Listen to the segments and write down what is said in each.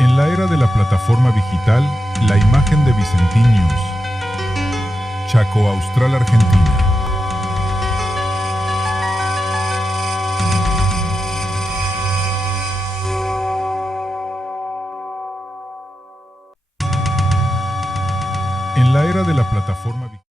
En la era de la plataforma digital, la imagen de Vicentiños, Chaco Austral, Argentina. En la era de la plataforma digital.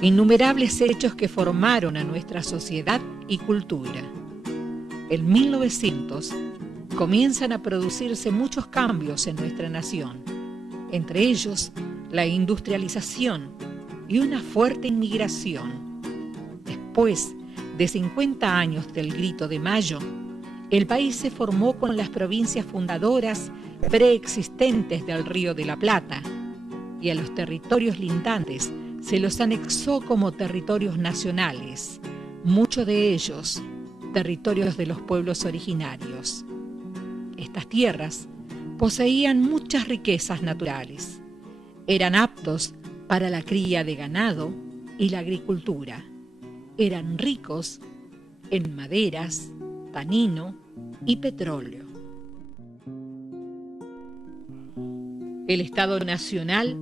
Innumerables hechos que formaron a nuestra sociedad y cultura. En 1900 comienzan a producirse muchos cambios en nuestra nación, entre ellos la industrialización y una fuerte inmigración. Después de 50 años del Grito de Mayo, el país se formó con las provincias fundadoras preexistentes del Río de la Plata, y a los territorios lindantes se los anexó como territorios nacionales, muchos de ellos territorios de los pueblos originarios. Estas tierras poseían muchas riquezas naturales, eran aptos para la cría de ganado y la agricultura, eran ricos en maderas, tanino y petróleo. El Estado Nacional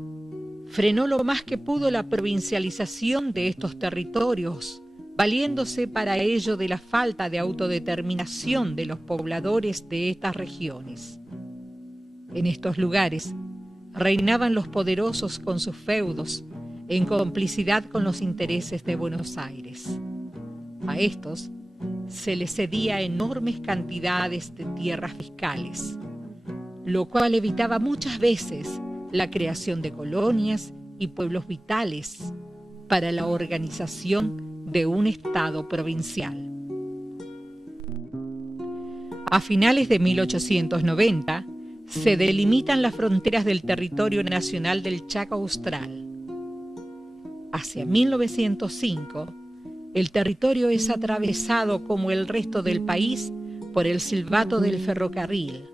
frenó lo más que pudo la provincialización de estos territorios, valiéndose para ello de la falta de autodeterminación de los pobladores de estas regiones. En estos lugares reinaban los poderosos con sus feudos, en complicidad con los intereses de Buenos Aires. A estos se les cedía enormes cantidades de tierras fiscales, lo cual evitaba muchas veces la creación de colonias y pueblos vitales para la organización de un Estado provincial. A finales de 1890 se delimitan las fronteras del territorio nacional del Chaco Austral. Hacia 1905, el territorio es atravesado como el resto del país por el silbato del ferrocarril,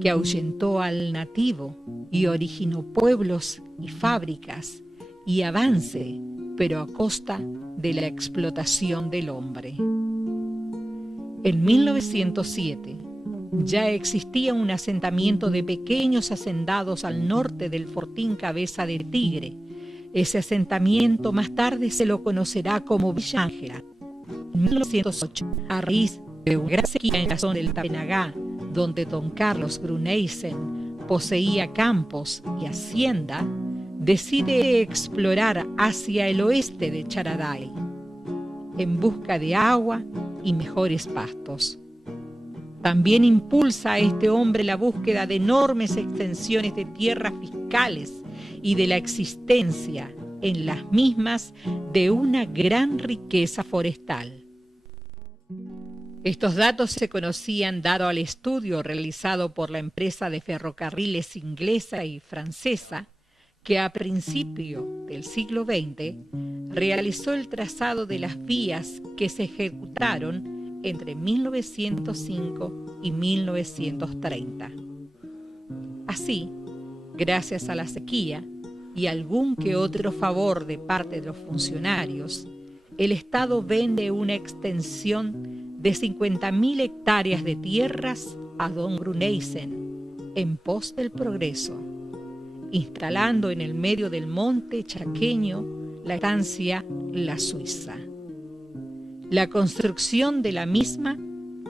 que ahuyentó al nativo y originó pueblos y fábricas y avance, pero a costa de la explotación del hombre. En 1907 ya existía un asentamiento de pequeños hacendados al norte del fortín Cabeza de Tigre. Ese asentamiento más tarde se lo conocerá como Villa Ángela. En 1908, a raíz de una gran sequía en la zona del Tapenagá, donde don Carlos Gruneysen poseía campos y hacienda, decide explorar hacia el oeste de Charaday, en busca de agua y mejores pastos. También impulsa a este hombre la búsqueda de enormes extensiones de tierras fiscales y de la existencia en las mismas de una gran riqueza forestal. Estos datos se conocían dado al estudio realizado por la empresa de ferrocarriles inglesa y francesa, que a principio del siglo XX realizó el trazado de las vías que se ejecutaron entre 1905 y 1930. Así, gracias a la sequía y algún que otro favor de parte de los funcionarios, el Estado vende una extensión de 50.000 hectáreas de tierras a don Gruneysen en pos del progreso, instalando en el medio del monte chaqueño la estancia La Suiza. La construcción de la misma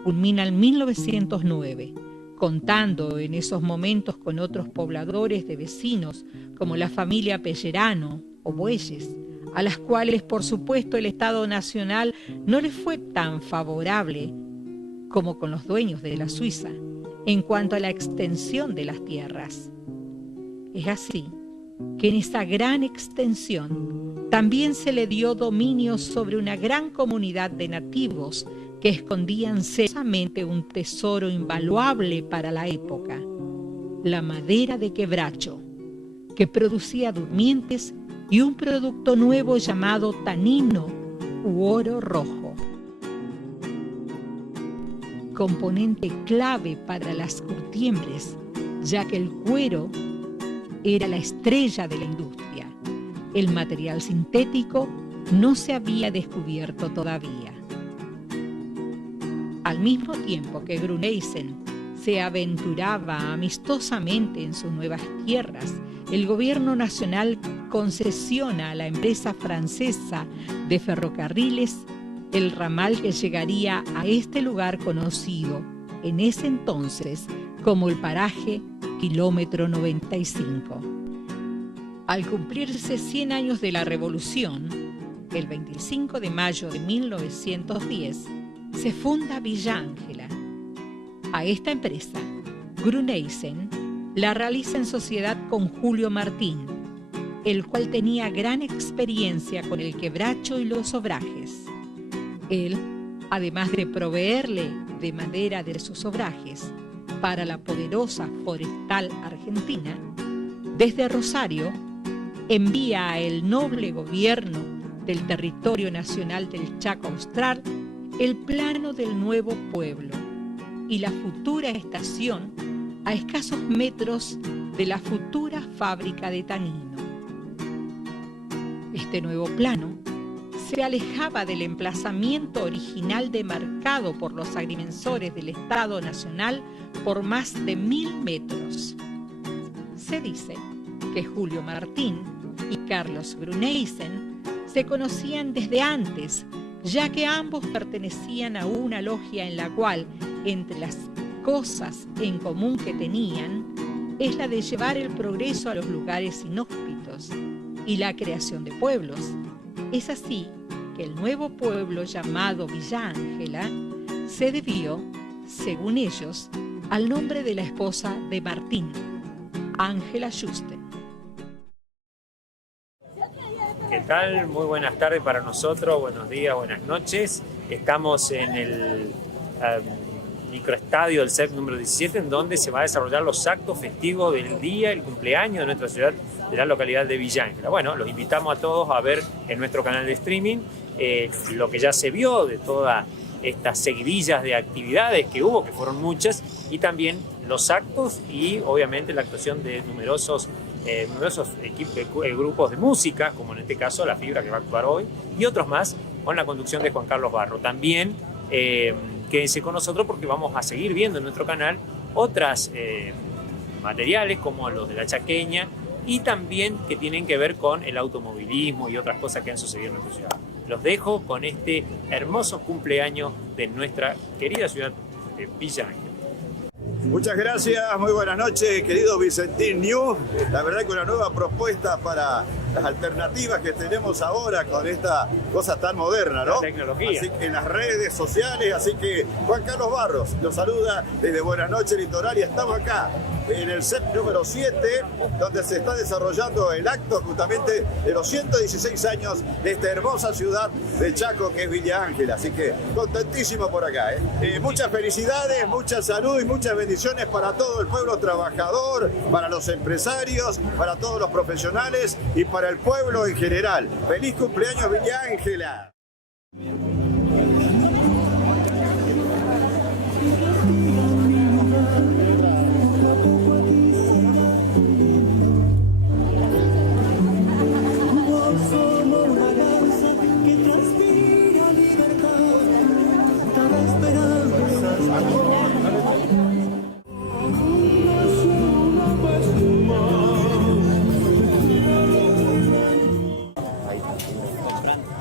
culmina en 1909, contando en esos momentos con otros pobladores de vecinos como la familia Pellerano o Bueyes, a las cuales, por supuesto, el Estado Nacional no les fue tan favorable como con los dueños de la Suiza en cuanto a la extensión de las tierras. Es así que en esa gran extensión también se le dio dominio sobre una gran comunidad de nativos que escondían celosamente un tesoro invaluable para la época, la madera de quebracho, que producía durmientes y un producto nuevo llamado tanino u oro rojo, componente clave para las curtiembres, ya que el cuero era la estrella de la industria. El material sintético no se había descubierto todavía. Al mismo tiempo que Gruneisen se aventuraba amistosamente en sus nuevas tierras, el gobierno nacional concesiona a la empresa francesa de ferrocarriles el ramal que llegaría a este lugar conocido en ese entonces como el paraje Kilómetro 95. Al cumplirse 100 años de la Revolución, el 25 de mayo de 1910, se funda Villa Ángela. A esta empresa, Gruneisen la realiza en sociedad con Julio Martín, el cual tenía gran experiencia con el quebracho y los obrajes. Él, además de proveerle de madera de sus obrajes para la poderosa forestal argentina, desde Rosario envía a el noble gobierno del territorio nacional del Chaco Austral el plano del nuevo pueblo y la futura estación a escasos metros de la futura fábrica de tanino. Este nuevo plano se alejaba del emplazamiento original demarcado por los agrimensores del Estado Nacional por más de 1000 metros. Se dice que Julio Martín y Carlos Gruneisen se conocían desde antes, ya que ambos pertenecían a una logia en la cual, entre las cosas en común que tenían, es la de llevar el progreso a los lugares inhóspitos y la creación de pueblos. Es así que el nuevo pueblo llamado Villa Ángela se debió, según ellos, al nombre de la esposa de Martín, Ángela Juste. ¿Qué tal? Muy buenas tardes para nosotros, buenos días, buenas noches. Estamos en el microestadio del CEP número 17, en donde se va a desarrollar los actos festivos del día, el cumpleaños de nuestra ciudad, de la localidad de Villa Ángela. Bueno, los invitamos a todos a ver en nuestro canal de streaming lo que ya se vio de todas estas seguidillas de actividades que hubo, que fueron muchas, y también los actos y obviamente la actuación de numerosos grupos de música, como en este caso La Fibra, que va a actuar hoy, y otros más, con la conducción de Juan Carlos Barro. También quédense con nosotros porque vamos a seguir viendo en nuestro canal otras materiales como los de La Chaqueña y también que tienen que ver con el automovilismo y otras cosas que han sucedido en nuestra ciudad. Los dejo con este hermoso cumpleaños de nuestra querida ciudad de Villa Ángela. Muchas gracias, muy buenas noches, querido Vicentín News. La verdad que una nueva propuesta para las alternativas que tenemos ahora con esta cosa tan moderna, ¿no? La tecnología. Así que en las redes sociales, así que Juan Carlos Barros los saluda desde Buenas noches Litoral y estamos acá en el CEP número 7, donde se está desarrollando el acto justamente de los 116 años de esta hermosa ciudad de Chaco que es Villa Ángela. Así que contentísimo por acá, ¿eh? Muchas felicidades, mucha salud y muchas bendiciones para todo el pueblo trabajador, para los empresarios, para todos los profesionales y para el pueblo en general. ¡Feliz cumpleaños Villa Ángela!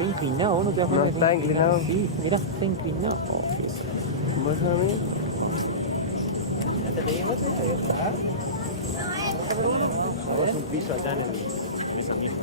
Inclinado, ¿no te das cuenta? No está inclinado. Sí, mira, está inclinado. Oh, Muéstrame a mí. ahora es un piso allá en esa misma.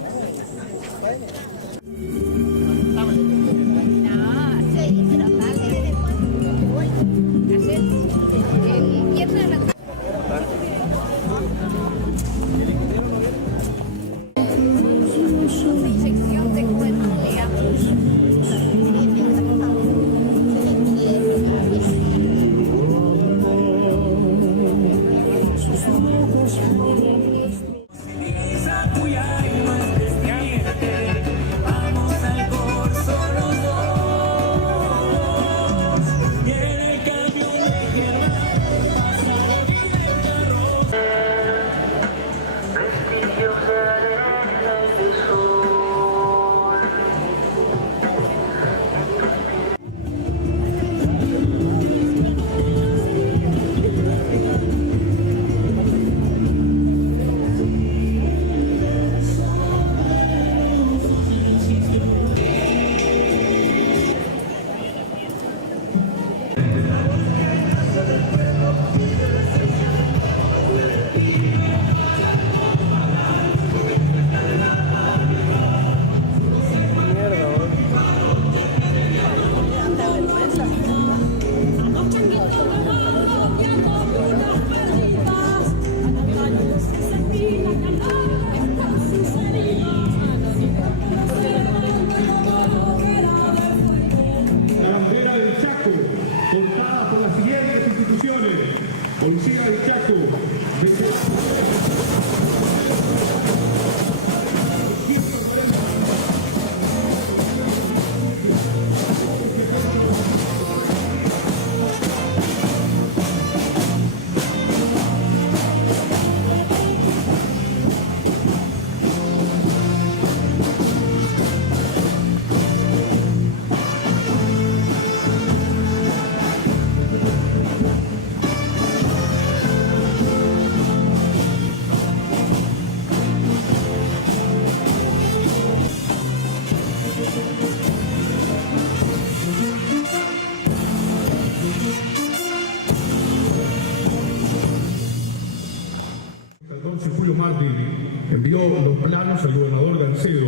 los planos el gobernador Gancedo,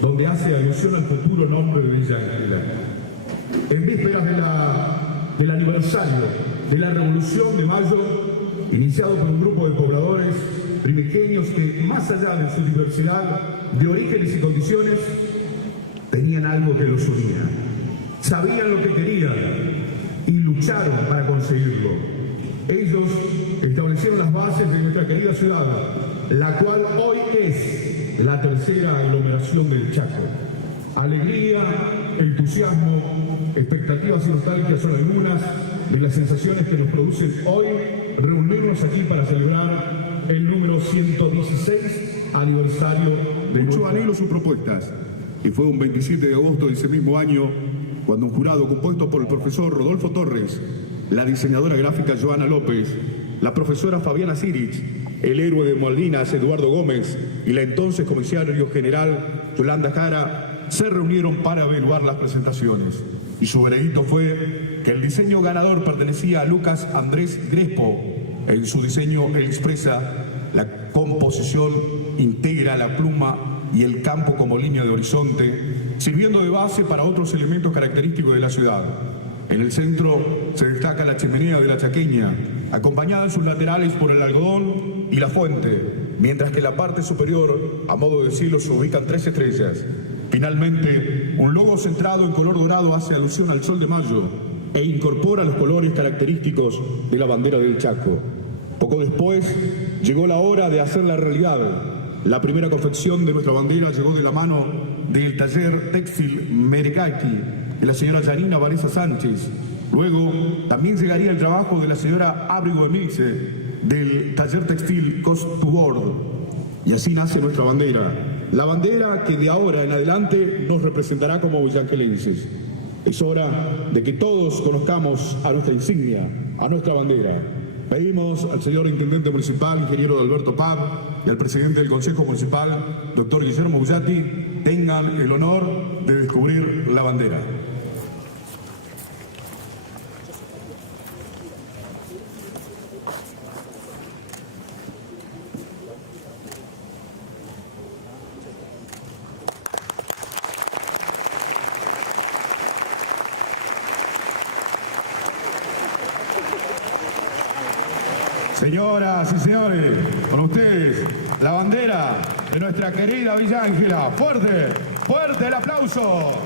donde hace alusión al futuro nombre de Villa Ángela. En vísperas del aniversario de la Revolución de Mayo, iniciado por un grupo de pobladores primigenios que, más allá de su diversidad de orígenes y condiciones, tenían algo que los unía. Sabían lo que querían y lucharon para conseguirlo. Ellos establecieron las bases de nuestra querida ciudad, la cual hoy es la tercera aglomeración del Chaco. Alegría, entusiasmo, expectativas y nostalgia son algunas de las sensaciones que nos producen hoy reunirnos aquí para celebrar el número 116 aniversario de mucho anhelo sus propuestas. Y fue un 27 de agosto de ese mismo año cuando un jurado compuesto por el profesor Rodolfo Torres, la diseñadora gráfica Joana López, la profesora Fabiana Sirich, el héroe de Malvinas Eduardo Gómez y la entonces comisario general Yolanda Jara se reunieron para evaluar las presentaciones. Y su veredicto fue que el diseño ganador pertenecía a Lucas Andrés Grespo. En su diseño él expresa la composición, integra la pluma y el campo como línea de horizonte, sirviendo de base para otros elementos característicos de la ciudad. En el centro se destaca la chimenea de la Chaqueña, acompañada en sus laterales por el algodón y la fuente, mientras que en la parte superior, a modo de cielo, se ubican 3 estrellas. Finalmente, un logo centrado en color dorado hace alusión al sol de mayo e incorpora los colores característicos de la bandera del Chaco. Poco después, llegó la hora de hacerla realidad. La primera confección de nuestra bandera llegó de la mano del taller textil Meregaki de la señora Janina Vanessa Sánchez. Luego, también llegaría el trabajo de la señora Ábrigo Emilce del taller textil Cost to Board. Y así nace nuestra bandera. La bandera que de ahora en adelante nos representará como villangelenses. Es hora de que todos conozcamos a nuestra insignia, a nuestra bandera. Pedimos al señor Intendente Municipal, ingeniero Alberto Pab, y al Presidente del Consejo Municipal, doctor Guillermo Bullati, tengan el honor de descubrir la bandera. Señoras y señores, con ustedes, la bandera de nuestra querida Villa Ángela. ¡Fuerte, fuerte el aplauso!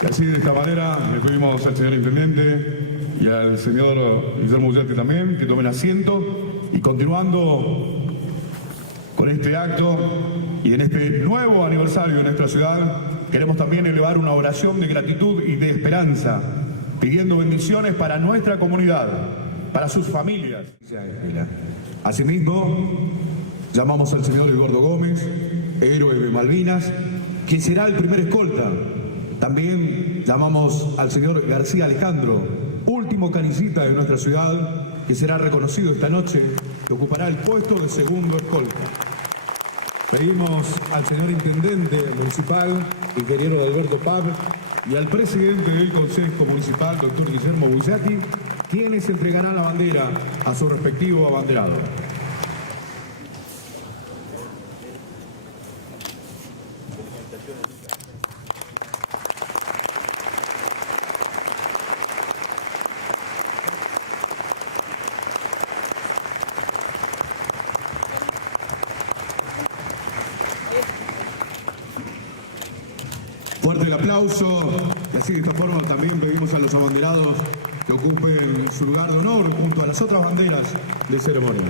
Y así, de esta manera, le pedimos al señor Intendente y al señor Guillermo Bullati también que tomen asiento, y continuando con este acto y en este nuevo aniversario de nuestra ciudad, queremos también elevar una oración de gratitud y de esperanza, pidiendo bendiciones para nuestra comunidad, para sus familias. Asimismo, llamamos al señor Eduardo Gómez, héroe de Malvinas, quien será el primer escolta. También llamamos al señor García Alejandro, último canillita de nuestra ciudad, que será reconocido esta noche, que ocupará el puesto de segundo escolta. Pedimos al señor Intendente Municipal, ingeniero Alberto Pab, y al Presidente del Consejo Municipal, doctor Guillermo Bullati, quienes entregarán la bandera a su respectivo abanderado. Fuerte el aplauso. Y así, de esta forma, también pedimos a los abanderados que ocupen su lugar de honor junto a las otras banderas de ceremonia.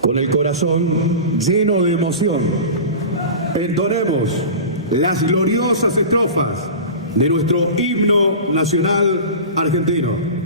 Con el corazón lleno de emoción, entonemos las gloriosas estrofas de nuestro himno nacional argentino.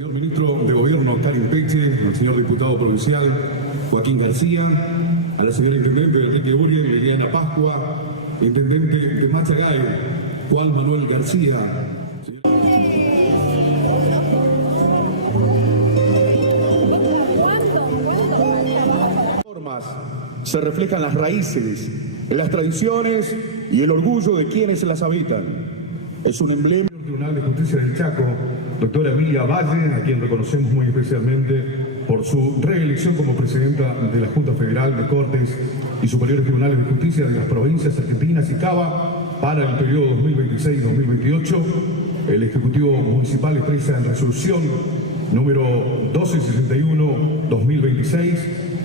Señor Ministro de Gobierno Karim Peche, al señor diputado provincial Joaquín García, a la señora Intendente de Enrique Urien, Liliana Pascua, Intendente de Machagay, Juan Manuel García. Se reflejan las raíces, las tradiciones y el orgullo de quienes las habitan. Es un emblema del Tribunal de Justicia del Chaco, doctora Emilia Valle, a quien reconocemos muy especialmente por su reelección como presidenta de la Junta Federal de Cortes y Superiores Tribunales de Justicia de las provincias argentinas y Cava para el periodo 2026-2028. El Ejecutivo Municipal expresa en resolución número 1261-2026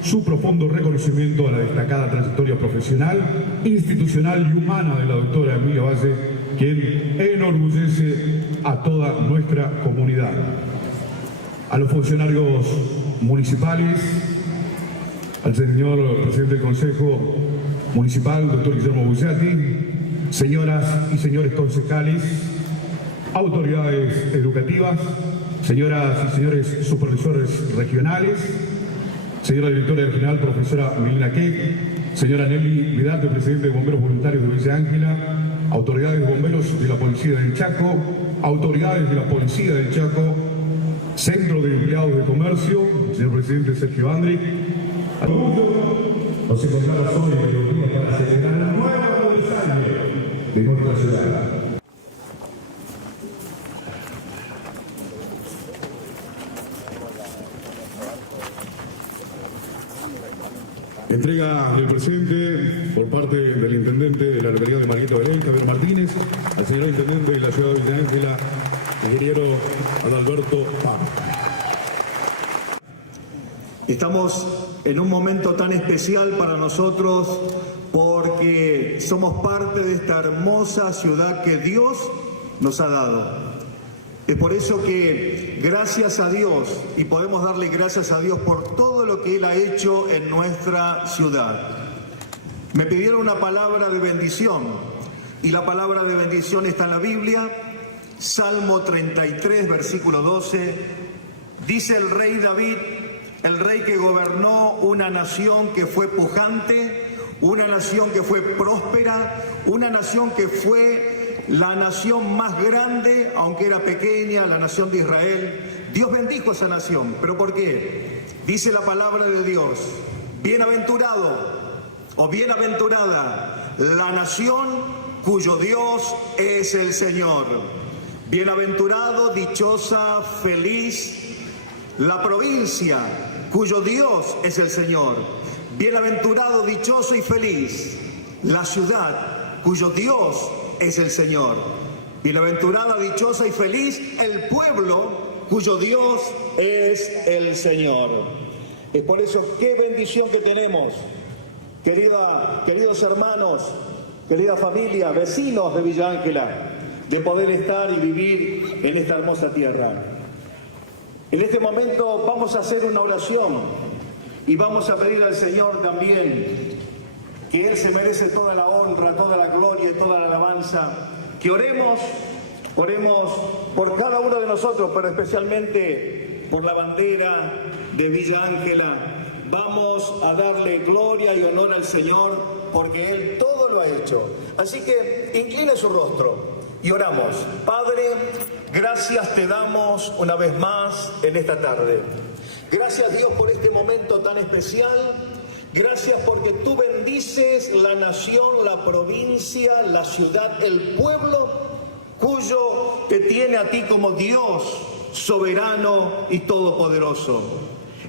su profundo reconocimiento a la destacada trayectoria profesional, institucional y humana de la doctora Emilia Valle, quien enorgullece a toda nuestra comunidad. A los funcionarios municipales, al señor presidente del Consejo Municipal, doctor Guillermo Bullati, señoras y señores concejales, autoridades educativas, señoras y señores supervisores regionales, señora directora regional, profesora Milena Keck, señora Nelly Vidarte, presidente de Bomberos Voluntarios de Villa Ángela, autoridades de bomberos de la Policía del Chaco, autoridades de la Policía del Chaco, Centro de Empleados de Comercio, señor presidente Sergio Andri. Nos encontramos hoy en el día para celebrar el nuevo aniversario de nuestra ciudad. Entrega del presente por parte del intendente de la localidad de Marguito Belén, Javier Martínez, al señor intendente de la ciudad de Villa Ángela, ingeniero Adalberto Pam. Estamos en un momento tan especial para nosotros porque somos parte de esta hermosa ciudad que Dios nos ha dado. Es por eso que gracias a Dios, y podemos darle gracias a Dios por todo lo que Él ha hecho en nuestra ciudad. Me pidieron una palabra de bendición, y la palabra de bendición está en la Biblia, Salmo 33, versículo 12, dice el rey David, el rey que gobernó una nación que fue pujante, una nación que fue próspera, una nación que fue la nación más grande, aunque era pequeña, la nación de Israel. Dios bendijo esa nación. ¿Pero por qué? Dice la palabra de Dios, bienaventurado o bienaventurada la nación cuyo Dios es el Señor. Bienaventurado, dichosa, feliz la provincia cuyo Dios es el Señor. Bienaventurado, dichoso y feliz la ciudad cuyo Dios es el Señor. Bienaventurada, dichosa y feliz el pueblo cuyo Dios es el Señor. Es por eso, qué bendición que tenemos, queridos hermanos, querida familia, vecinos de Villa Ángela, de poder estar y vivir en esta hermosa tierra. En este momento vamos a hacer una oración y vamos a pedir al Señor también que Él se merece toda la honra, toda la gloria y toda la alabanza. Que oremos por cada uno de nosotros, pero especialmente por la bandera de Villa Ángela. Vamos a darle gloria y honor al Señor porque Él todo lo ha hecho. Así que incline su rostro y oramos. Padre, gracias te damos una vez más en esta tarde. Gracias Dios por este momento tan especial. Gracias porque tú bendices la nación, la provincia, la ciudad, el pueblo cuyo te tiene a ti como Dios soberano y todopoderoso.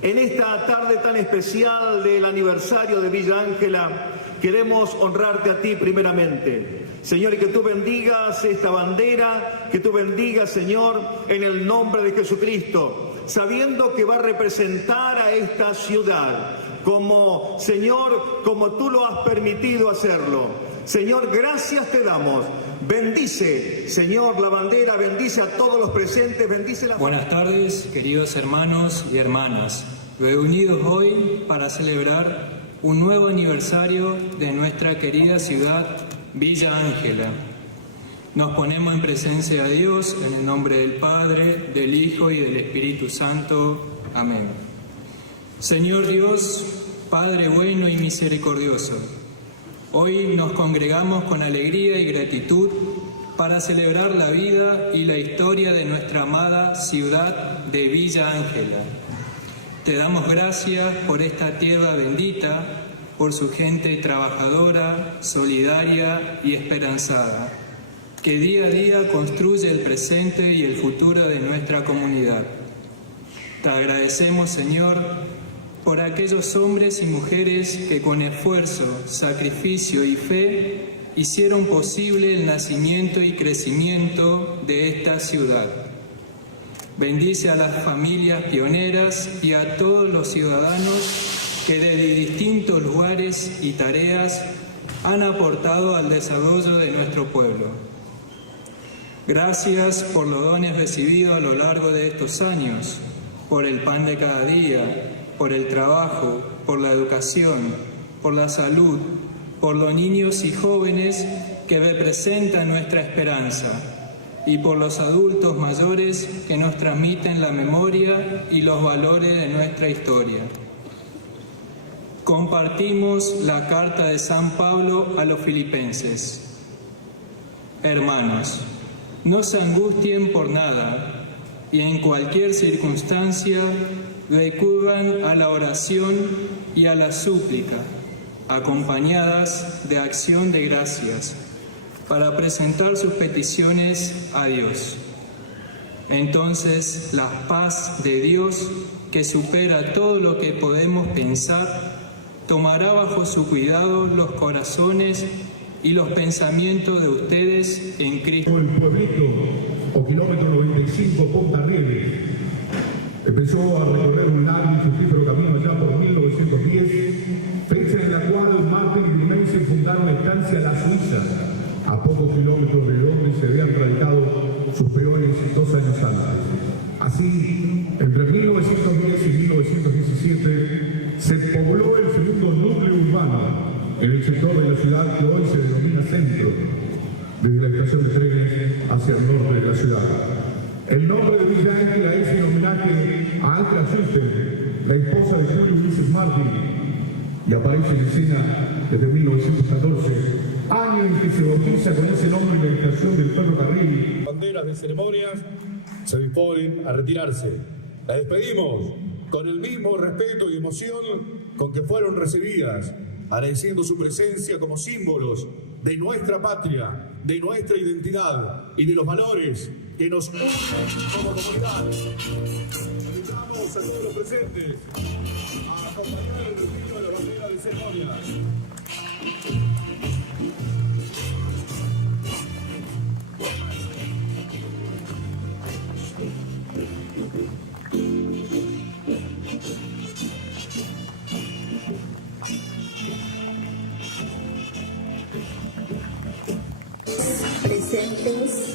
En esta tarde tan especial del aniversario de Villa Ángela, queremos honrarte a ti primeramente. Señor, y que tú bendigas esta bandera, que tú bendigas, Señor, en el nombre de Jesucristo, sabiendo que va a representar a esta ciudad. Como, Señor, como tú lo has permitido hacerlo. Señor, gracias te damos. Bendice, Señor, la bandera, bendice a todos los presentes, bendice la... Buenas tardes, queridos hermanos y hermanas, reunidos hoy para celebrar un nuevo aniversario de nuestra querida ciudad, Villa Ángela. Nos ponemos en presencia de Dios en el nombre del Padre, del Hijo y del Espíritu Santo. Amén. Señor Dios, Padre bueno y misericordioso, hoy nos congregamos con alegría y gratitud para celebrar la vida y la historia de nuestra amada ciudad de Villa Ángela. Te damos gracias por esta tierra bendita, por su gente trabajadora, solidaria y esperanzada, que día a día construye el presente y el futuro de nuestra comunidad. Te agradecemos, Señor, por aquellos hombres y mujeres que con esfuerzo, sacrificio y fe hicieron posible el nacimiento y crecimiento de esta ciudad. Bendice a las familias pioneras y a todos los ciudadanos que desde distintos lugares y tareas han aportado al desarrollo de nuestro pueblo. Gracias por los dones recibidos a lo largo de estos años, por el pan de cada día, por el trabajo, por la educación, por la salud, por los niños y jóvenes que representan nuestra esperanza, y por los adultos mayores que nos transmiten la memoria y los valores de nuestra historia. Compartimos la carta de San Pablo a los filipenses. Hermanos, no se angustien por nada, y en cualquier circunstancia recurran a la oración y a la súplica, acompañadas de acción de gracias, para presentar sus peticiones a Dios. Entonces, la paz de Dios, que supera todo lo que podemos pensar, tomará bajo su cuidado los corazones y los pensamientos de ustedes en Cristo. El pueblito, o kilómetro 95, Punta Rieles, empezó a recorrer un largo y fructífero camino allá por 1910, fecha en la cual Martín y Lumense fundaron la estancia La Suiza, a pocos kilómetros de donde se habían radicado sus peones 2 años antes. Así, entre 1910 y 1917, se pobló el segundo núcleo urbano en el sector de la ciudad que hoy se denomina centro, desde la estación de trenes hacia el norte de la ciudad. El nombre de Villa Ángela es en homenaje a Ángela Schuster, la esposa de Julio Ulises Martí, y aparece en escena desde 1914, año en que se bautiza con ese nombre la estación del ferrocarril. Banderas de ceremonias se disponen a retirarse. Las despedimos con el mismo respeto y emoción con que fueron recibidas, agradeciendo su presencia como símbolos de nuestra patria, de nuestra identidad y de los valores que nos unen como comunidad. Invitamos a todos los presentes a acompañar el retiro de la bandera de ceremonia. Presentes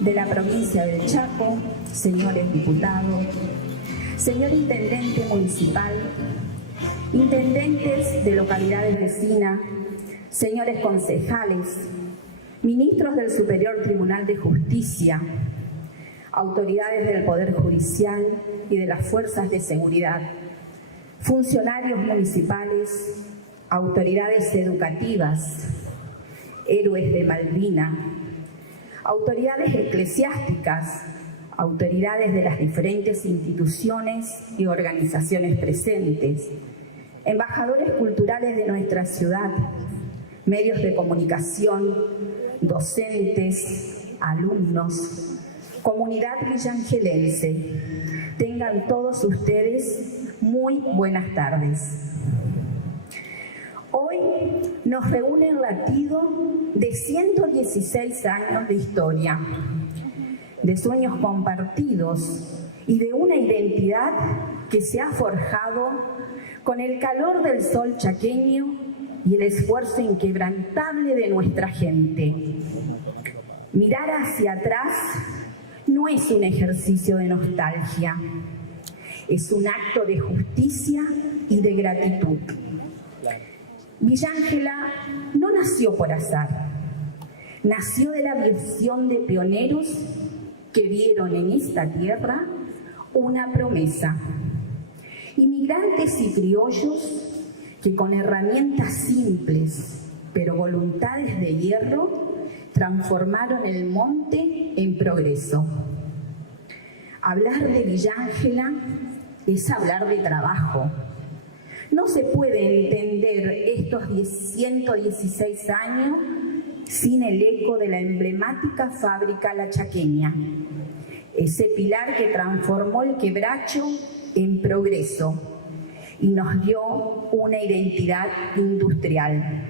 de la provincia del Chaco, señores diputados, señor intendente municipal, intendentes de localidades vecinas, señores concejales, ministros del Superior Tribunal de Justicia, autoridades del Poder Judicial y de las fuerzas de seguridad, funcionarios municipales, autoridades educativas, héroes de Malvinas, autoridades eclesiásticas, autoridades de las diferentes instituciones y organizaciones presentes, embajadores culturales de nuestra ciudad, medios de comunicación, docentes, alumnos, comunidad villangelense. Tengan todos ustedes muy buenas tardes. Hoy nos reúne el latido de 116 años de historia, de sueños compartidos y de una identidad que se ha forjado con el calor del sol chaqueño y el esfuerzo inquebrantable de nuestra gente. Mirar hacia atrás no es un ejercicio de nostalgia, es un acto de justicia y de gratitud. Villa Ángela no nació por azar. nació de la visión de pioneros que vieron en esta tierra una promesa. Inmigrantes y criollos que con herramientas simples, pero voluntades de hierro, transformaron el monte en progreso. Hablar de Villa Ángela es hablar de trabajo. No se puede entender estos 116 años sin el eco de la emblemática fábrica La Chaqueña, ese pilar que transformó el Quebracho en progreso y nos dio una identidad industrial.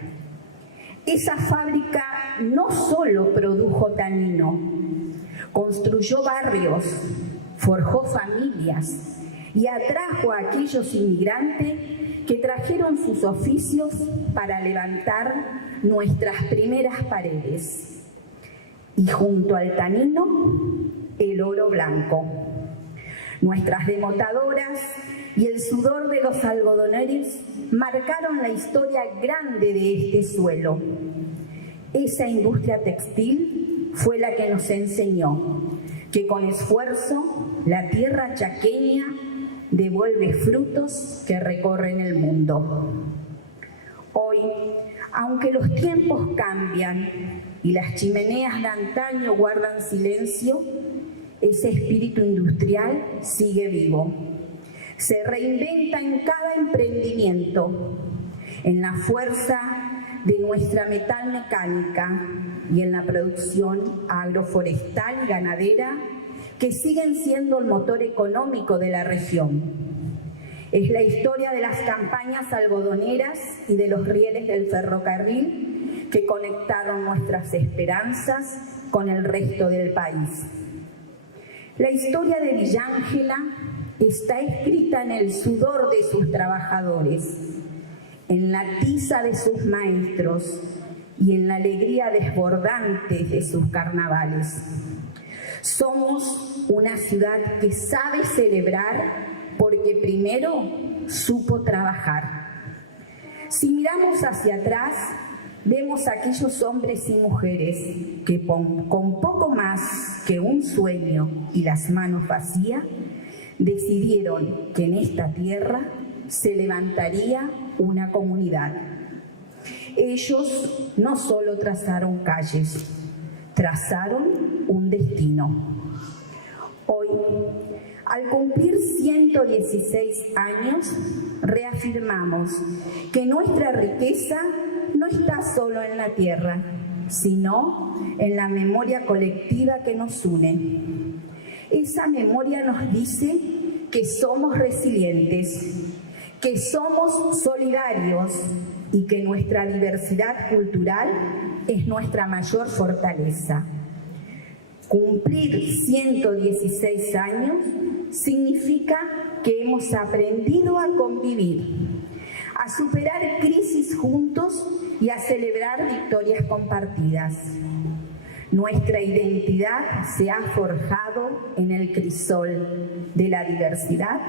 Esa fábrica no solo produjo tanino, construyó barrios, forjó familias y atrajo a aquellos inmigrantes que trajeron sus oficios para levantar nuestras primeras paredes. Y junto al tanino, el oro blanco. Nuestras demotadoras y el sudor de los algodoneros marcaron la historia grande de este suelo. Esa industria textil fue la que nos enseñó que con esfuerzo la tierra chaqueña devuelve frutos que recorren el mundo. Hoy, aunque los tiempos cambian y las chimeneas de antaño guardan silencio, ese espíritu industrial sigue vivo. Se reinventa en cada emprendimiento, en la fuerza de nuestra metalmecánica y en la producción agroforestal y ganadera, que siguen siendo el motor económico de la región. Es la historia de las campañas algodoneras y de los rieles del ferrocarril que conectaron nuestras esperanzas con el resto del país. La historia de Villa Ángela está escrita en el sudor de sus trabajadores, en la tiza de sus maestros y en la alegría desbordante de sus carnavales. Somos una ciudad que sabe celebrar porque primero supo trabajar. Si miramos hacia atrás, vemos a aquellos hombres y mujeres que con poco más que un sueño y las manos vacías, decidieron que en esta tierra se levantaría una comunidad. Ellos no solo trazaron calles, trazaron un destino. Hoy, al cumplir 116 años, reafirmamos que nuestra riqueza no está solo en la tierra, sino en la memoria colectiva que nos une. Esa memoria nos dice que somos resilientes, que somos solidarios y que nuestra diversidad cultural es nuestra mayor fortaleza. Cumplir 116 años significa que hemos aprendido a convivir, a superar crisis juntos y a celebrar victorias compartidas. Nuestra identidad se ha forjado en el crisol de la diversidad.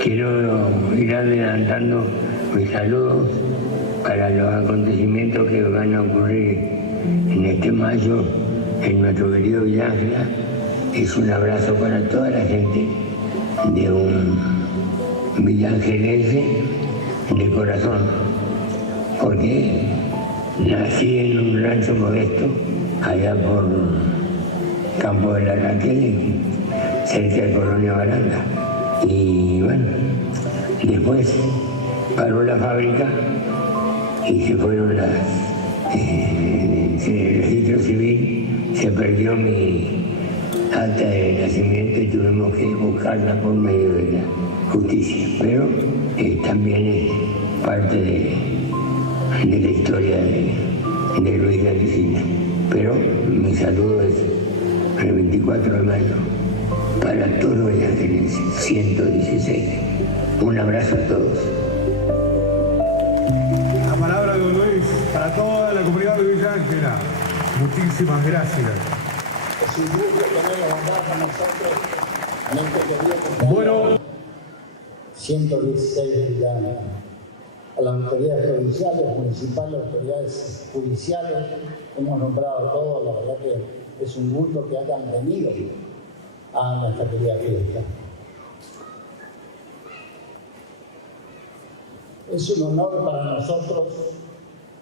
Quiero ir adelantando mis saludos para los acontecimientos que van a ocurrir en este mayo en nuestro querido Villa Ángela. Es un abrazo para toda la gente de un villangelense de corazón, porque nací en un rancho modesto allá por Campo de la Raquel, cerca de Colonia Baranda. Y bueno, después paró la fábrica y se fueron el registro civil, se perdió mi acta de nacimiento y tuvimos que buscarla por medio de la justicia, pero también es parte de la historia de Luis de Alicina. Pero mi saludo es el 24 de mayo para todos los villangelenses, 116. Un abrazo a todos. La palabra de Don Luis para toda la comunidad de Villa Ángela. Muchísimas gracias. Es un gusto tener la bondad con nosotros en este querido cumpleaños. Bueno, 116 años. A las autoridades provinciales, municipales, autoridades judiciales, hemos nombrado a todos, la verdad que es un gusto que hayan venido a nuestra querida fiesta. Es un honor para nosotros,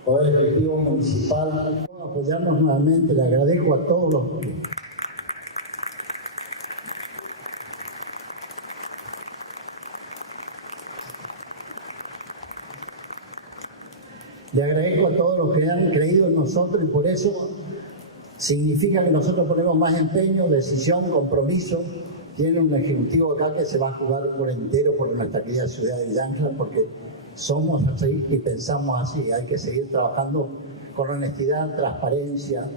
Poder Ejecutivo Municipal, apoyarnos nuevamente. Le agradezco a todos los... Le agradezco a todos los que han creído en nosotros y por eso significa que nosotros ponemos más empeño, decisión, compromiso. Tiene un ejecutivo acá que se va a jugar por entero por nuestra querida ciudad de Villa Ángela, porque somos así y pensamos así. Hay que seguir trabajando con honestidad, transparencia,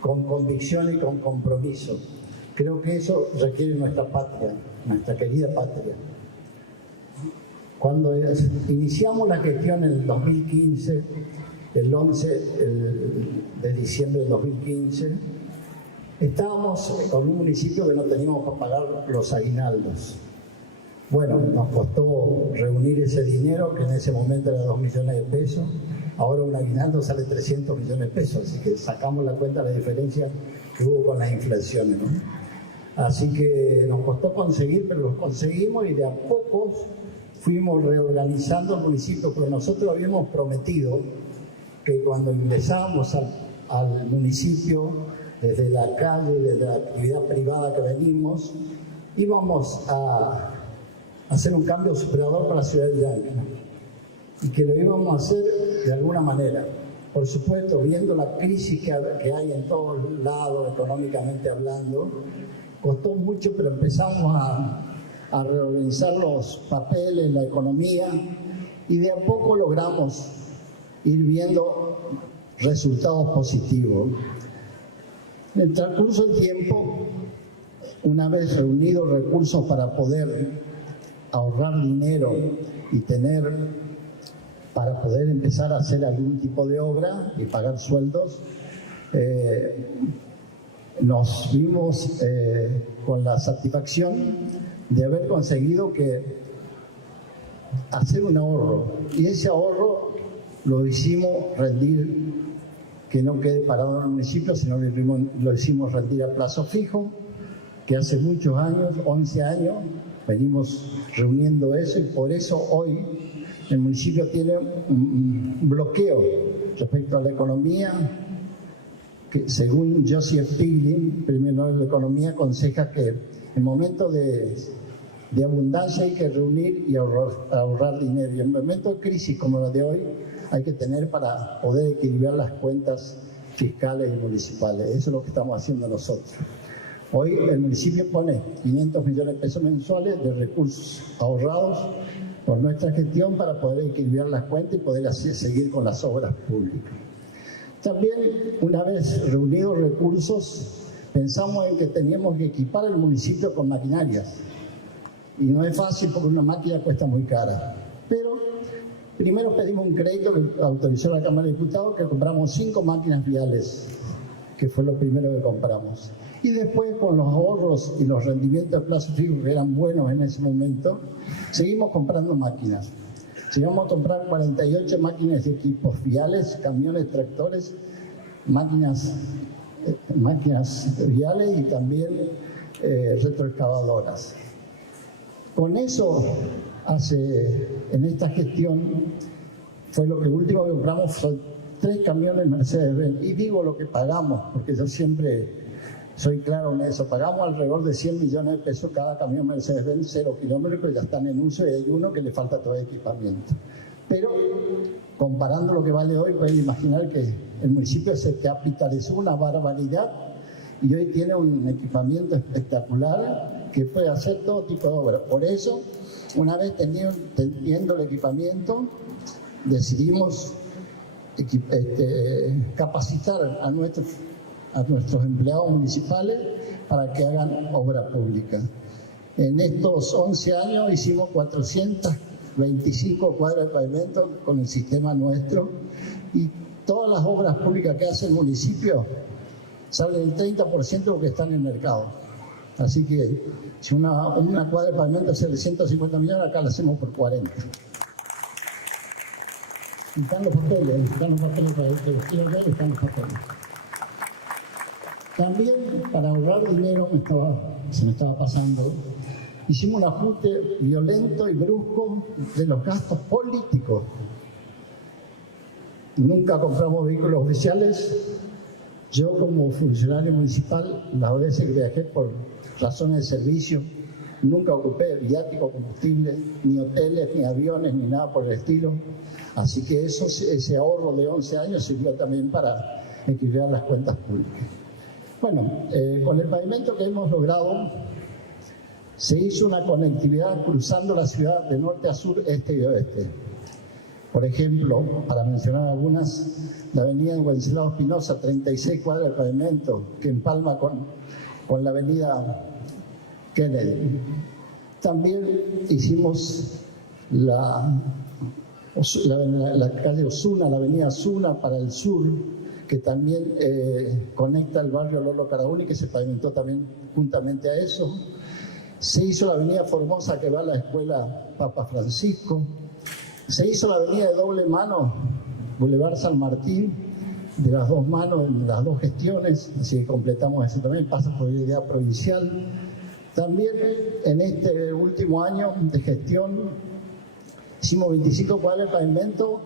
con convicción y con compromiso. Creo que eso requiere nuestra patria, nuestra querida patria. Cuando iniciamos la gestión en el 2015, el 11 de diciembre del 2015, estábamos con un municipio que no teníamos para pagar los aguinaldos. Bueno, nos costó reunir ese dinero, que en ese momento era 2 millones de pesos. Ahora un aguinaldo sale 300 millones de pesos, así que sacamos la cuenta de la diferencia que hubo con las inflaciones, ¿no? Así que nos costó conseguir, pero los conseguimos y de a pocos fuimos reorganizando el municipio, porque nosotros habíamos prometido que cuando ingresábamos al municipio, desde la calle, desde la actividad privada que venimos, íbamos a hacer un cambio superador para la ciudad de Villa Ángela y que lo íbamos a hacer de alguna manera. Por supuesto, viendo la crisis que hay en todos lados, económicamente hablando, costó mucho, pero empezamos a reorganizar los papeles, la economía, y de a poco logramos ir viendo resultados positivos. En el transcurso del tiempo, una vez reunidos recursos para poder ahorrar dinero y para poder empezar a hacer algún tipo de obra y pagar sueldos, nos vimos con la satisfacción de haber conseguido hacer un ahorro, y ese ahorro lo hicimos rendir, que no quede parado en el municipio, sino lo hicimos rendir a plazo fijo, que hace muchos años, 11 años, venimos reuniendo eso, y por eso hoy el municipio tiene un bloqueo respecto a la economía, que según Joseph Stiglitz, premio Nobel de Economía, aconseja que en momentos de abundancia hay que reunir y ahorrar dinero, y en momentos de crisis como la de hoy hay que tener para poder equilibrar las cuentas fiscales y municipales. Eso es lo que estamos haciendo nosotros. Hoy el municipio pone 500 millones de pesos mensuales de recursos ahorrados por nuestra gestión para poder equilibrar las cuentas y poder seguir con las obras públicas. También, una vez reunidos recursos, pensamos en que teníamos que equipar el municipio con maquinarias. Y no es fácil porque una máquina cuesta muy cara. Pero primero pedimos un crédito que autorizó la Cámara de Diputados, que compramos 5 máquinas viales, que fue lo primero que compramos. Y después, con los ahorros y los rendimientos de plazo fijo que eran buenos en ese momento, seguimos comprando máquinas. Llegamos a comprar 48 máquinas de equipos viales, camiones, tractores, máquinas viales y también retroexcavadoras. Con eso, en esta gestión, fue lo que último que compramos, son 3 camiones Mercedes-Benz. Y digo lo que pagamos, porque yo siempre soy claro en eso. Pagamos alrededor de 100 millones de pesos cada camión Mercedes-Benz, 0 kilómetros, que ya están en uso, y hay uno que le falta todo el equipamiento. Pero, comparando lo que vale hoy, pueden imaginar que el municipio se capitalizó una barbaridad y hoy tiene un equipamiento espectacular que puede hacer todo tipo de obras. Por eso, una vez teniendo el equipamiento, decidimos capacitar a nuestros empleados municipales para que hagan obra pública. En estos 11 años hicimos 425 cuadras de pavimento con el sistema nuestro, y todas las obras públicas que hace el municipio salen el 30% de lo que está en el mercado. Así que si una cuadra de pavimento sale 150 millones, acá la hacemos por 40. Y están los papeles para que los quiero ver, están los papeles. También, para ahorrar dinero, se me estaba pasando, hicimos un ajuste violento y brusco de los gastos políticos. Nunca compramos vehículos oficiales. Yo, como funcionario municipal, las veces que viajé por razones de servicio, nunca ocupé viático, combustible, ni hoteles, ni aviones, ni nada por el estilo. Así que ese ahorro de 11 años sirvió también para equilibrar las cuentas públicas. Bueno, con el pavimento que hemos logrado, se hizo una conectividad cruzando la ciudad de norte a sur, este y oeste. Por ejemplo, para mencionar algunas, la avenida de Wenceslao Espinosa, 36 cuadras de pavimento, que empalma con la avenida Kennedy. También hicimos la calle Osuna, la avenida Osuna para el sur, que también conecta el barrio Lolo Caraúni, que se pavimentó también juntamente a eso. Se hizo la avenida Formosa, que va a la escuela Papa Francisco. Se hizo la avenida de doble mano, Boulevard San Martín, de las dos manos, en las dos gestiones, así que completamos eso también, pasa por la idea provincial. También en este último año de gestión hicimos 25 cuadras de pavimento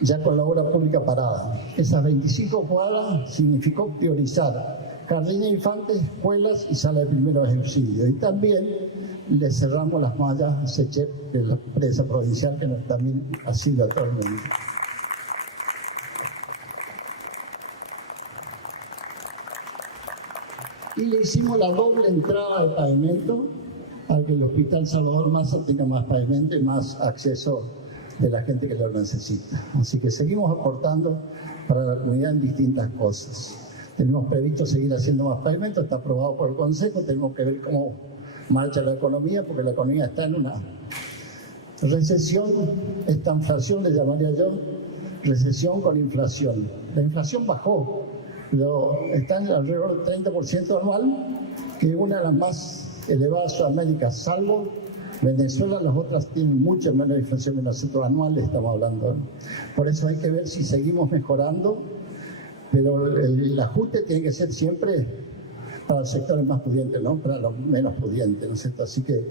ya con la obra pública parada. Esas 25 cuadras significó priorizar jardines de infantes, escuelas y sala de primeros auxilios. Y también le cerramos las mallas a SECHEP, que es la empresa provincial que también asila a todo el mundo. Y le hicimos la doble entrada de pavimento para que el Hospital Salvador Massa tenga más pavimento y más acceso de la gente que lo necesita. Así que seguimos aportando para la comunidad en distintas cosas. Tenemos previsto seguir haciendo más pavimento, está aprobado por el Consejo, tenemos que ver cómo marcha la economía, porque la economía está en una recesión, esta inflación le llamaría yo, recesión con inflación. La inflación bajó, pero está en alrededor del 30% anual, que es una de las más elevadas de Sudamérica, salvo Venezuela. Las otras tienen mucha menos inflación que nosotros anuales, estamos hablando, ¿no? Por eso hay que ver si seguimos mejorando, pero el ajuste tiene que ser siempre para los sectores más pudientes, no para los menos pudientes, ¿no es cierto? Así que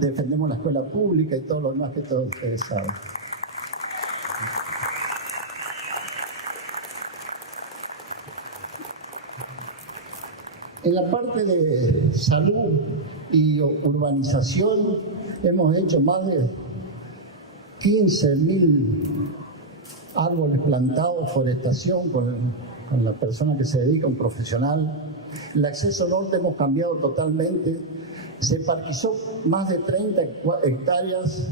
defendemos la escuela pública y todo lo demás que todos ustedes saben. En la parte de salud y urbanización hemos hecho más de 15.000 árboles plantados, forestación con la persona que se dedica, un profesional. El acceso norte hemos cambiado totalmente. Se parquizó más de 30 hectáreas,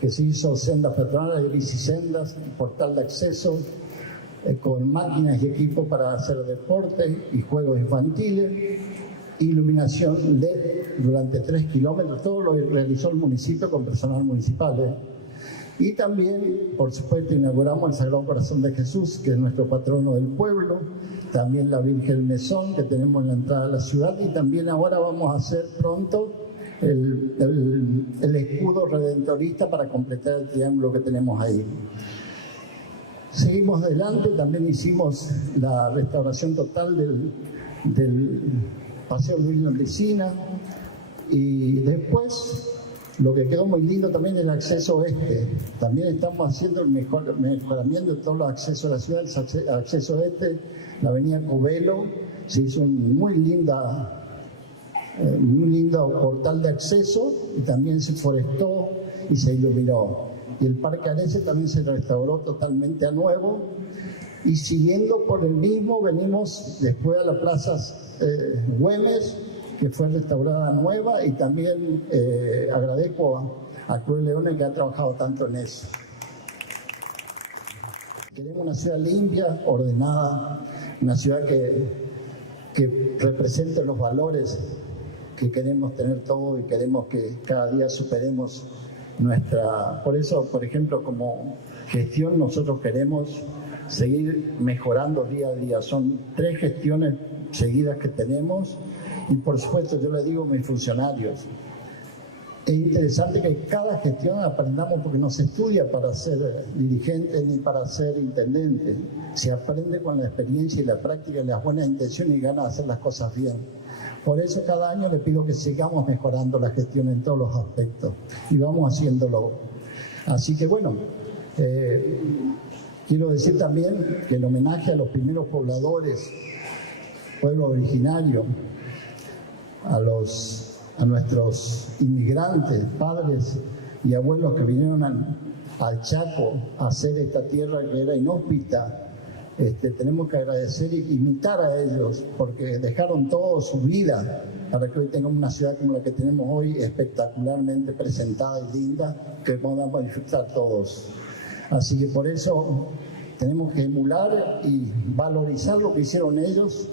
que se hizo sendas peatonales, bicisendas, portal de acceso, con máquinas y equipos para hacer deporte y juegos infantiles, iluminación LED durante 3 kilómetros, todo lo realizó el municipio con personal municipal. Y también, por supuesto, inauguramos el Sagrado Corazón de Jesús, que es nuestro patrono del pueblo, también la Virgen Mesón, que tenemos en la entrada de la ciudad, y también ahora vamos a hacer pronto el escudo redentorista para completar el triángulo que tenemos ahí. Seguimos adelante, también hicimos la restauración total del Paseo Luis Landicina, y después lo que quedó muy lindo también es el acceso oeste. También estamos haciendo el mejoramiento de todos los accesos a la ciudad, el acceso oeste, la avenida Cubelo, se hizo un muy lindo portal de acceso y también se forestó y se iluminó. Y el Parque Arese también se restauró totalmente a nuevo. Y siguiendo por el mismo, venimos después a la Plaza Güemes, que fue restaurada nueva, y también agradezco a Cruz Leones, que ha trabajado tanto en eso. Queremos una ciudad limpia, ordenada, una ciudad que represente los valores que queremos tener todos y queremos que cada día superemos nuestra... Por eso, por ejemplo, como gestión nosotros queremos seguir mejorando día a día. Son 3 gestiones seguidas que tenemos y por supuesto yo le digo a mis funcionarios, es interesante que cada gestión aprendamos porque no se estudia para ser dirigente ni para ser intendente. Se aprende con la experiencia y la práctica y las buenas intenciones y ganas de hacer las cosas bien. Por eso cada año le pido que sigamos mejorando la gestión en todos los aspectos y vamos haciéndolo. Así que bueno, quiero decir también que en homenaje a los primeros pobladores, pueblo originario, a nuestros inmigrantes, padres y abuelos que vinieron al Chaco a hacer esta tierra que era inhóspita, tenemos que agradecer e imitar a ellos porque dejaron todo su vida para que hoy tengamos una ciudad como la que tenemos hoy, espectacularmente presentada y linda, que podamos disfrutar todos. Así que por eso tenemos que emular y valorizar lo que hicieron ellos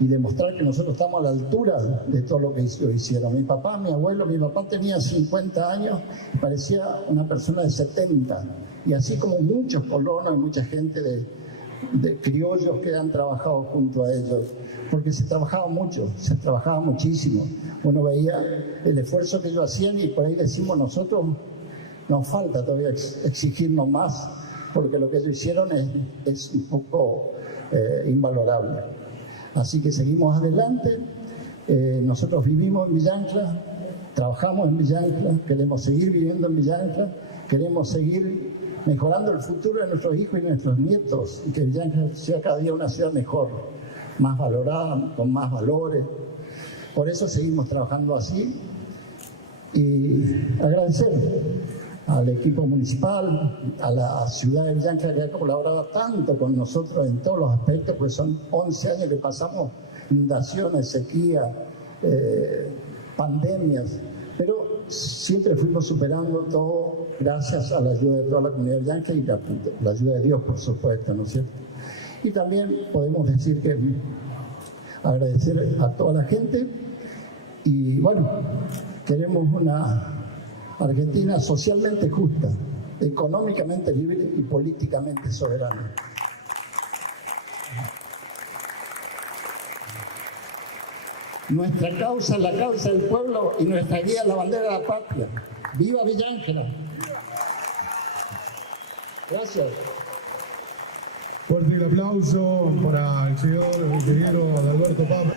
y demostrar que nosotros estamos a la altura de todo lo que hicieron. Mi papá, mi abuelo, mi papá tenía 50 años y parecía una persona de 70. Y así como muchos colonos y mucha gente de criollos que han trabajado junto a ellos, porque se trabajaba mucho, se trabajaba muchísimo. Uno veía el esfuerzo que ellos hacían y por ahí decimos nosotros, nos falta todavía exigirnos más, porque lo que ellos hicieron es un poco invalorable. Así que seguimos adelante. Nosotros vivimos en Villa Ancla, trabajamos en Villa Ancla, queremos seguir viviendo en Villa Ancla, queremos seguir mejorando el futuro de nuestros hijos y nuestros nietos y que Villa Ancla sea cada día una ciudad mejor, más valorada, con más valores. Por eso seguimos trabajando así y agradecer al equipo municipal, a la ciudad de Villa Ancla que ha colaborado tanto con nosotros en todos los aspectos, pues son 11 años que pasamos inundaciones, sequía, pandemias, pero siempre fuimos superando todo gracias a la ayuda de toda la comunidad de Villa Ancla y la ayuda de Dios, por supuesto, ¿no es cierto? Y también podemos decir que agradecer a toda la gente y bueno, queremos una Argentina socialmente justa, económicamente libre y políticamente soberana. Nuestra causa es la causa del pueblo y nuestra guía es la bandera de la patria. ¡Viva Villa Ancla! Gracias. Fuerte el aplauso para el señor ingeniero Alberto Papa.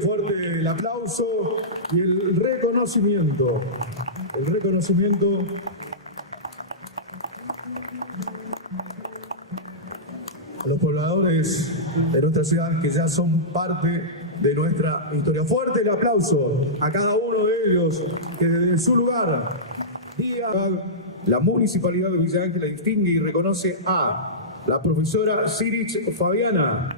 Fuerte el aplauso y el reconocimiento. El reconocimiento a los pobladores de nuestra ciudad que ya son parte de nuestra historia. Fuerte el aplauso a cada uno de ellos que desde su lugar día la Municipalidad de Villa Ancla distingue y reconoce a la profesora Sirich Fabiana.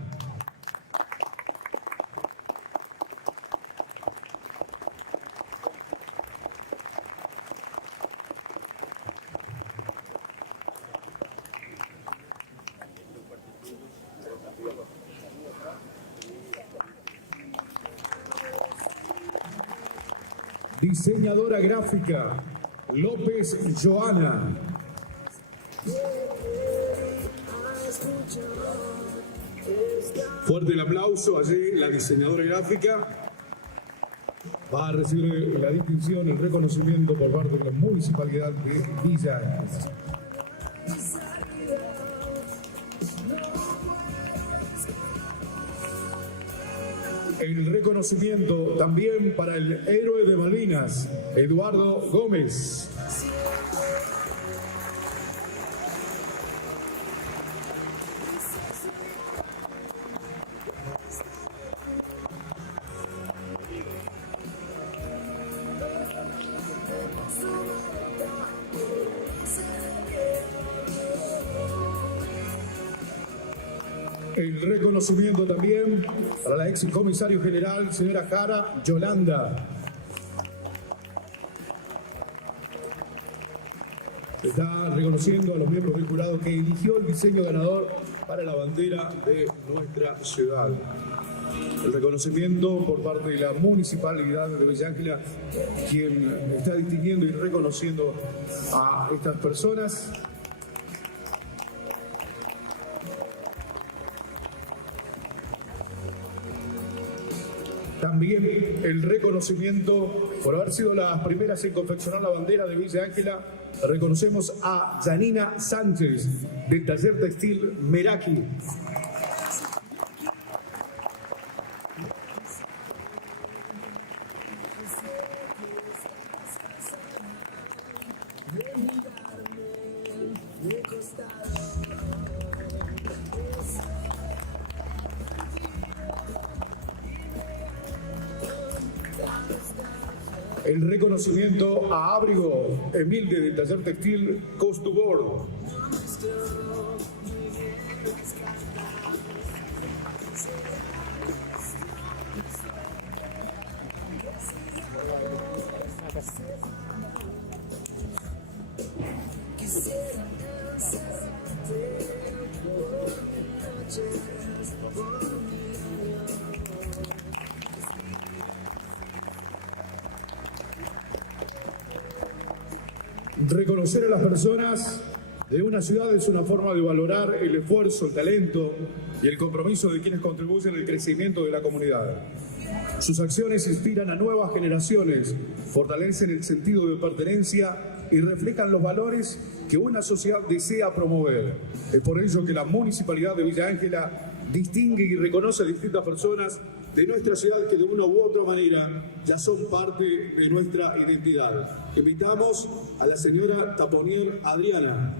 Diseñadora gráfica, López Joana. Fuerte el aplauso. Allí la diseñadora gráfica va a recibir la distinción, el reconocimiento por parte de la Municipalidad de Villa Ancla. El reconocimiento también para el héroe de Malvinas, Eduardo Gómez. El reconocimiento también para la ex comisario general, señora Jara Yolanda. Está reconociendo a los miembros del jurado que eligió el diseño ganador para la bandera de nuestra ciudad. El reconocimiento por parte de la Municipalidad de Villa Ángela, quien está distinguiendo y reconociendo a estas personas. También el reconocimiento por haber sido las primeras en confeccionar la bandera de Villa Ángela. Reconocemos a Janina Sánchez del taller textil Meraki. El reconocimiento a Ábrigo Emilde del taller textil Costubor. Reconocer a las personas de una ciudad es una forma de valorar el esfuerzo, el talento y el compromiso de quienes contribuyen al crecimiento de la comunidad. Sus acciones inspiran a nuevas generaciones, fortalecen el sentido de pertenencia y reflejan los valores que una sociedad desea promover. Es por ello que la Municipalidad de Villa Ángela distingue y reconoce a distintas personas de nuestra ciudad que de una u otra manera ya son parte de nuestra identidad. Invitamos a la señora Taponier Adriana.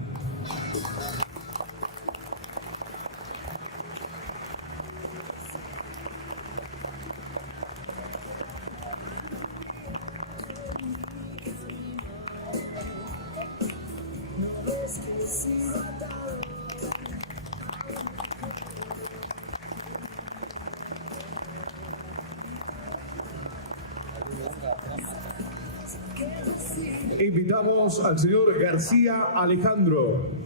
Invitamos al señor García Alejandro.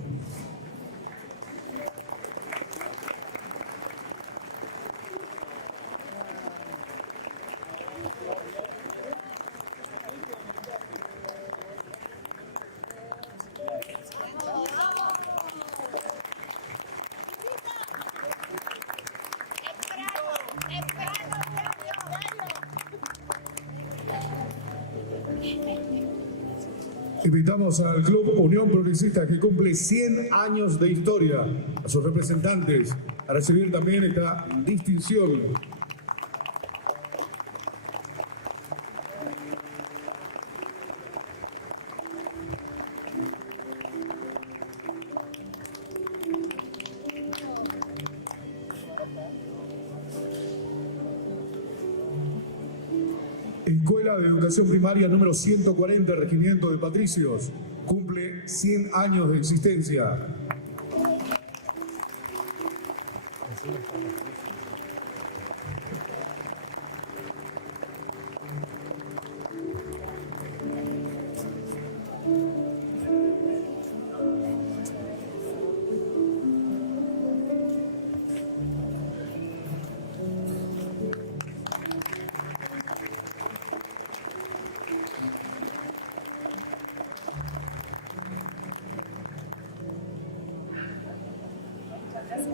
Invitamos al Club Unión Progresista, que cumple 100 años de historia, a sus representantes a recibir también esta distinción. Escuela de Educación Primaria número 140, Regimiento de Patricios, cumple 100 años de existencia.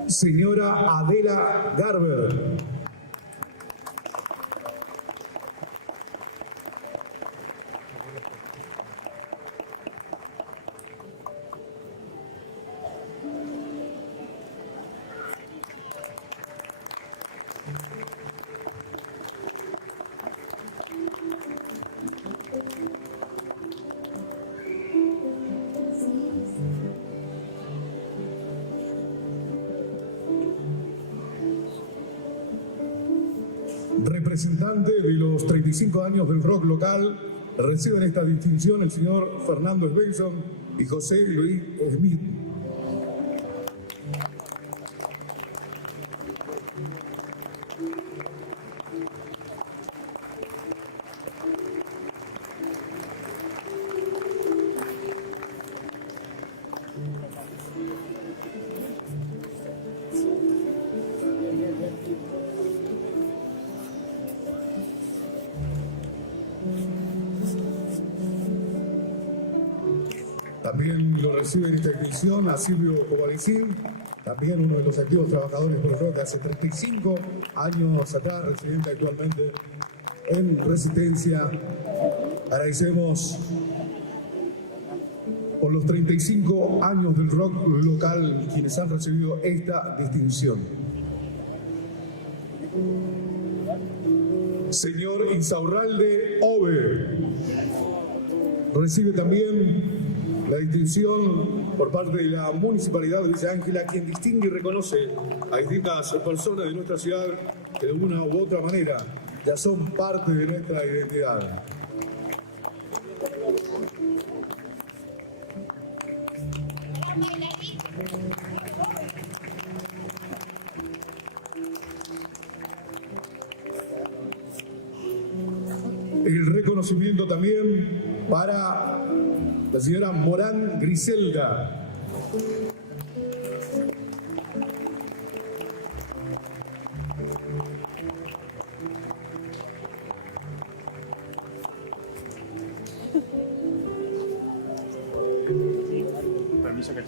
Señora Adela Garber. Representante de los 35 años del rock local, reciben esta distinción el señor Fernando Svensson y José Luis Smith. También lo recibe en esta edición a Silvio Covalicín, también uno de los activos trabajadores por el rock hace 35 años atrás, residente actualmente en Resistencia. Agradecemos por los 35 años del rock local quienes han recibido esta distinción. Señor Insaurralde Ove recibe también la distinción por parte de la Municipalidad de Villa Ángela, quien distingue y reconoce a distintas personas de nuestra ciudad que de una u otra manera ya son parte de nuestra identidad. El reconocimiento también para la señora Morán Griselda. Permiso que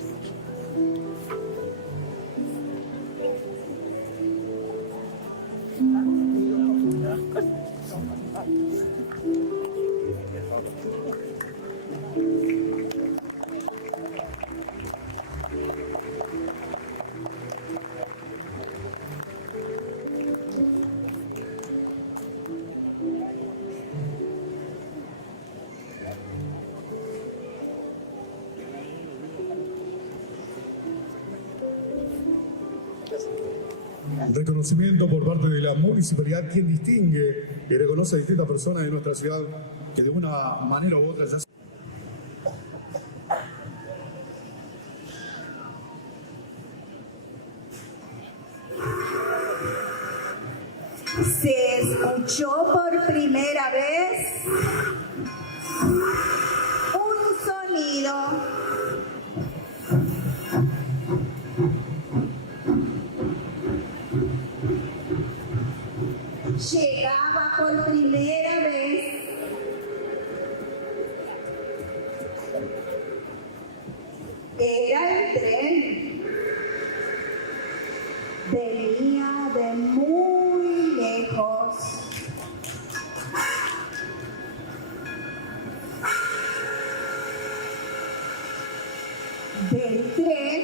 Reconocimiento por parte de la municipalidad, quien distingue y reconoce a distintas personas de nuestra ciudad que de una manera u otra ya se escuchó por primera vez un sonido. Llegaba por primera vez. Era el tren. Venía de muy lejos. Del tren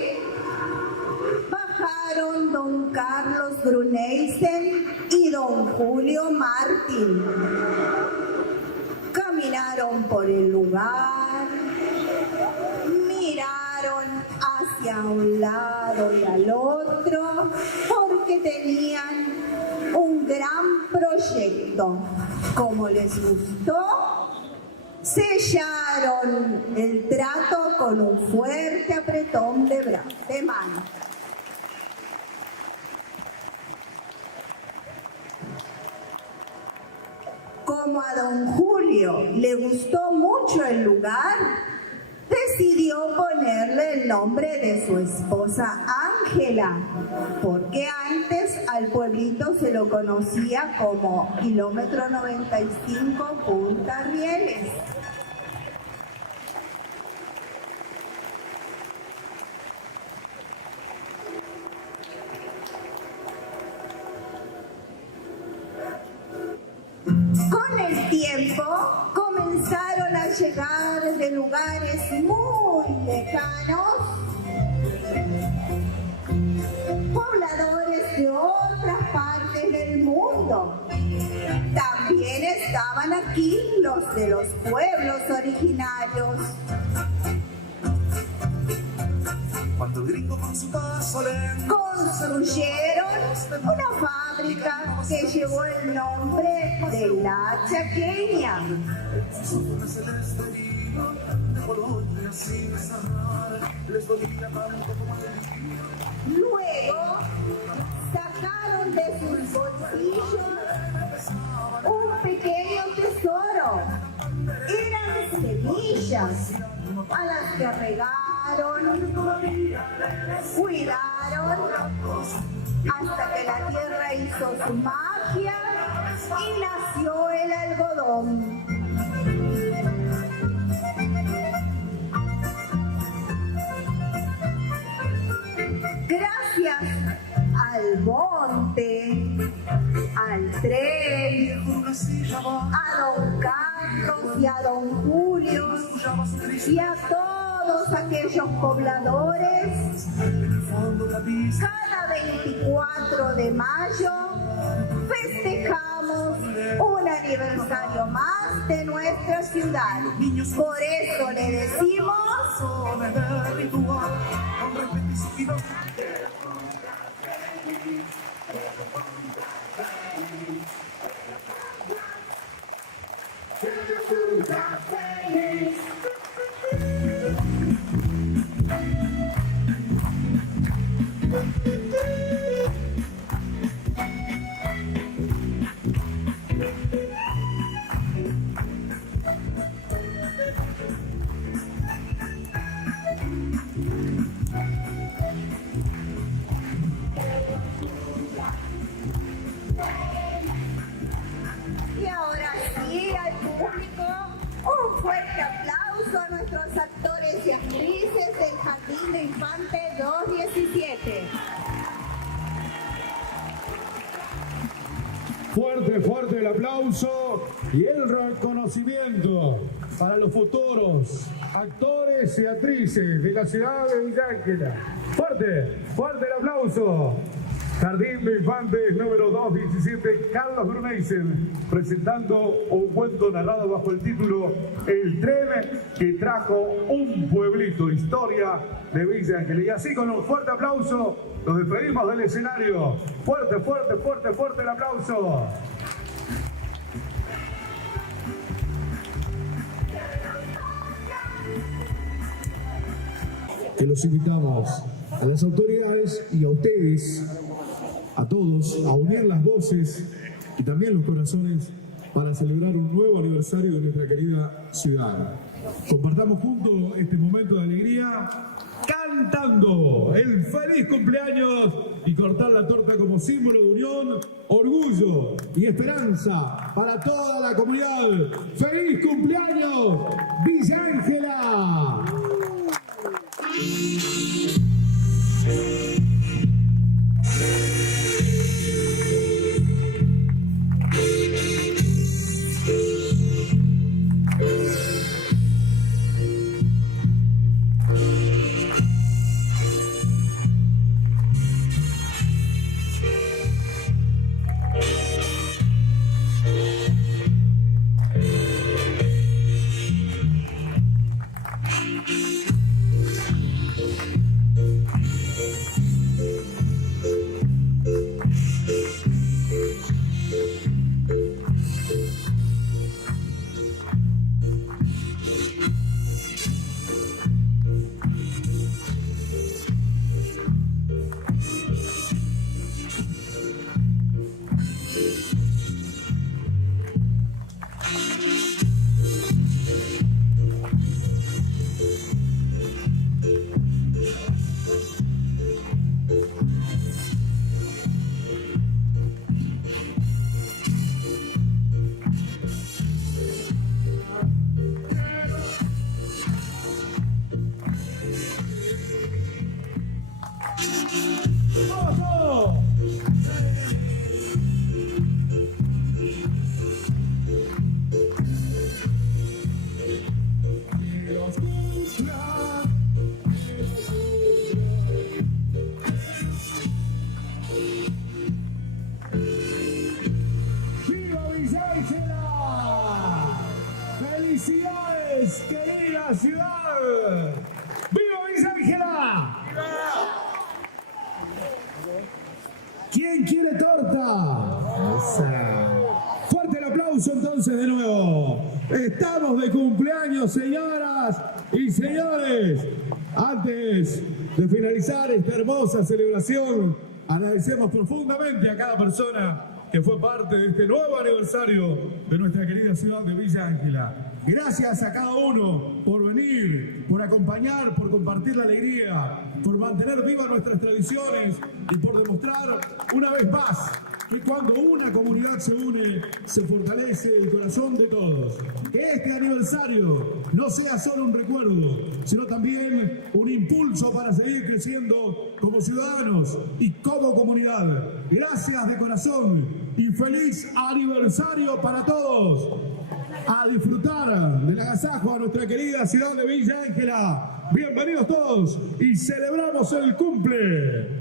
bajaron don Carlos Gruneisen y don Julio Martín. Caminaron por el lugar, miraron hacia un lado y al otro porque tenían un gran proyecto. Como les gustó, sellaron el trato con un fuerte apretón de mano. Como a don Julio le gustó mucho el lugar, decidió ponerle el nombre de su esposa Ángela, porque antes al pueblito se lo conocía como Kilómetro 95 Punta Rieles. Con el tiempo comenzaron a llegar de lugares muy lejanos pobladores de otras partes del mundo. También estaban aquí los de los pueblos originarios. Cuando el gringo con su paso lento construyeron una fábrica que llevó el nombre de La Chaqueña. Luego sacaron de sus bolsillos un pequeño tesoro. Eran semillas a las que regaron, cuidaron, hasta que la tierra hizo su magia y nació el algodón. gracias al monte, al tren, a don Carlos y a don Julio y a todos aquellos pobladores. Cada 24 de mayo festejamos un aniversario más de nuestra ciudad. Por eso le decimos... Y ahora sí, al público, un fuerte aplauso a nuestros actores y actrices del Jardín de Infantes 217. Fuerte el aplauso y el reconocimiento para los futuros actores y actrices de la ciudad de Villa Ángela. Fuerte el aplauso. Jardín de Infantes número 217, Carlos Brunneisen, presentando un cuento narrado bajo el título El tren que trajo un pueblito, historia de Villa Ángela. Y así, con un fuerte aplauso, nos despedimos del escenario. Fuerte el aplauso. Que los invitamos a las autoridades y a ustedes, a todos, a unir las voces y también los corazones para celebrar un nuevo aniversario de nuestra querida ciudad. Compartamos juntos este momento de alegría cantando el feliz cumpleaños y cortar la torta como símbolo de unión, orgullo y esperanza para toda la comunidad. ¡Feliz cumpleaños, Villa Ángela! ¡Felicidades, querida ciudad! ¡Viva Villa Ángela! ¿Quién quiere torta? Fuerte el aplauso entonces de nuevo. Estamos de cumpleaños, señoras y señores. Antes de finalizar esta hermosa celebración, agradecemos profundamente a cada persona que fue parte de este nuevo aniversario de nuestra querida ciudad de Villa Ángela. Gracias a cada uno por venir, por acompañar, por compartir la alegría, por mantener vivas nuestras tradiciones y por demostrar una vez más que cuando una comunidad se une, se fortalece el corazón de todos. Que este aniversario no sea solo un recuerdo, sino también un impulso para seguir creciendo como ciudadanos y como comunidad. Gracias de corazón y feliz aniversario para todos. A disfrutar del agasajo a nuestra querida ciudad de Villa Ángela. Bienvenidos todos y celebramos el cumple.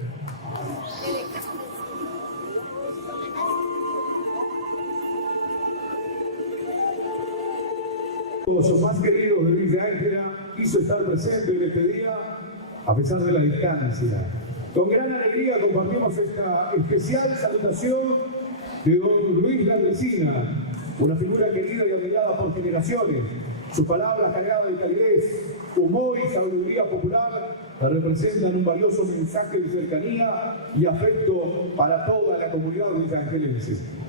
Todos los más queridos de Villa Ángela quiso estar presente en este día a pesar de la distancia. Con gran alegría compartimos esta especial salutación de don Luis Landresina, una figura querida y admirada por generaciones. Sus palabras cargadas de calidez, humor y sabiduría popular representan un valioso mensaje de cercanía y afecto para toda la comunidad villaangelense.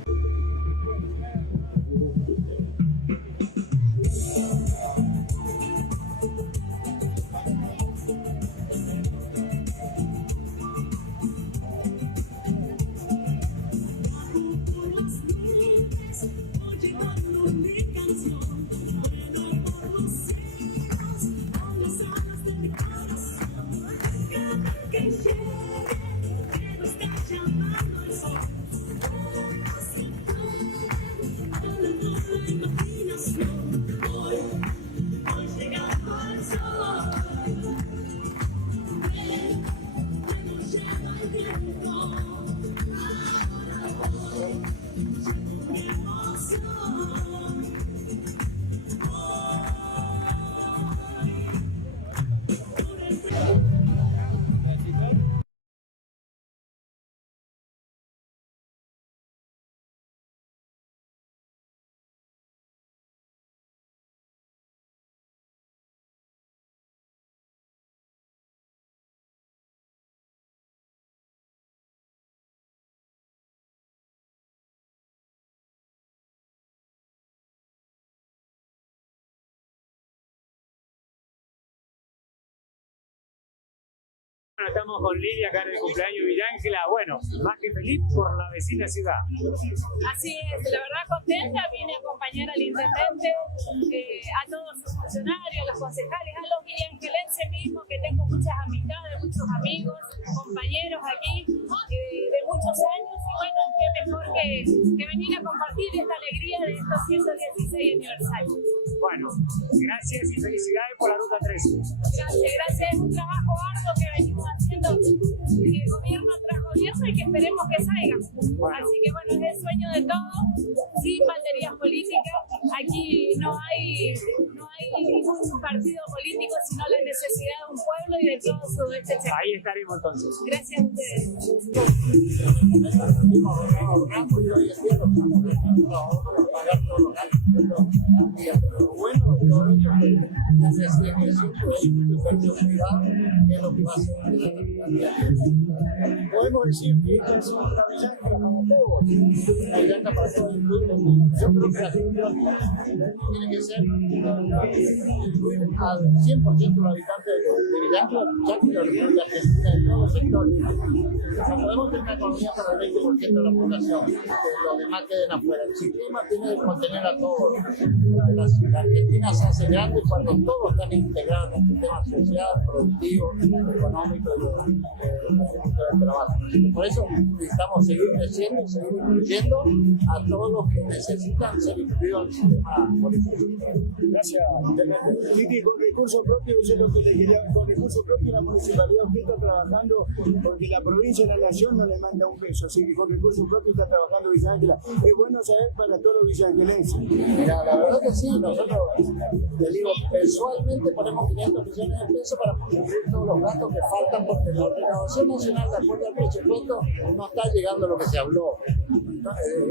Estamos con Lidia acá en el cumpleaños de Villa Ángela. Bueno, más que feliz por la vecina ciudad. Así es, la verdad contenta, vine a acompañar al intendente, a todos sus funcionarios, a los concejales, a los villangelenses mismos, que tengo muchas amistades, muchos amigos, compañeros aquí de muchos años, y bueno, qué mejor que venir a compartir esta alegría de estos 116 aniversarios. Bueno, gracias y felicidades por la Ruta 13. Gracias, es un trabajo arduo que venimos haciendo gobierno tras gobierno y que esperemos que salga. Bueno. Así que bueno, es el sueño de todos, sin banderías políticas. Aquí no hay ningún partido político, sino la necesidad de un pueblo y de todo su este. Ahí estaremos entonces. Gracias a ustedes. Bueno, la necesidad es superioridad, que es lo que va a hacer. Podemos decir que esta es una Villa Ángela para todos, una Villa Ángela para todo el pueblo. Yo creo que la gestión tiene que ser incluir al 100% de los habitantes de Villa Ángela, ya que la República Argentina en todos los sectores. No podemos tener una economía para el 20% de la población, que los demás queden afuera. El sistema tiene que contener a todos. La Argentina se hace grande cuando todos están integrados en el sistema social, productivo, económico y de trabajo. Por eso necesitamos seguir creciendo y seguir incluyendo a todos los que necesitan ser incluidos en el sistema político. Gracias. Liti, con recursos propios, eso es lo que le quería, con recursos propios la municipalidad usted está trabajando porque la provincia y la nación no le manda un peso, así que con recursos propios está trabajando Villa Ángela. Es bueno saber para todos los villangelenses. Mira, la verdad que sí, nosotros, te digo, mensualmente ponemos 500 millones de pesos para cubrir todos los gastos que faltan porque la Ordenación Nacional, de acuerdo al presupuesto, no está llegando a lo que se habló.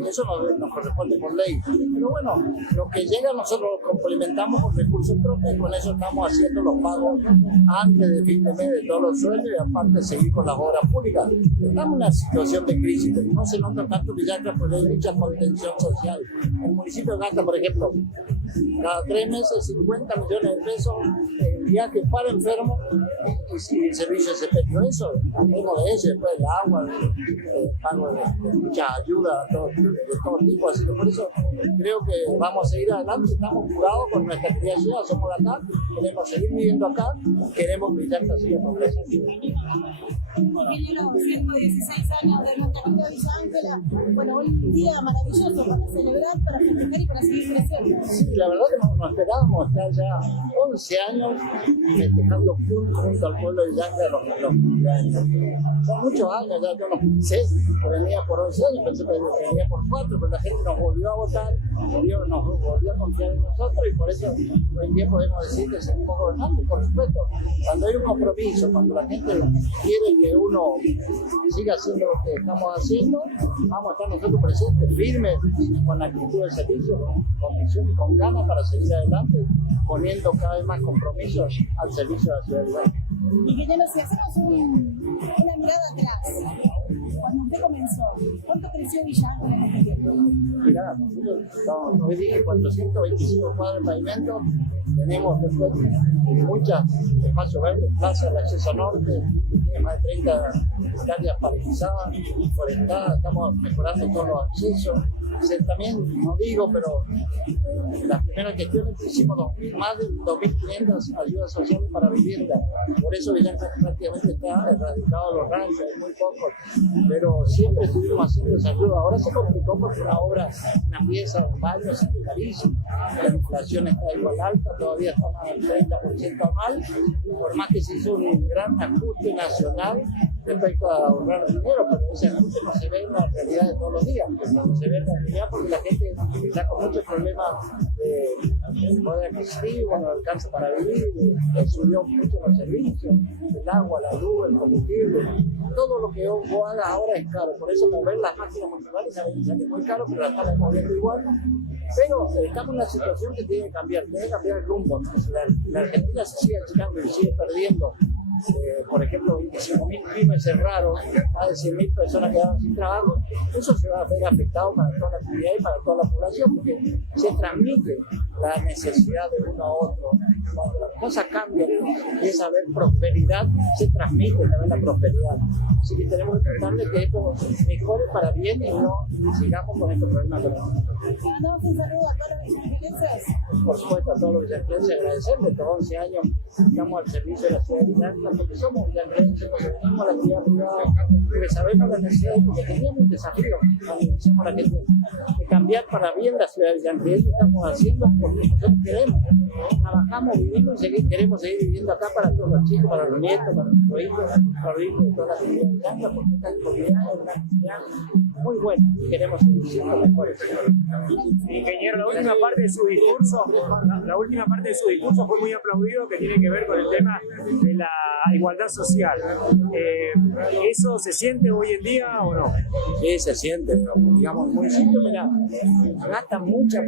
Eso nos corresponde por ley. Pero bueno, lo que llega nosotros lo complementamos con recursos propios y con eso estamos haciendo los pagos antes de fin de mes de todos los sueldos y aparte seguir con las obras públicas. Estamos en una situación de crisis, no se nota tanto Villa Ángela porque hay mucha contención social. El municipio gasta, por ejemplo, cada 3 meses 50 millones de pesos en viajes para enfermos y el servicio de sepelio. Eso, hablemos de eso, después del agua, del pago de mucha ayuda de todo tipo. Así que por eso creo que vamos a seguir adelante, estamos curados con nuestra querida ciudad, somos de acá, queremos seguir viviendo acá, queremos brillar la ciudad progresa. Ingeniero, 116 años del mantenimiento de Villa Ángela. Bueno, un día maravilloso para celebrar, para festejar y para seguir creciendo. Sí, la verdad que no esperábamos estar ya 11 años festejando junto al pueblo de Villa Ángela los cumpleaños. Son muchos años, ya yo no pensé que venía por 11 años, pensé que venía por 4, pero la gente nos volvió a votar, nos volvió a confiar en nosotros y por eso hoy en día podemos decir que seguimos gobernando. Por supuesto, cuando hay un compromiso, cuando la gente quiere que uno siga haciendo lo que estamos haciendo, vamos a estar nosotros presentes, firmes, con la actitud del servicio, con visión y con ganas para seguir adelante, poniendo cada vez más compromisos al servicio de la ciudad de Villa Ángela. Ingeniero, si hacemos una mirada atrás, cuando usted comenzó, ¿cuánto creció Villa Ángela en este tiempo? Mirá, nosotros hoy dije 425 cuadras de pavimento, tenemos después muchos espacios verdes, plaza, el acceso norte, tiene más de 30 hectáreas paralizadas, forestadas, estamos mejorando todos los accesos. También, no digo, pero las primeras gestiones hicimos más de 2.500 ayudas sociales para vivienda. Por eso Villa Ángela prácticamente está erradicado de los ranchos, hay muy pocos, pero siempre estuvimos haciendo esa ayuda. Ahora se complicó porque una obra, una pieza, un baño, es carísimo. La inflación está igual alta, todavía está más del 30% anual, por más que se hizo un gran ajuste nacional respecto a ahorrar dinero, pero ese ajuste no se ve en la realidad de todos los días, no se ve en la realidad porque la gente está con muchos problemas de poder adquisitivo, no alcanza para vivir, subió mucho los servicios, el agua, la luz, el combustible, todo lo que vos hagas ahora es caro, por eso mover las máquinas municipales es muy caro, pero la estamos moviendo igual. Pero estamos en una situación que tiene que cambiar el rumbo, ¿no? La Argentina se sigue achicando y sigue perdiendo. Por ejemplo, 25.000 pymes cerraron, más de 100.000 personas quedaron sin trabajo. Eso se va a ver afectado para toda la comunidad y para toda la población, porque se transmite la necesidad de uno a otro. Cuando las cosas cambian y empieza a haber prosperidad, se transmite también la prosperidad. Así que tenemos que tratar de que esto mejore para bien y no sigamos con estos problemas. Mandamos un saludo a todos los villaangelenses. Por supuesto, a todos los villaangelenses, agradecerles. Estos 11 años estamos al servicio de la ciudad de Villa Ángela, porque somos villaangelenses, porque venimos a la actividad privada, porque sabemos las necesidades, porque teníamos un desafío cuando iniciamos la gestión de cambiar para bien la ciudad de Villa Ángela. Eso estamos haciendo porque nosotros queremos. Trabajamos, vivimos y queremos seguir viviendo acá para todos los chicos, para los nietos, para nuestros hijos, para los hijos de toda la comunidad de Villa Ángela, porque esta comunidad es una comunidad muy buena y queremos seguir siendo mejores. Ingeniero, la última parte de su discurso fue muy aplaudido, que tiene que ver con el tema de la igualdad social. ¿Eso se siente hoy en día o no? Sí, se siente. Digamos, el municipio, mira, gasta muchos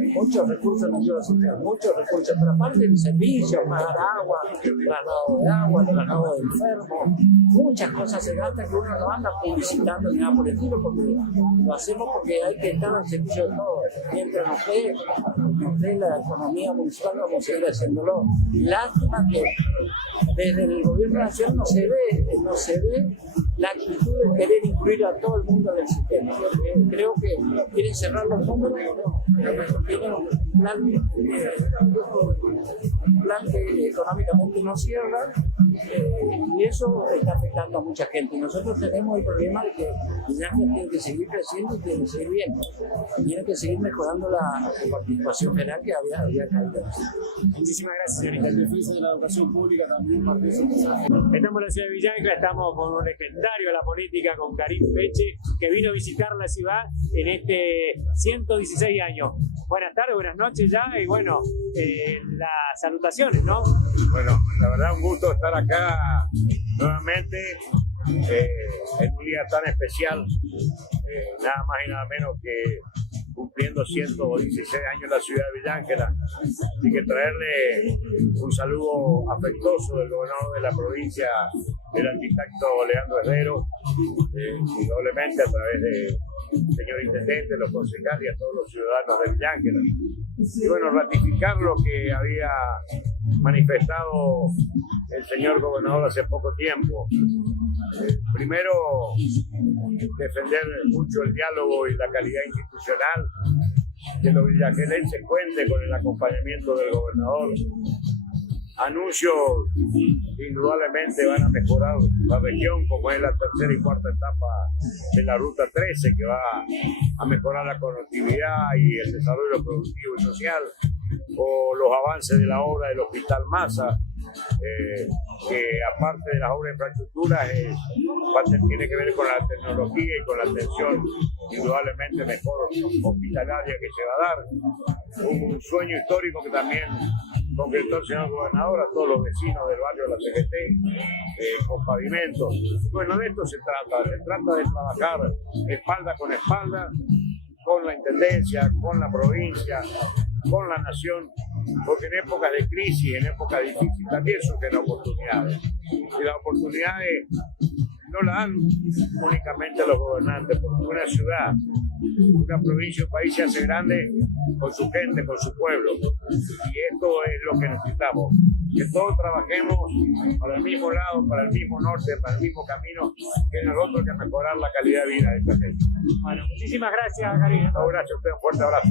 recursos en ayuda social, muchos recursos, pero aparte del servicio, pagar agua, traslado de enfermos, muchas cosas se gastan que uno no anda publicitando ni nada por el estilo, porque lo hacemos porque hay que estar al servicio de todos. Mientras nos dé la economía municipal, vamos a seguir haciéndolo. Lástima que desde el gobierno nacional no se ve la actitud de querer incluir a todo el mundo en el sistema. Creo que quieren cerrar los números, tienen un plan que económicamente no cierra, y eso está afectando a mucha gente. Y nosotros tenemos el problema de que Villa Ángela tiene que seguir creciendo y tiene que seguir bien. Tiene que seguir mejorando la participación general que había caído. Muchísimas gracias, señorita. El defensa de la educación pública también. Estamos en la ciudad de Villa Ángela, estamos con un legendario de la política, con Karim Peche, que vino a visitar la ciudad en este 116 años. Buenas tardes, buenas noches ya, y bueno, las salutaciones, ¿no? Bueno, la verdad un gusto estar acá nuevamente en un día tan especial, nada más y nada menos que cumpliendo 116 años la ciudad de Villa Ángela. Así que traerle un saludo afectuoso del gobernador de la provincia, el arquitecto Leandro Herrero, y doblemente a través del señor intendente, los concejales y a todos los ciudadanos de Villa Ángela. y bueno, ratificar lo que había manifestado el señor gobernador hace poco tiempo. Primero, defender mucho el diálogo y la calidad institucional, que los villagelenses cuenten con el acompañamiento del gobernador. Anuncios que indudablemente van a mejorar la región, como es la tercera y cuarta etapa de la Ruta 13, que va a mejorar la conectividad y el desarrollo productivo y social, o los avances de la obra del Hospital Massa, que aparte de las obras de infraestructura tiene que ver con la tecnología y con la atención indudablemente mejor hospitalaria que se va a dar. Un sueño histórico que también concretó el señor gobernador a todos los vecinos del barrio de la CGT, con pavimentos. Bueno, de esto se trata de trabajar espalda con la intendencia, con la provincia, con la nación, porque en épocas de crisis, en épocas difíciles también surgen oportunidades. Y las oportunidades no las dan únicamente los gobernantes, porque una ciudad, una provincia, un país se hace grande con su gente, con su pueblo. Y esto es lo que necesitamos, que todos trabajemos para el mismo lado, para el mismo norte, para el mismo camino, que nosotros que mejorar la calidad de vida de esta gente. Bueno, muchísimas gracias, Gary. No, gracias a usted, un fuerte abrazo.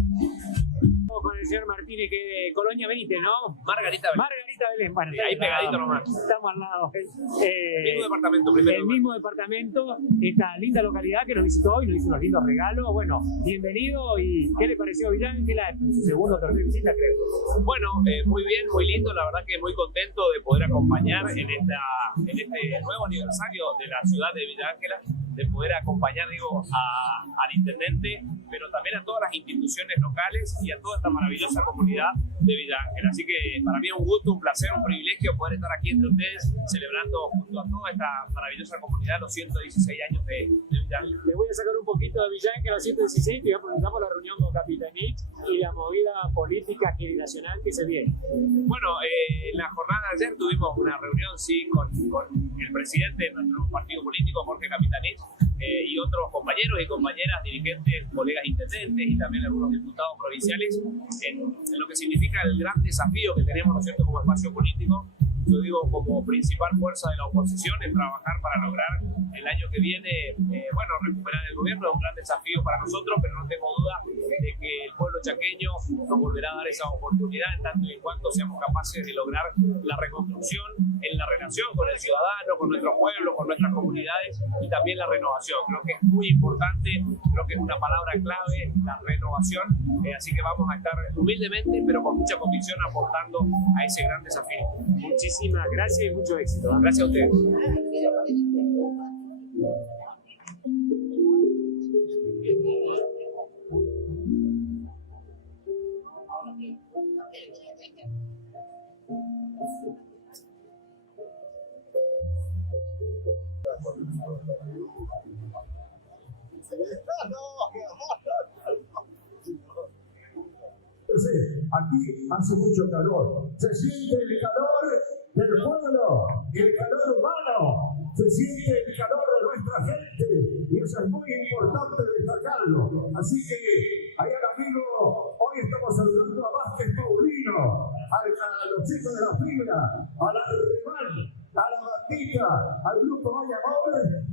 Con el señor Martínez, que de Colonia Benítez, ¿no? Margarita Belén. Margarita Belén. Bueno, Sí, ahí pegadito nomás. Estamos al lado. El mismo departamento, primero. El mismo departamento, esta linda localidad que nos visitó hoy, nos hizo unos lindos regalos. Bueno, bienvenido. ¿Y qué le pareció a Villángela en su segundo torneo de visita, creo? Bueno, muy bien, muy lindo. La verdad que muy contento de poder acompañar en este nuevo aniversario de la ciudad de Villángela, de poder acompañar, al intendente, pero también a todas las instituciones locales y a toda esta maravillosa comunidad de Villángela. Así que para mí es un gusto, un placer, un privilegio poder estar aquí entre ustedes, celebrando junto a toda esta maravillosa comunidad los 116 años de Villángela. Te voy a sacar un poquito de Villángela, los 116, y presentamos la reunión con Capitanich y la movida política generacional que se viene. Bueno, en la jornada de ayer tuvimos una reunión, sí, con el presidente de nuestro partido político, Jorge Capitanich, y otros compañeros y compañeras, dirigentes, colegas intendentes y también algunos diputados provinciales, en lo que significa el gran desafío que tenemos, ¿no es cierto?, como espacio político. Yo digo, como principal fuerza de la oposición, en trabajar para lograr el año que viene, recuperar el gobierno. Es un gran desafío para nosotros, pero no tengo duda de que el pueblo chaqueño nos volverá a dar esa oportunidad en tanto y en cuanto seamos capaces de lograr la reconstrucción en la relación con el ciudadano, con nuestro pueblo, con nuestras comunidades y también la renovación. Creo que es muy importante, creo que es una palabra clave, la renovación. Así que vamos a estar humildemente, pero con mucha convicción, aportando a ese gran desafío. Muchísimas gracias y mucho éxito. Gracias a ustedes. Aquí hace mucho calor. Se siente el calor del pueblo y el calor humano. Se siente el calor de nuestra gente y eso es muy importante destacarlo. Así que ahí al amigo, hoy estamos saludando a Vázquez Paulino, a los chicos de la fibra, a la rival, a la bandita, al grupo Vaya Amor.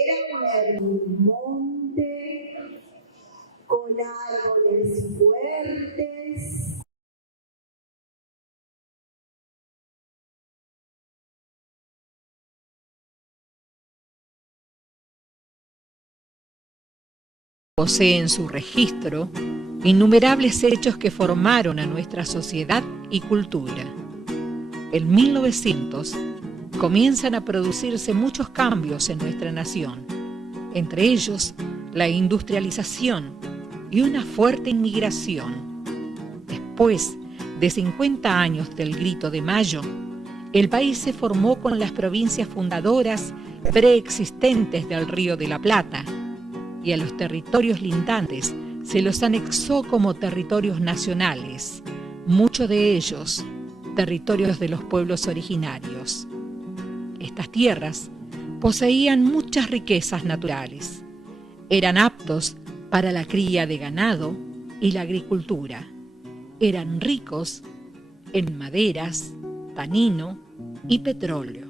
Era un monte con árboles fuertes Posee en su registro innumerables hechos que formaron a nuestra sociedad y cultura. En 1900 comienzan a producirse muchos cambios en nuestra nación, entre ellos la industrialización y una fuerte inmigración. Después de 50 años del Grito de Mayo, el país se formó con las provincias fundadoras preexistentes del Río de la Plata, y a los territorios lindantes se los anexó como territorios nacionales, muchos de ellos territorios de los pueblos originarios. Estas tierras poseían muchas riquezas naturales, eran aptos para la cría de ganado y la agricultura, eran ricos en maderas, tanino y petróleo.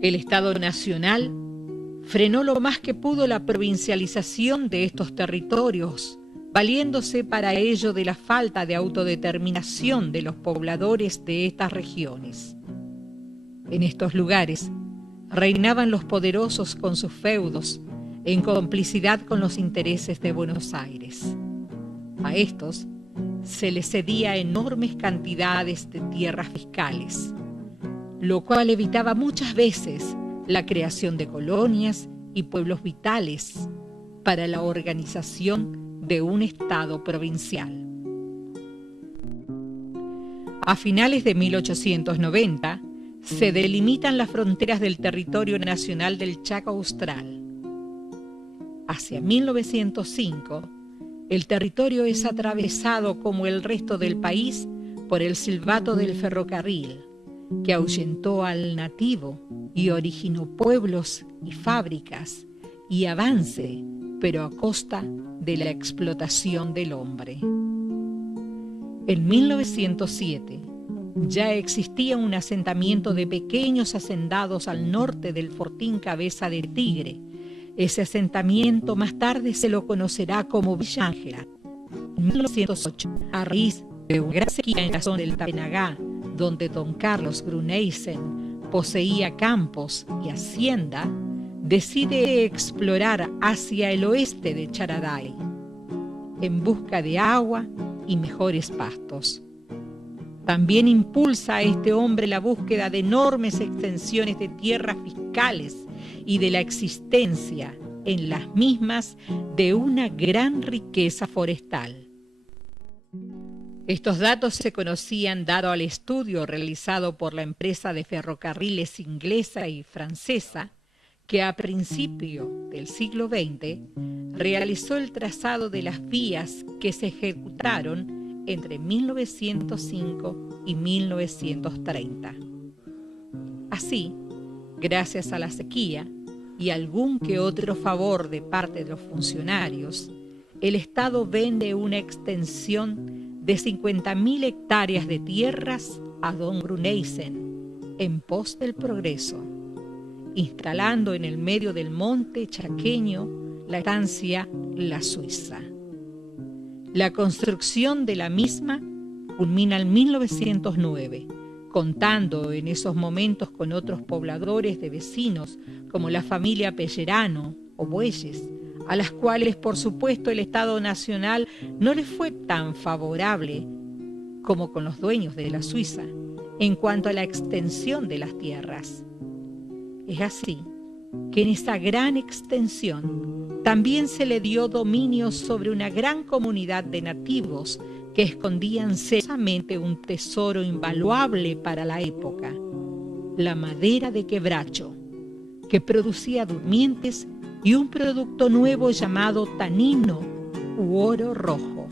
El Estado Nacional frenó lo más que pudo la provincialización de estos territorios, valiéndose para ello de la falta de autodeterminación de los pobladores de estas regiones. En estos lugares reinaban los poderosos con sus feudos, en complicidad con los intereses de Buenos Aires. A estos se les cedía enormes cantidades de tierras fiscales, lo cual evitaba muchas veces la creación de colonias y pueblos vitales para la organización de un Estado provincial. A finales de 1890 se delimitan las fronteras del territorio nacional del Chaco Austral. Hacia 1905, el territorio es atravesado como el resto del país por el silbato del ferrocarril, que ahuyentó al nativo y originó pueblos y fábricas y avance, pero a costa de la explotación del hombre. En 1907 ya existía un asentamiento de pequeños hacendados al norte del fortín Cabeza de Tigre. Ese asentamiento más tarde se lo conocerá como Villa Ángela. En 1908, a raíz de una gran sequía en la zona del Tapenagá, donde don Carlos Gruneysen poseía campos y hacienda, decide explorar hacia el oeste de Charaday, en busca de agua y mejores pastos. También impulsa a este hombre la búsqueda de enormes extensiones de tierras fiscales y de la existencia en las mismas de una gran riqueza forestal. Estos datos se conocían dado al estudio realizado por la empresa de ferrocarriles inglesa y francesa, que a principio del siglo XX realizó el trazado de las vías que se ejecutaron entre 1905 y 1930. Así, gracias a la sequía y algún que otro favor de parte de los funcionarios, el Estado vende una extensión de 50.000 hectáreas de tierras a don Gruneysen en pos del progreso, instalando en el medio del monte chaqueño la estancia La Suiza. La construcción de la misma culmina en 1909, contando en esos momentos con otros pobladores de vecinos como la familia Pellerano o Bueyes, a las cuales por supuesto el Estado Nacional no les fue tan favorable como con los dueños de la Suiza en cuanto a la extensión de las tierras. Es así que en esa gran extensión también se le dio dominio sobre una gran comunidad de nativos que escondían celosamente un tesoro invaluable para la época, la madera de quebracho, que producía durmientes y un producto nuevo llamado tanino u oro rojo,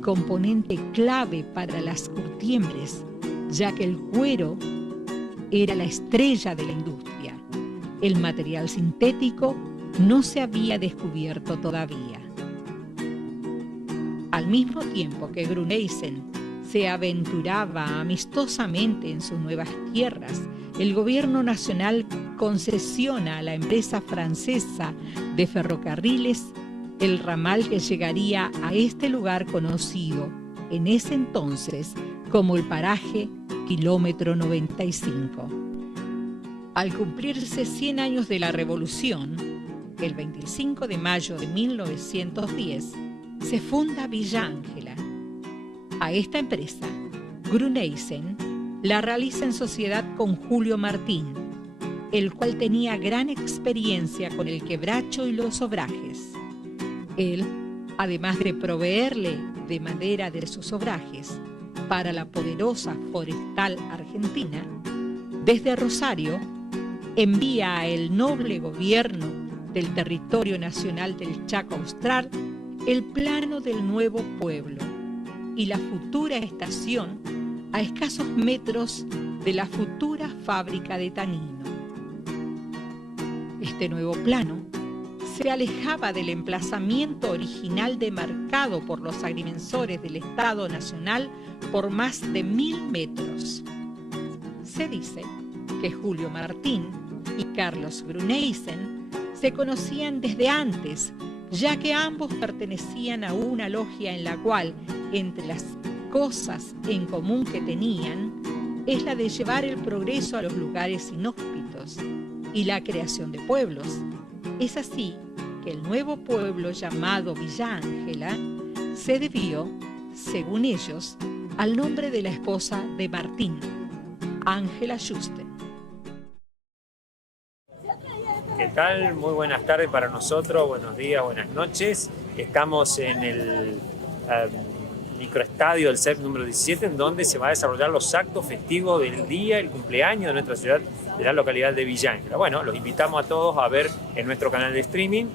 componente clave para las curtiembres, ya que el cuero era la estrella de la industria. El material sintético no se había descubierto todavía. Al mismo tiempo que Gruneysen se aventuraba amistosamente en sus nuevas tierras, el gobierno nacional concesiona a la empresa francesa de ferrocarriles el ramal que llegaría a este lugar conocido en ese entonces como el paraje Kilómetro 95. Al cumplirse 100 años de la Revolución, el 25 de mayo de 1910, se funda Villa Ángela. A esta empresa, Gruneisen la realiza en sociedad con Julio Martín, el cual tenía gran experiencia con el quebracho y los obrajes. Él, además de proveerle de madera de sus obrajes para la poderosa forestal argentina, desde Rosario envía a el noble gobierno del territorio nacional del Chaco Austral el plano del nuevo pueblo y la futura estación a escasos metros de la futura fábrica de tanino. Este nuevo plano se alejaba del emplazamiento original demarcado por los agrimensores del Estado Nacional por más de 1000 metros. Se dice que Julio Martín y Carlos Gruneisen se conocían desde antes, ya que ambos pertenecían a una logia en la cual, entre las cosas en común que tenían, es la de llevar el progreso a los lugares inhóspitos y la creación de pueblos. Es así que el nuevo pueblo llamado Villa Ángela se debió, según ellos, al nombre de la esposa de Martín, Ángela Juste. ¿Qué tal? Muy buenas tardes para nosotros, buenos días, buenas noches. Estamos en el microestadio del CEP número 17, en donde se va a desarrollar los actos festivos del día, el cumpleaños de nuestra ciudad, de la localidad de Villa Ángela. Bueno, los invitamos a todos a ver en nuestro canal de streaming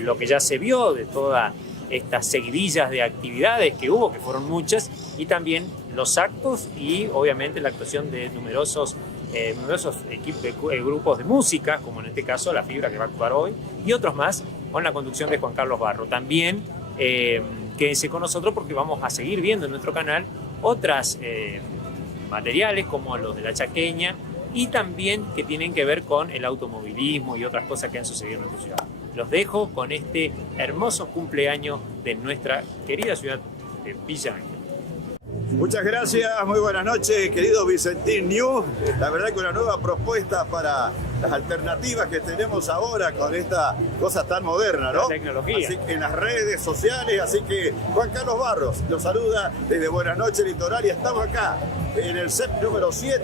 lo que ya se vio de todas estas seguidillas de actividades que hubo, que fueron muchas, y también los actos y obviamente la actuación de numerosos grupos de música, como en este caso La Fibra, que va a actuar hoy, y otros más con la conducción de Juan Carlos Barro. También quédense con nosotros porque vamos a seguir viendo en nuestro canal otras materiales como los de La Chaqueña y también que tienen que ver con el automovilismo y otras cosas que han sucedido en nuestra ciudad. Los dejo con este hermoso cumpleaños de nuestra querida ciudad de Villa Ángela. Muchas gracias, muy buenas noches, querido Vicentín News. La verdad que una nueva propuesta para las alternativas que tenemos ahora con esta cosa tan moderna, ¿no? La tecnología. Así que en las redes sociales, así que Juan Carlos Barros los saluda desde Buenas Noches Litoral y estamos acá en el CEP número 7,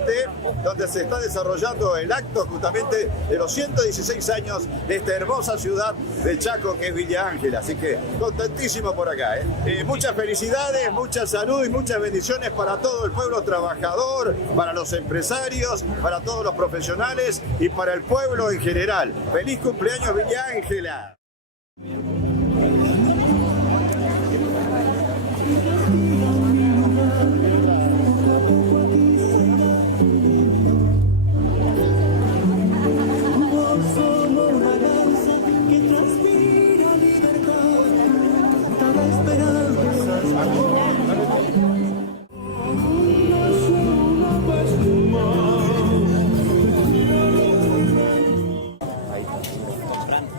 donde se está desarrollando el acto justamente de los 116 años de esta hermosa ciudad del Chaco que es Villa Ángela. Así que contentísimo por acá, ¿eh? Muchas felicidades, mucha salud y muchas bendiciones para todo el pueblo trabajador, para los empresarios, para todos los profesionales y para el pueblo en general. ¡Feliz cumpleaños Villa Ángela!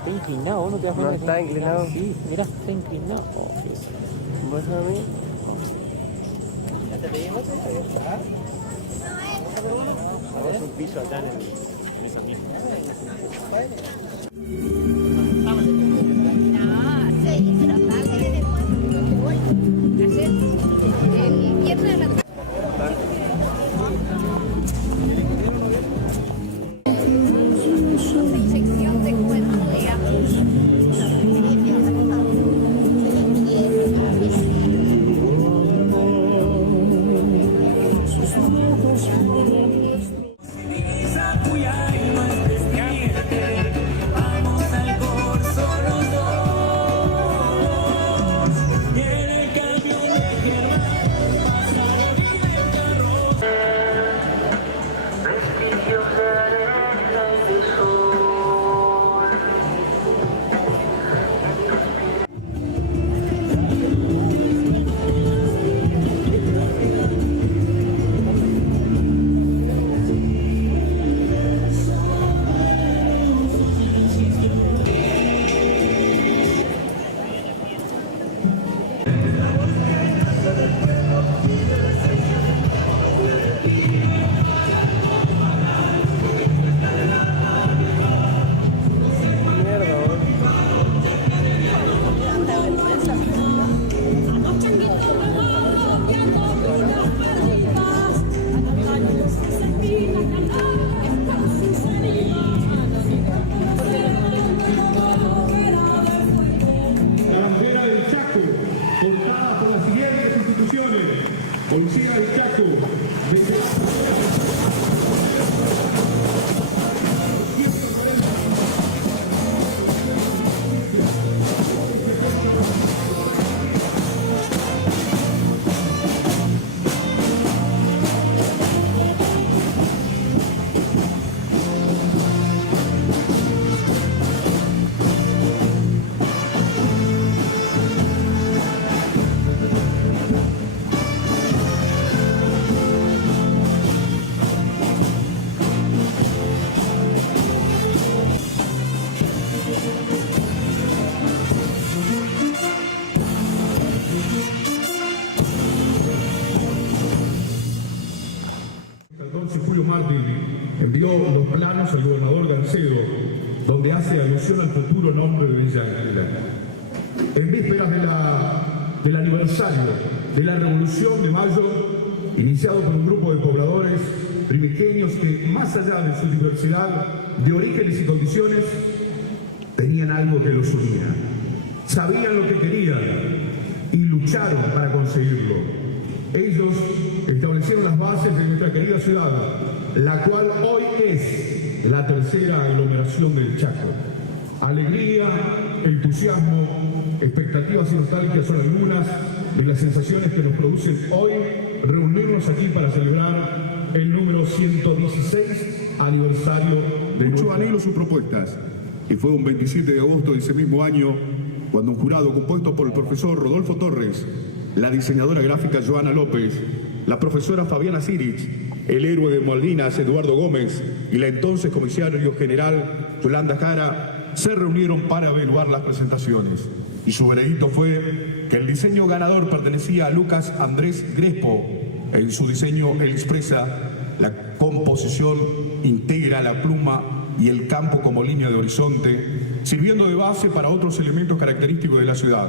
Inclinado, ¿no te das cuenta? No está inclinado. Sí, mira, está inclinado. Oh, ¿Vos a mí? ¿Ya te pedimos? Vamos a un piso acá en esa misma. Cuya alma es 14 Julio Martín envió los planos al gobernador Garcedo, donde hace alusión al futuro nombre de Villa Ángela. En vísperas del aniversario de la Revolución de Mayo, iniciado por un grupo de pobladores primigenios que, más allá de su diversidad de orígenes y condiciones, tenían algo que los unía. Sabían lo que querían y lucharon para conseguirlo. Ellos establecieron las bases de nuestra querida ciudad, la cual hoy es la tercera aglomeración del Chaco. Alegría, entusiasmo, expectativas y nostalgia son algunas de las sensaciones que nos producen hoy reunirnos aquí para celebrar el número 116 aniversario de muchos anhelos y propuestas. Y fue un 27 de agosto de ese mismo año cuando un jurado compuesto por el profesor Rodolfo Torres, la diseñadora gráfica Joana López, la profesora Fabiana Sirich, el héroe de Malvinas Eduardo Gómez y la entonces comisario general Yolanda Jara se reunieron para evaluar las presentaciones. Y su veredicto fue que el diseño ganador pertenecía a Lucas Andrés Grespo. En su diseño él expresa la composición, integra la pluma y el campo como línea de horizonte, sirviendo de base para otros elementos característicos de la ciudad.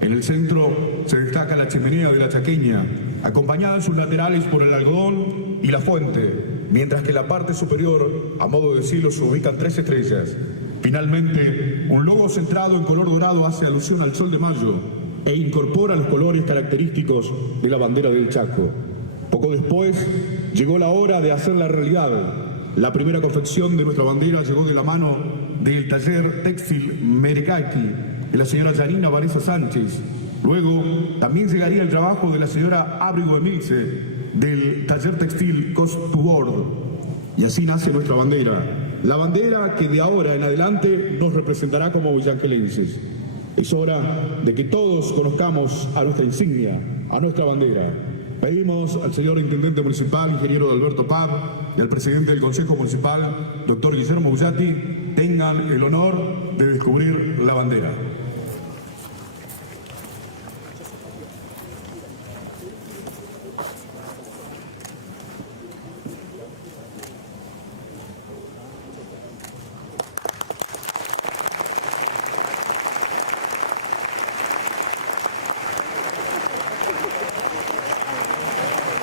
En el centro se destaca la chimenea de la Chaqueña, acompañada en sus laterales por el algodón y la fuente, mientras que en la parte superior, a modo de cielo, se ubican 3 estrellas. Finalmente, un logo centrado en color dorado hace alusión al sol de mayo e incorpora los colores característicos de la bandera del Chaco. Poco después, llegó la hora de hacerla realidad. La primera confección de nuestra bandera llegó de la mano del taller textil Merecaki de la señora Yanina Vanessa Sánchez. Luego, también llegaría el trabajo de la señora Ábrigo Emilce del taller textil Cost to Board. Y así nace nuestra bandera. La bandera que de ahora en adelante nos representará como villangelenses. Es hora de que todos conozcamos a nuestra insignia, a nuestra bandera. Pedimos al señor Intendente Municipal, ingeniero Alberto Pab, y al Presidente del Consejo Municipal, doctor Guillermo Bullati, tengan el honor de descubrir la bandera.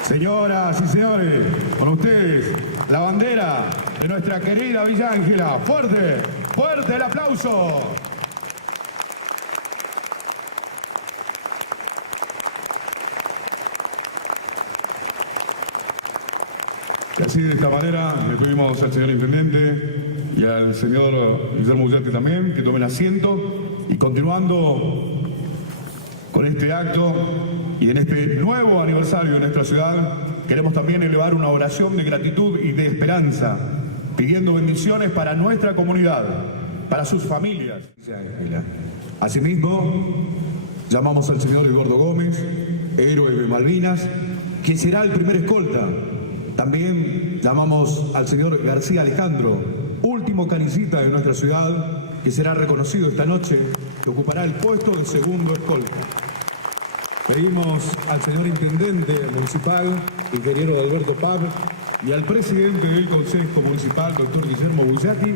Señoras y señores, con ustedes, la bandera de nuestra querida Villa Ángela. ¡Fuerte, fuerte el aplauso! Y así, de esta manera, le pedimos al señor Intendente y al señor Guillermo Bullati también que tomen asiento, y continuando con este acto y en este nuevo aniversario de nuestra ciudad, queremos también elevar una oración de gratitud y de esperanza, pidiendo bendiciones para nuestra comunidad, para sus familias. Asimismo, llamamos al señor Eduardo Gómez, héroe de Malvinas, quien será el primer escolta. También llamamos al señor García Alejandro, último canillita de nuestra ciudad, que será reconocido esta noche, que ocupará el puesto de segundo escolta. Pedimos al señor Intendente Municipal, ingeniero Alberto Pab, y al Presidente del Consejo Municipal, doctor Guillermo Bullati,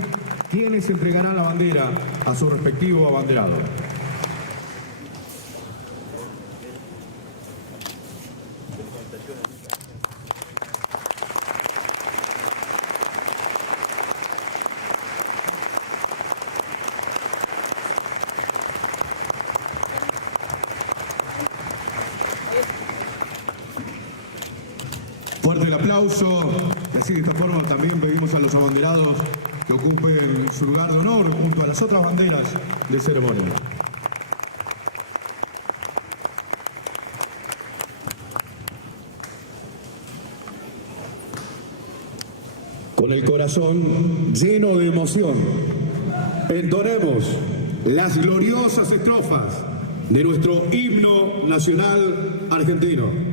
quienes entregarán la bandera a su respectivo abanderado. Fuerte el aplauso. Y así, de esta forma, también pedimos a los abanderados que ocupen su lugar de honor junto a las otras banderas de ceremonia. Con el corazón lleno de emoción, entonemos las gloriosas estrofas de nuestro himno nacional argentino.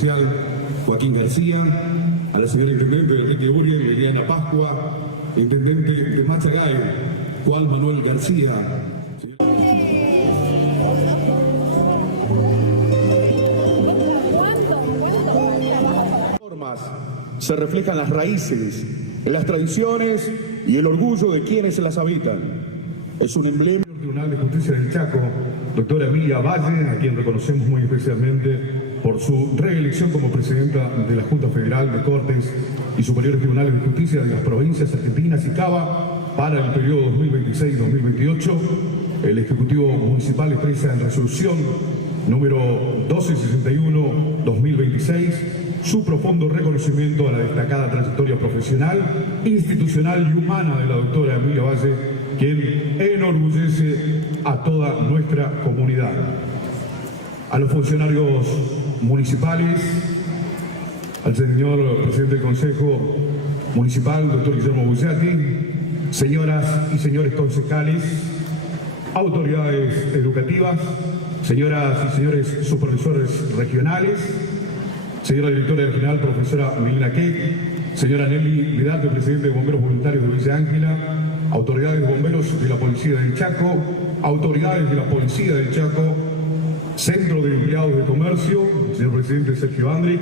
Provincial Joaquín García, a la señora Intendente de Enrique Uriel, Liliana Pascua, Intendente de Machagay, Juan Manuel García. Se reflejan las raíces, las tradiciones y el orgullo de quienes las habitan. Es un emblema del Tribunal de Justicia del Chaco, doctora Emilia Valle, a quien reconocemos muy especialmente por su reelección como presidenta de la Junta Federal de Cortes y Superiores Tribunales de Justicia de las provincias argentinas y Cava para el periodo 2026-2028. El Ejecutivo Municipal expresa en resolución número 1261-2026 su profundo reconocimiento a la destacada trayectoria profesional, institucional y humana de la doctora Emilia Valle, quien enorgullece a toda nuestra comunidad. A los funcionarios municipales, al señor presidente del Consejo Municipal, doctor Guillermo Bullati, señoras y señores concejales, autoridades educativas, señoras y señores supervisores regionales, señora directora regional, profesora Milena Keck, señora Nelly Vidal, presidente de Bomberos Voluntarios de Villa Ángela, autoridades de bomberos de la Policía del Chaco, autoridades de la Policía del Chaco, Centro de Empleados de Comercio, señor presidente Sergio Andri.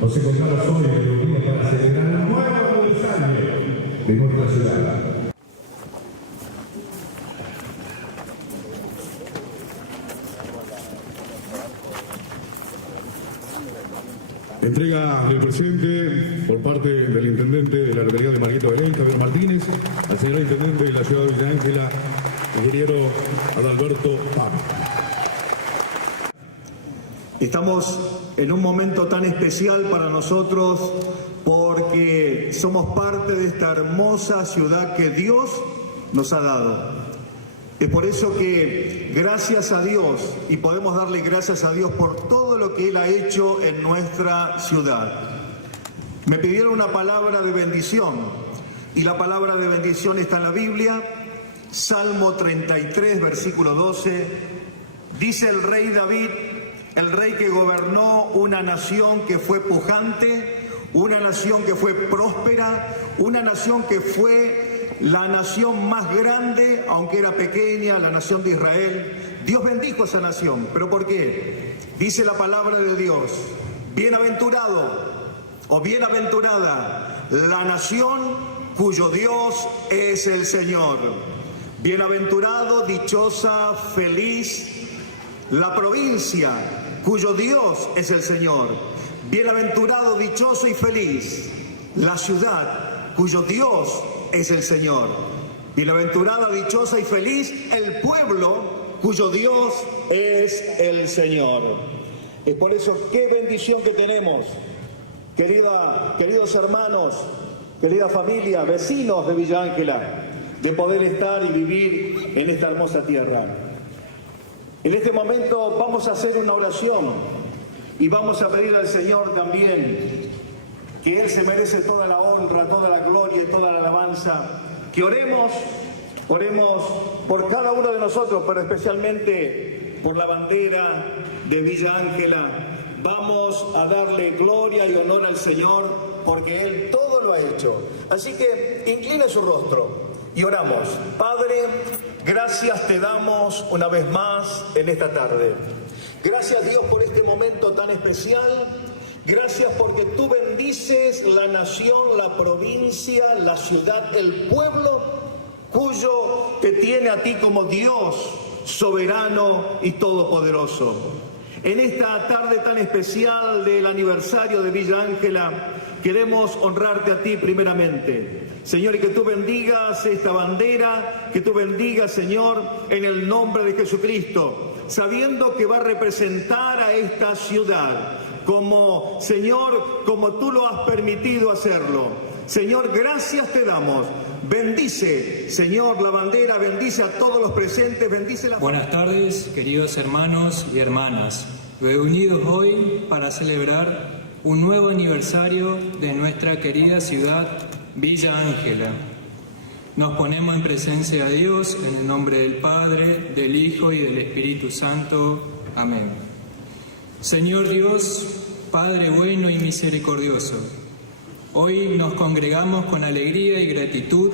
Nos encontramos hoy en el día para celebrar el nuevo aniversario de nuestra ciudad. Entrega del presente por parte del Intendente de la localidad de Marguito Belén, Javier Martínez, al señor Intendente de la ciudad de Villa Ángela, ingeniero Adalberto Pam. Estamos en un momento tan especial para nosotros porque somos parte de esta hermosa ciudad que Dios nos ha dado. Es por eso que gracias a Dios, y podemos darle gracias a Dios por todo lo que Él ha hecho en nuestra ciudad. Me pidieron una palabra de bendición, y la palabra de bendición está en la Biblia, Salmo 33, versículo 12, dice el rey David, el rey que gobernó una nación que fue pujante, una nación que fue próspera, una nación que fue la nación más grande, aunque era pequeña, la nación de Israel. Dios bendijo esa nación. ¿Pero por qué? Dice la palabra de Dios, bienaventurado o bienaventurada la nación cuyo Dios es el Señor. Bienaventurado, dichosa, feliz la provincia cuyo Dios es el Señor. Bienaventurado, dichoso y feliz la ciudad cuyo Dios es el Señor. Bienaventurada, dichosa y feliz el pueblo cuyo Dios es el Señor. Es por eso qué bendición que tenemos, queridos hermanos, querida familia, vecinos de Villa Ángela, de poder estar y vivir en esta hermosa tierra. En este momento vamos a hacer una oración y vamos a pedir al Señor también que Él se merece toda la honra, toda la gloria y toda la alabanza. Que oremos por cada uno de nosotros, pero especialmente por la bandera de Villa Ángela. Vamos a darle gloria y honor al Señor porque Él todo lo ha hecho. Así que incline su rostro y oramos. Padre, gracias te damos una vez más en esta tarde. Gracias Dios por este momento tan especial. Gracias porque tú bendices la nación, la provincia, la ciudad, el pueblo cuyo te tiene a ti como Dios soberano y todopoderoso. En esta tarde tan especial del aniversario de Villa Ángela, queremos honrarte a ti primeramente. Señor, y que tú bendigas esta bandera, que tú bendigas, Señor, en el nombre de Jesucristo, sabiendo que va a representar a esta ciudad. Como, Señor, como tú lo has permitido hacerlo. Señor, gracias te damos. Bendice, Señor, la bandera, bendice a todos los presentes, bendice la... Buenas tardes, queridos hermanos y hermanas. Reunidos hoy para celebrar un nuevo aniversario de nuestra querida ciudad, Villa Ángela. Nos ponemos en presencia de Dios, en el nombre del Padre, del Hijo y del Espíritu Santo. Amén. Señor Dios, Padre bueno y misericordioso, hoy nos congregamos con alegría y gratitud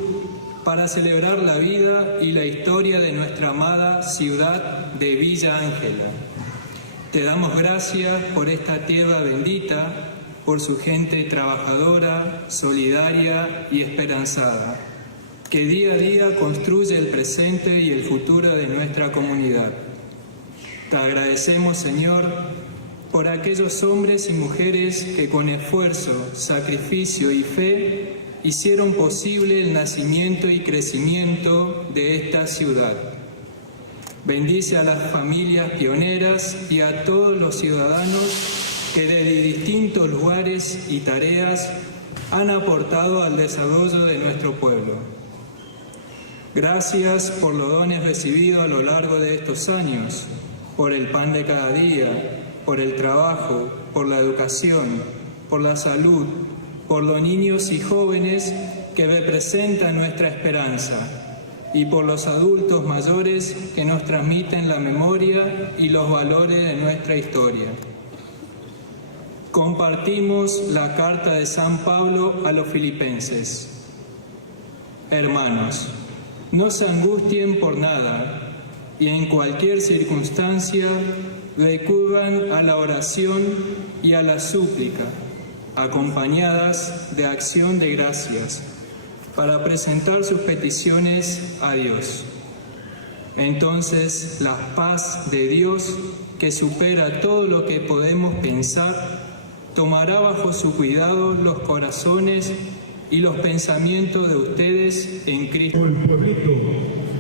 para celebrar la vida y la historia de nuestra amada ciudad de Villa Ángela. Te damos gracias por esta tierra bendita, por su gente trabajadora, solidaria y esperanzada, que día a día construye el presente y el futuro de nuestra comunidad. Te agradecemos, Señor, por aquellos hombres y mujeres que con esfuerzo, sacrificio y fe hicieron posible el nacimiento y crecimiento de esta ciudad. Bendice a las familias pioneras y a todos los ciudadanos que desde distintos lugares y tareas han aportado al desarrollo de nuestro pueblo. Gracias por los dones recibidos a lo largo de estos años, por el pan de cada día, por el trabajo, por la educación, por la salud, por los niños y jóvenes que representan nuestra esperanza, y por los adultos mayores que nos transmiten la memoria y los valores de nuestra historia. Compartimos la carta de San Pablo a los filipenses. Hermanos, no se angustien por nada, y en cualquier circunstancia recurran a la oración y a la súplica, acompañadas de acción de gracias, para presentar sus peticiones a Dios. Entonces, la paz de Dios, que supera todo lo que podemos pensar, tomará bajo su cuidado los corazones y los pensamientos de ustedes en Cristo. El pueblito,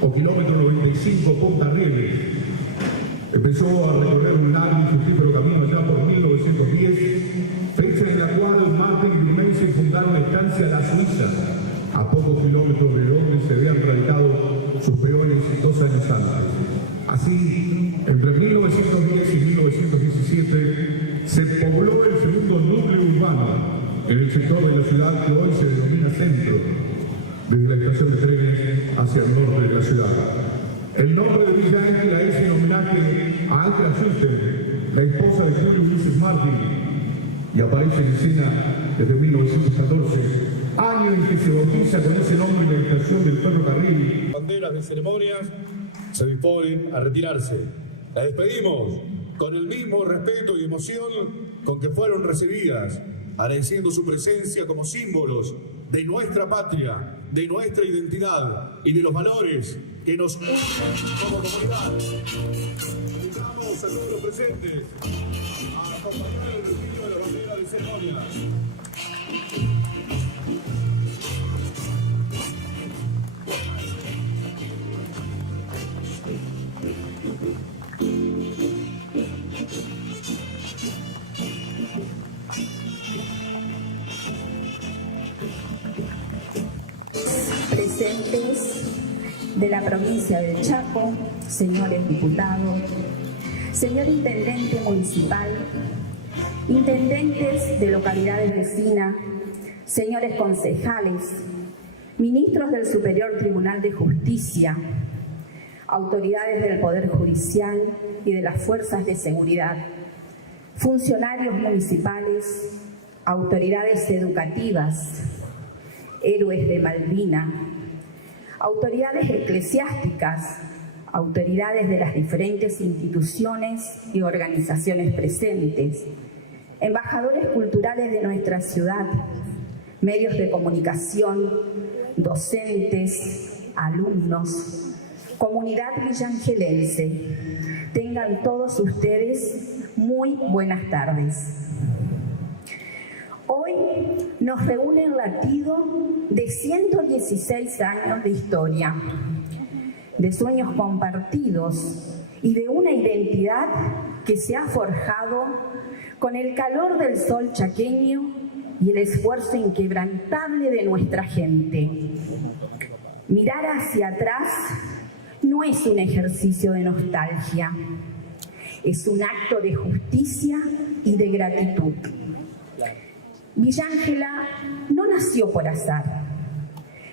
o kilómetro 95, Punta Rieles, empezó a recorrer un largo y fructífero camino allá por 1910, fecha en la cual Martín y Grimense fundaron la estancia La Suiza, a pocos kilómetros de donde se habían radicado sus peores 2 años antes. Así, entre 1910 y 1917, se pobló el segundo núcleo urbano en el sector de la ciudad que hoy se denomina centro, desde la estación de trenes hacia el norte de la ciudad. El nombre de Villa Ángela es en homenaje a Ángela Schuster, la esposa de Julio Ulises Martín, y aparece en escena desde 1914, año en que se bautiza con ese nombre la estación del ferrocarril. Banderas de ceremonias se disponen a retirarse. Las despedimos con el mismo respeto y emoción con que fueron recibidas, agradeciendo su presencia como símbolos de nuestra patria, de nuestra identidad y de los valores que nos unen como comunidad. Invitamos a todos los presentes a acompañar el retiro de la bandera de ceremonia. Presentes de la provincia del Chaco, señores diputados, señor intendente municipal, intendentes de localidades vecinas, señores concejales, ministros del Superior Tribunal de Justicia, autoridades del Poder Judicial y de las Fuerzas de Seguridad, funcionarios municipales, autoridades educativas, héroes de Malvinas, autoridades eclesiásticas, autoridades de las diferentes instituciones y organizaciones presentes, embajadores culturales de nuestra ciudad, medios de comunicación, docentes, alumnos, comunidad villangelense. Tengan todos ustedes muy buenas tardes. Hoy nos reúne el latido de 116 años de historia, de sueños compartidos y de una identidad que se ha forjado con el calor del sol chaqueño y el esfuerzo inquebrantable de nuestra gente. Mirar hacia atrás no es un ejercicio de nostalgia, es un acto de justicia y de gratitud. Villa Ángela no nació por azar,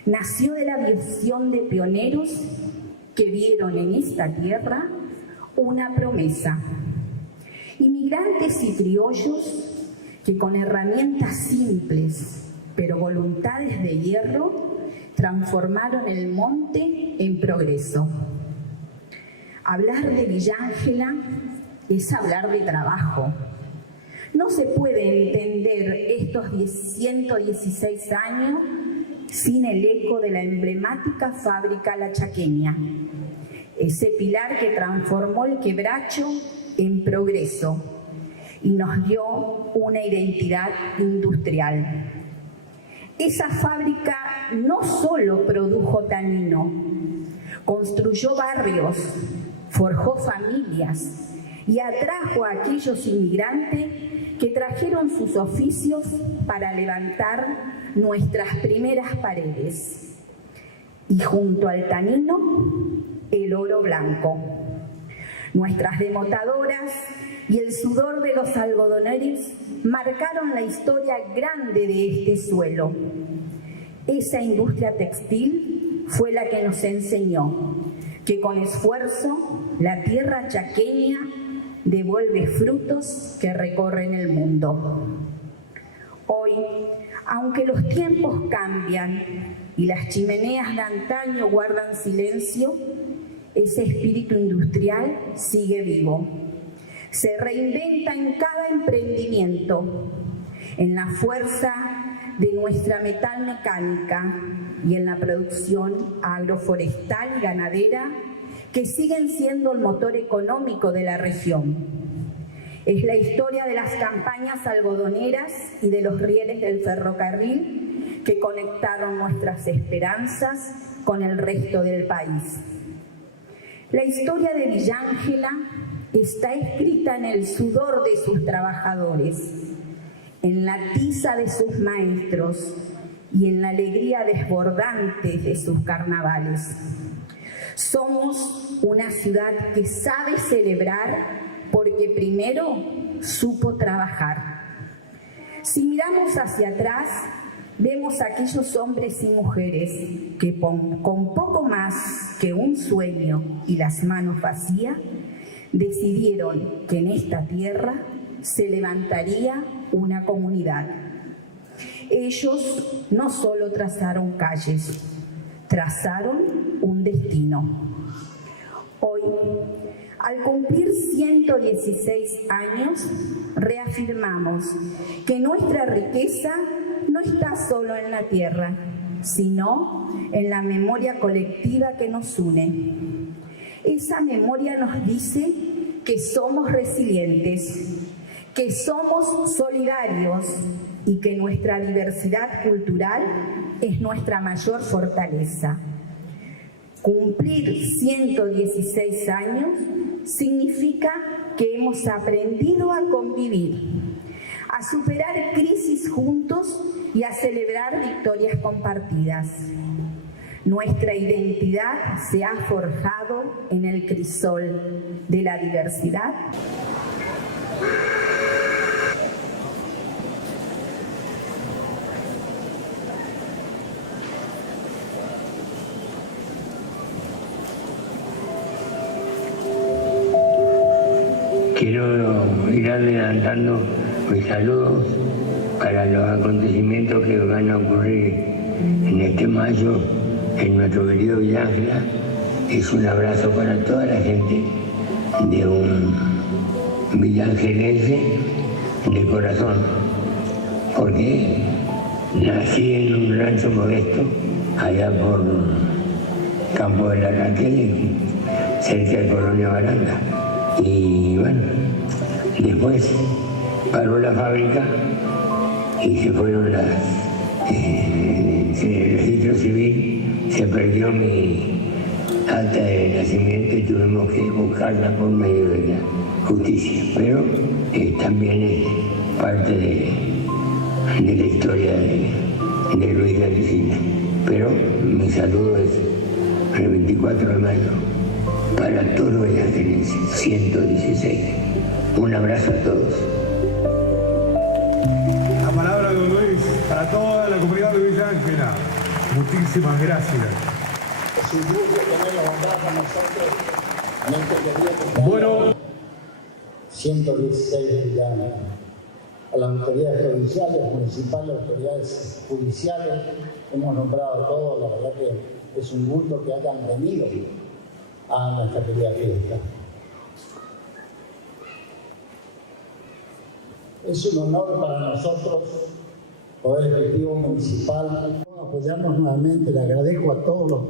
nació de la visión de pioneros que vieron en esta tierra una promesa Inmigrantes y criollos que con herramientas simples, pero voluntades de hierro, transformaron el monte en progreso. Hablar de Villa Ángela es hablar de trabajo. No se puede entender estos 116 años sin el eco de la emblemática fábrica La Chaqueña, ese pilar que transformó el quebracho en progreso y nos dio una identidad industrial. Esa fábrica no solo produjo tanino, construyó barrios, forjó familias y atrajo a aquellos inmigrantes que trajeron sus oficios para levantar nuestras primeras paredes. Y junto al tanino, el oro blanco. Nuestras demotadoras y el sudor de los algodoneros marcaron la historia grande de este suelo. Esa industria textil fue la que nos enseñó que con esfuerzo la tierra chaqueña devuelve frutos que recorren el mundo. Hoy, aunque los tiempos cambian y las chimeneas de antaño guardan silencio, ese espíritu industrial sigue vivo. Se reinventa en cada emprendimiento, en la fuerza de nuestra metalmecánica y en la producción agroforestal y ganadera, que siguen siendo el motor económico de la región. Es la historia de las campañas algodoneras y de los rieles del ferrocarril que conectaron nuestras esperanzas con el resto del país. La historia de Villa Ángela está escrita en el sudor de sus trabajadores, en la tiza de sus maestros y en la alegría desbordante de sus carnavales. Somos una ciudad que sabe celebrar porque primero supo trabajar. Si miramos hacia atrás, vemos a aquellos hombres y mujeres que con poco más que un sueño y las manos vacías, decidieron que en esta tierra se levantaría una comunidad. Ellos no solo trazaron calles, trazaron un destino. Hoy, al cumplir 116 años, reafirmamos que nuestra riqueza no está solo en la tierra, sino en la memoria colectiva que nos une. Esa memoria nos dice que somos resilientes, que somos solidarios y que nuestra diversidad cultural es nuestra mayor fortaleza. Cumplir 116 años significa que hemos aprendido a convivir, a superar crisis juntos y a celebrar victorias compartidas. Nuestra identidad se ha forjado en el crisol de la diversidad. Quiero ir adelantando mis saludos para los acontecimientos que van a ocurrir en este mayo en nuestro querido Villa Ángela. Es un abrazo para toda la gente de un villangelense de corazón, porque nací en un rancho modesto allá por Campo de la Raquel, cerca de Colonia Baranda. Y bueno, después paró la fábrica y se fueron el registro civil, se perdió mi acta de nacimiento y tuvimos que buscarla por medio de la justicia, pero también es parte de la historia de Luis de Cristina. Pero mi saludo es el 24 de mayo para todos los villagelenses, 116. Un abrazo a todos. La palabra de don Luis para toda la comunidad de Villa Ángela. Muchísimas gracias. Es un gusto tener la bondad con nosotros. Bueno. 116 de Villa, a las autoridades provinciales, municipales, autoridades judiciales, hemos nombrado a todos, la verdad que es un gusto que hayan venido a nuestra querida fiesta. Es un honor para nosotros, Poder Ejecutivo Municipal, apoyarnos nuevamente. Le agradezco a todos los...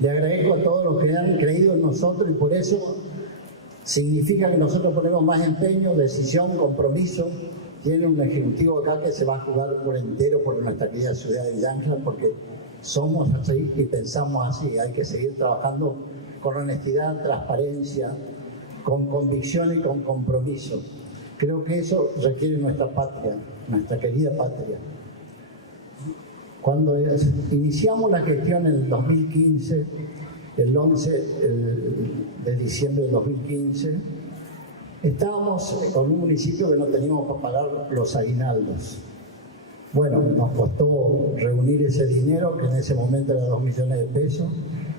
Le agradezco a todos los que han creído en nosotros y por eso significa que nosotros ponemos más empeño, decisión, compromiso. Tiene un ejecutivo acá que se va a jugar por entero por nuestra querida ciudad de Villa Ángela, porque somos así y pensamos así. Hay que seguir trabajando con honestidad, transparencia, con convicción y con compromiso. Creo que eso requiere nuestra patria, nuestra querida patria. Cuando iniciamos la gestión en el 2015, el 11 de diciembre del 2015, estábamos con un municipio que no teníamos para pagar los aguinaldos. Bueno, nos costó reunir ese dinero, que en ese momento era 2 millones de pesos.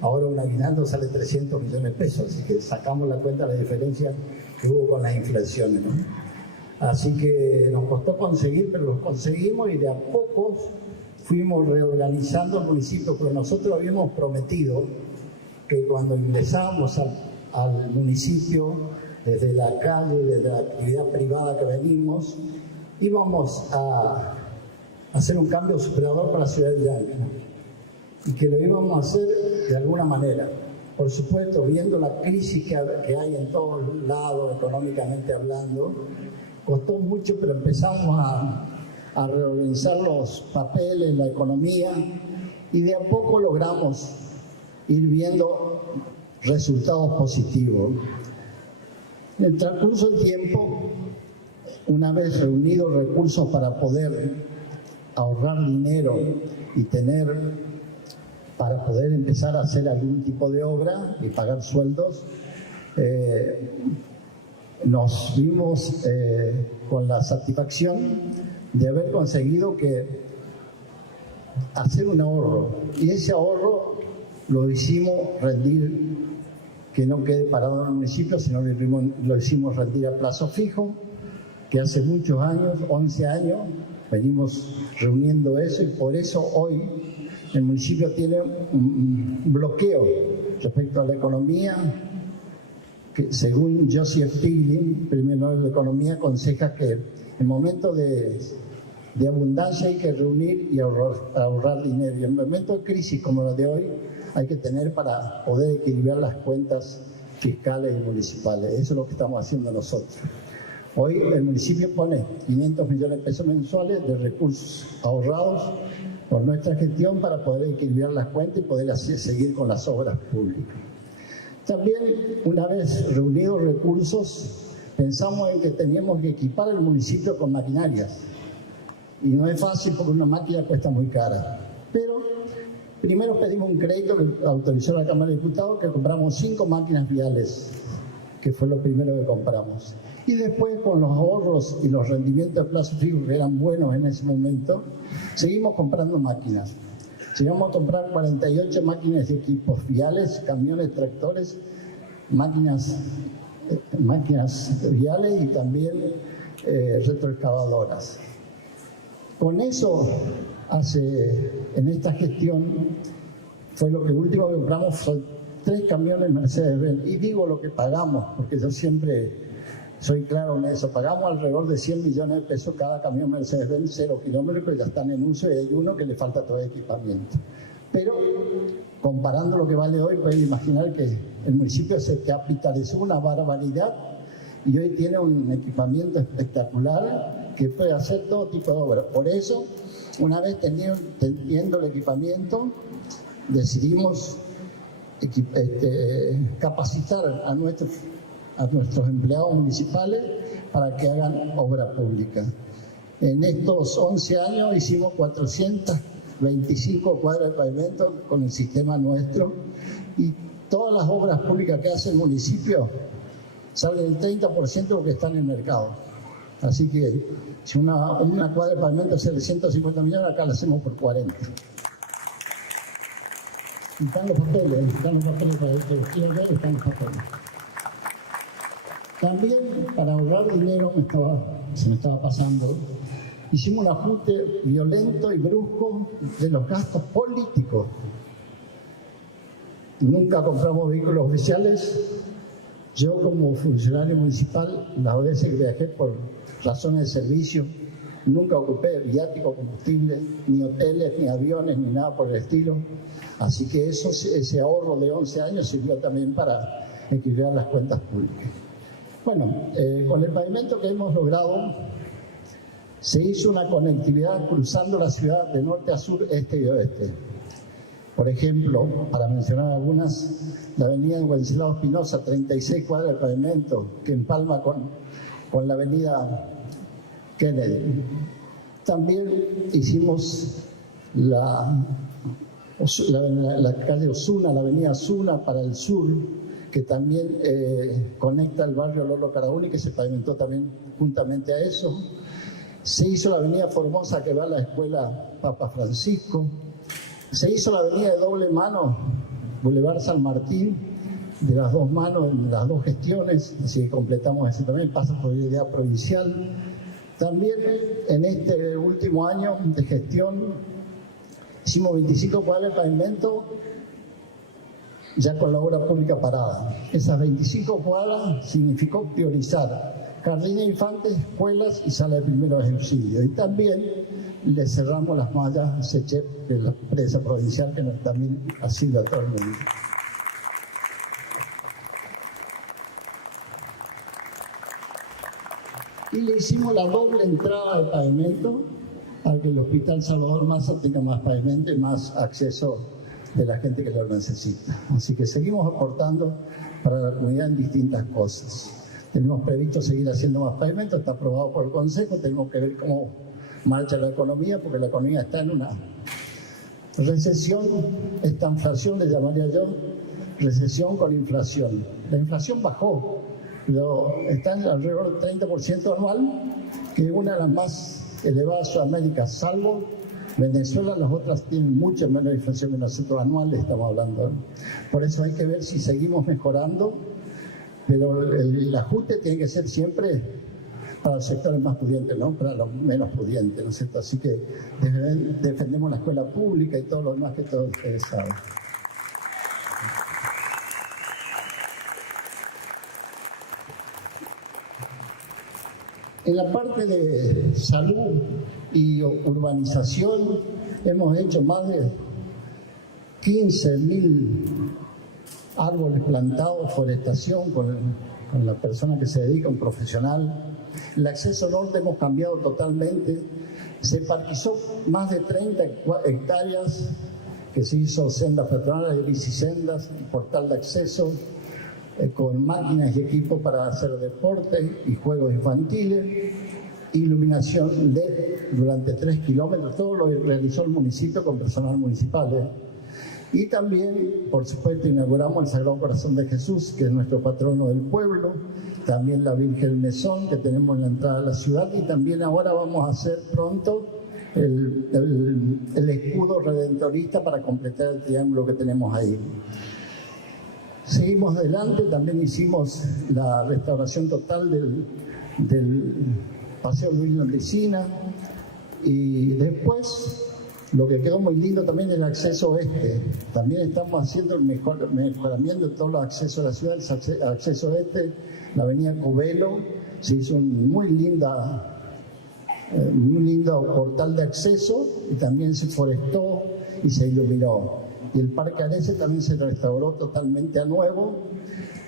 Ahora un aguinaldo sale 300 millones de pesos, así que sacamos la cuenta de la diferencia que hubo con las inflaciones, ¿no? Así que nos costó conseguir, pero los conseguimos y de a pocos fuimos reorganizando el municipio, porque nosotros habíamos prometido que cuando ingresábamos al municipio, desde la calle, desde la actividad privada que venimos, íbamos a hacer un cambio superador para la ciudad de Villa Ángela y que lo íbamos a hacer de alguna manera. Por supuesto, viendo la crisis que hay en todos lados, económicamente hablando, costó mucho, pero empezamos a reorganizar los papeles, la economía, y de a poco logramos ir viendo resultados positivos. En el transcurso del tiempo, una vez reunidos recursos para poder ahorrar dinero y para poder empezar a hacer algún tipo de obra y pagar sueldos, nos vimos con la satisfacción de haber conseguido hacer un ahorro, y ese ahorro lo hicimos rendir, que no quede parado en el municipio, sino lo hicimos rendir a plazo fijo, que hace muchos años, 11 años, venimos reuniendo eso, y por eso hoy el municipio tiene un bloqueo respecto a la economía, que según Joseph Stiglitz, premio Nobel de Economía, aconseja que en momentos de abundancia hay que reunir y ahorrar dinero, y en momentos de crisis como la de hoy hay que tener para poder equilibrar las cuentas fiscales y municipales. Eso es lo que estamos haciendo nosotros. Hoy el municipio pone 500 millones de pesos mensuales de recursos ahorrados por nuestra gestión para poder equilibrar las cuentas y poder así seguir con las obras públicas. También, una vez reunidos recursos, pensamos en que teníamos que equipar el municipio con maquinarias. Y no es fácil porque una máquina cuesta muy cara. Pero primero pedimos un crédito que autorizó la Cámara de Diputados, que compramos 5 máquinas viales, que fue lo primero que compramos. Y después, con los ahorros y los rendimientos de plazo fijo que eran buenos en ese momento, seguimos comprando máquinas. Llegamos a comprar 48 máquinas de equipos viales, camiones, tractores, máquinas viales y también retroexcavadoras. Con eso, en esta gestión, fue lo que último que compramos, fue 3 camiones Mercedes-Benz. Y digo lo que pagamos, porque yo siempre soy claro en eso. Pagamos alrededor de 100 millones de pesos cada camión Mercedes-Benz, 0 kilómetros, que ya están en uso, y hay uno que le falta todo el equipamiento. Pero, comparando lo que vale hoy, pueden imaginar que el municipio se capitalizó una barbaridad y hoy tiene un equipamiento espectacular que puede hacer todo tipo de obras. Por eso, una vez teniendo el equipamiento, decidimos capacitar a nuestros empleados municipales para que hagan obra pública. En estos 11 años hicimos 425 cuadras de pavimento con el sistema nuestro, y todas las obras públicas que hace el municipio salen el 30% porque están en el mercado. Así que si una cuadra de pavimento sale 150 millones, acá la hacemos por 40. Y están los papeles para el que los quiera ver, están los papeles. También, para ahorrar dinero, se me estaba pasando, hicimos un ajuste violento y brusco de los gastos políticos. Nunca compramos vehículos oficiales. Yo, como funcionario municipal, las veces que viajé por razones de servicio, nunca ocupé viático, combustible, ni hoteles, ni aviones, ni nada por el estilo. Así que ese ahorro de 11 años sirvió también para equilibrar las cuentas públicas. Bueno, con el pavimento que hemos logrado, se hizo una conectividad cruzando la ciudad de norte a sur, este y oeste. Por ejemplo, para mencionar algunas, la avenida Wenceslao Espinosa, 36 cuadras de pavimento, que empalma con la avenida Kennedy. También hicimos la calle Osuna, la avenida Osuna para el sur, que también conecta el barrio Lolo Caraúna y que se pavimentó también juntamente a eso. Se hizo la avenida Formosa que va a la escuela Papa Francisco. Se hizo la avenida de doble mano, Boulevard San Martín, de las dos manos, en las dos gestiones, así que completamos ese también, pasa por idea provincial. También en este último año de gestión hicimos 25 cuadras de pavimento ya con la obra pública parada. Esas 25 cuadras significó priorizar jardines infantes, escuelas y sala de primeros auxilios. Y también le cerramos las mallas a SECHEP, que es la empresa provincial que también asiste a todo el mundo. Y le hicimos la doble entrada de pavimento para que el Hospital Salvador Massa tenga más pavimento y más acceso de la gente que lo necesita. Así que seguimos aportando para la comunidad en distintas cosas. Tenemos previsto seguir haciendo más pavimento, está aprobado por el Consejo, tenemos que ver cómo marcha la economía, porque la economía está en una recesión, esta inflación le llamaría yo, recesión con inflación. La inflación bajó, pero está en alrededor del 30% anual, que es una de las más elevadas de Sudamérica, salvo Venezuela. Las otras tienen mucha menos inflación que nosotros anuales, estamos hablando. Por eso hay que ver si seguimos mejorando, pero el ajuste tiene que ser siempre para los sectores más pudientes, no para los menos pudientes, ¿no es cierto? Así que defendemos la escuela pública y todo lo demás que todos ustedes saben. En la parte de salud y urbanización hemos hecho más de 15.000 árboles plantados, forestación con la persona que se dedica, un profesional. El acceso norte hemos cambiado totalmente. Se parquizó más de 30 hectáreas, que se hizo sendas peatonales y bicisendas, portal de acceso, con máquinas y equipos para hacer deporte y juegos infantiles, iluminación LED durante 3 kilómetros, todo lo realizó el municipio con personal municipal. Y también, por supuesto, inauguramos el Sagrado Corazón de Jesús, que es nuestro patrono del pueblo, también la Virgen Mesón, que tenemos en la entrada de la ciudad, y también ahora vamos a hacer pronto el escudo redentorista para completar el triángulo que tenemos ahí. Seguimos adelante, también hicimos la restauración total del Paseo Luis Landricina, y después lo que quedó muy lindo también es el acceso oeste. También estamos haciendo el mejoramiento de todos los accesos a la ciudad, el acceso oeste, la avenida Covelo, se hizo un muy lindo portal de acceso y también se forestó y se iluminó. Y el Parque Arese también se restauró totalmente a nuevo.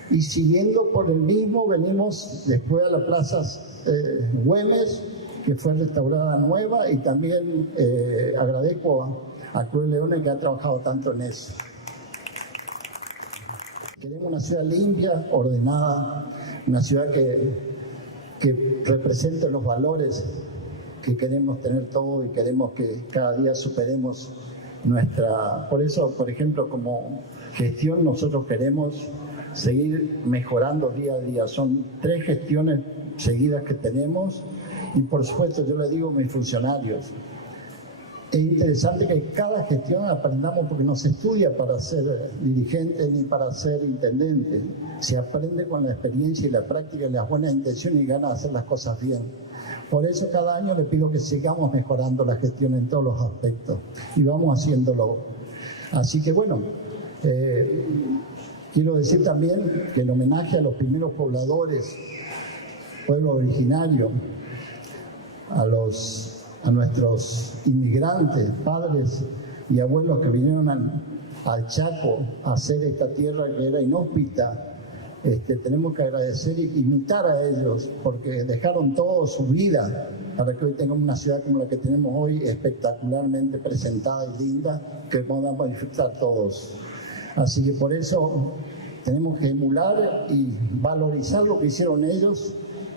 Y siguiendo por el mismo, venimos después a la Plaza Güemes, que fue restaurada nueva, y también agradezco a Cruz Leone, que ha trabajado tanto en eso. Queremos una ciudad limpia, ordenada, una ciudad que represente los valores que queremos tener todos y queremos que cada día superemos nuestra... Por eso, por ejemplo, como gestión nosotros queremos seguir mejorando día a día. Son 3 gestiones seguidas que tenemos y por supuesto yo le digo a mis funcionarios, es interesante que cada gestión aprendamos porque no se estudia para ser dirigente ni para ser intendente. Se aprende con la experiencia y la práctica y las buenas intenciones y ganas de hacer las cosas bien. Por eso cada año le pido que sigamos mejorando la gestión en todos los aspectos y vamos haciéndolo. Así que bueno, quiero decir también que en homenaje a los primeros pobladores, pueblo originario, a nuestros inmigrantes, padres y abuelos que vinieron al Chaco a hacer esta tierra que era inhóspita, tenemos que agradecer y imitar a ellos porque dejaron todo su vida para que hoy tengamos una ciudad como la que tenemos hoy, espectacularmente presentada y linda, que podamos disfrutar todos. Así que por eso tenemos que emular y valorizar lo que hicieron ellos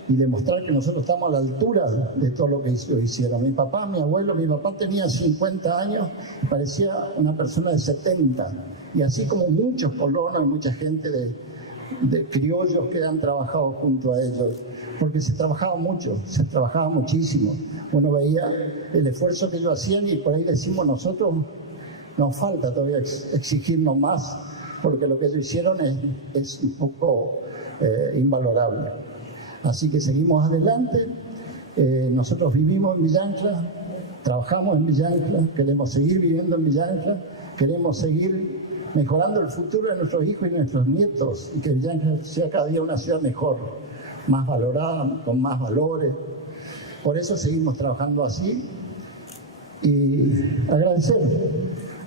y demostrar que nosotros estamos a la altura de todo lo que hicieron. Mi papá, mi abuelo, mi papá tenía 50 años y parecía una persona de 70. Y así como muchos colonos y mucha gente de criollos que han trabajado junto a ellos, porque se trabajaba mucho, se trabajaba muchísimo. Uno veía el esfuerzo que ellos hacían y por ahí decimos nosotros, nos falta todavía exigirnos más, porque lo que ellos hicieron es un poco invalorable. Así que seguimos adelante. Nosotros vivimos en Villa Ancla, trabajamos en Villa Ancla, queremos seguir viviendo en Villa Ancla, queremos seguir mejorando el futuro de nuestros hijos y nuestros nietos y que Villa Ancla sea cada día una ciudad mejor, más valorada, con más valores. Por eso seguimos trabajando así y agradecer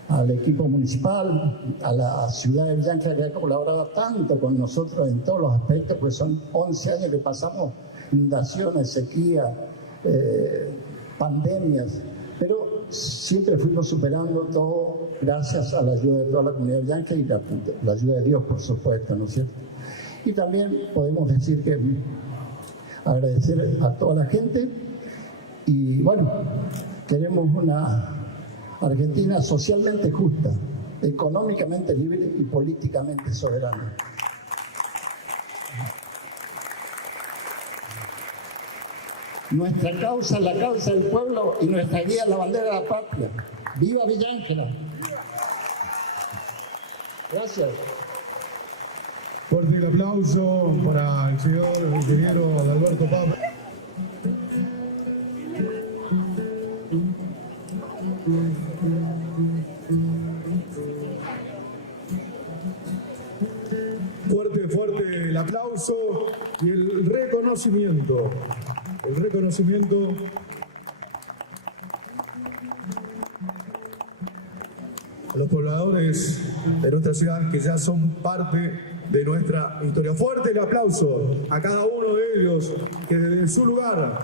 al equipo municipal, a la ciudad de Villa Ancla que ha colaborado tanto con nosotros en todos los aspectos, pues son 11 años que pasamos inundaciones, sequía, pandemias, pero siempre fuimos superando todo gracias a la ayuda de toda la comunidad de Villa Ancla y la ayuda de Dios, por supuesto, ¿no es cierto? Y también podemos decir que agradecer a toda la gente y bueno, queremos una Argentina socialmente justa, económicamente libre y políticamente soberana. Nuestra causa es la causa del pueblo y nuestra guía es la bandera de la patria. ¡Viva Villa Ancla! Gracias. Fuerte el aplauso para el señor ingeniero Adalberto Papa. Fuerte el aplauso y el reconocimiento. El reconocimiento a los pobladores de nuestra ciudad que ya son parte de nuestra historia. Fuerte el aplauso a cada uno de ellos que desde su lugar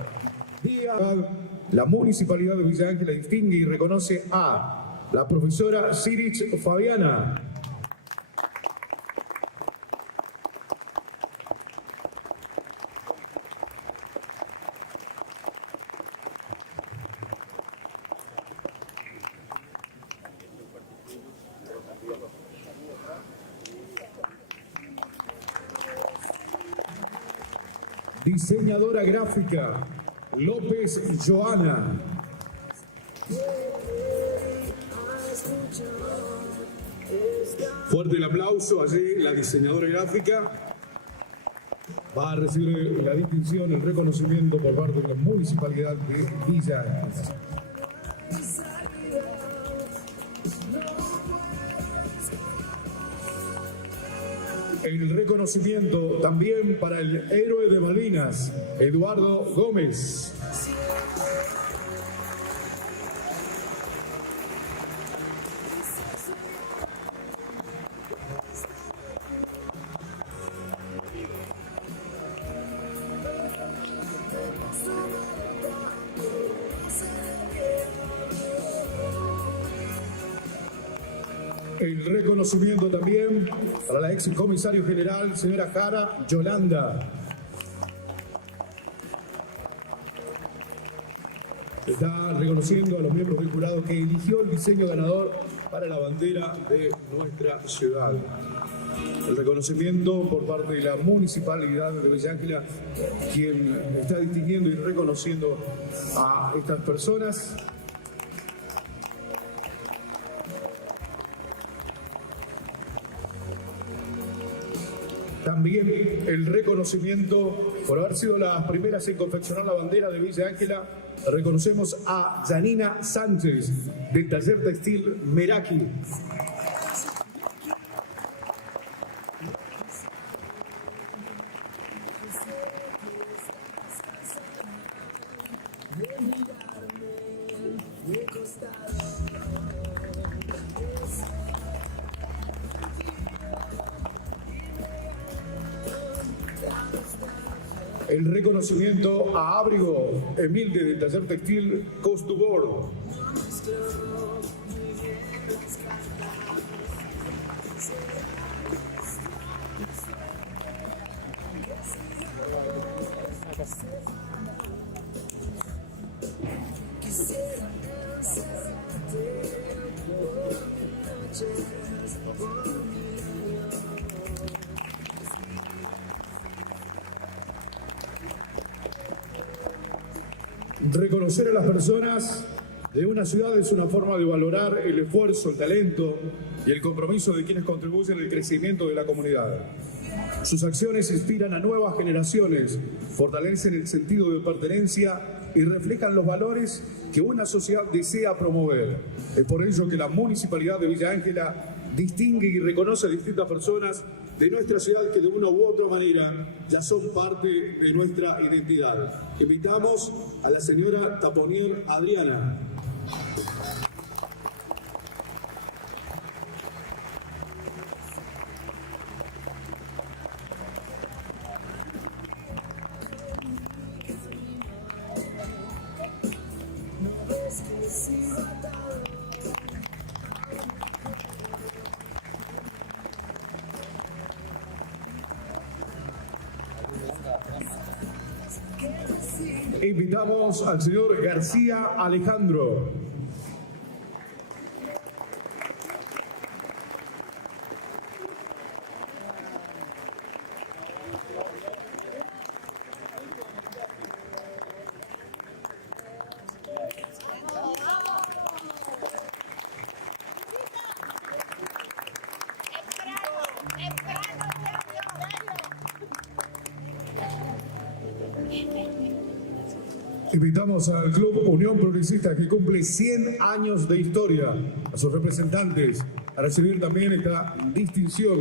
día la Municipalidad de Villa Ancla distingue y reconoce a la profesora Sirich Fabiana. Diseñadora gráfica, López Joana. Fuerte el aplauso. Allí la diseñadora gráfica va a recibir la distinción, el reconocimiento por parte de la Municipalidad de Villa Ancla. El reconocimiento también para el héroe de Malvinas, Eduardo Gómez. El reconocimiento también para la ex comisario general, señora Jara Yolanda. Está reconociendo a los miembros del jurado que eligió el diseño ganador para la bandera de nuestra ciudad. el reconocimiento por parte de la Municipalidad de Villa Ángela, quien está distinguiendo y reconociendo a estas personas. También el reconocimiento por haber sido las primeras en confeccionar la bandera de Villa Ángela. Reconocemos a Janina Sánchez del taller textil Meraki. El reconocimiento a Ábrigo Emilde del taller textil Costubor. Reconocer a las personas de una ciudad es una forma de valorar el esfuerzo, el talento y el compromiso de quienes contribuyen al crecimiento de la comunidad. Sus acciones inspiran a nuevas generaciones, fortalecen el sentido de pertenencia y reflejan los valores que una sociedad desea promover. Es por ello que la Municipalidad de Villa Ángela distingue y reconoce a distintas personas de nuestra ciudad que de una u otra manera ya son parte de nuestra identidad. Invitamos a la señora Taponier Adriana. Invitamos al señor García Alejandro. Invitamos al Club Unión Progresista, que cumple 100 años de historia, a sus representantes, a recibir también esta distinción.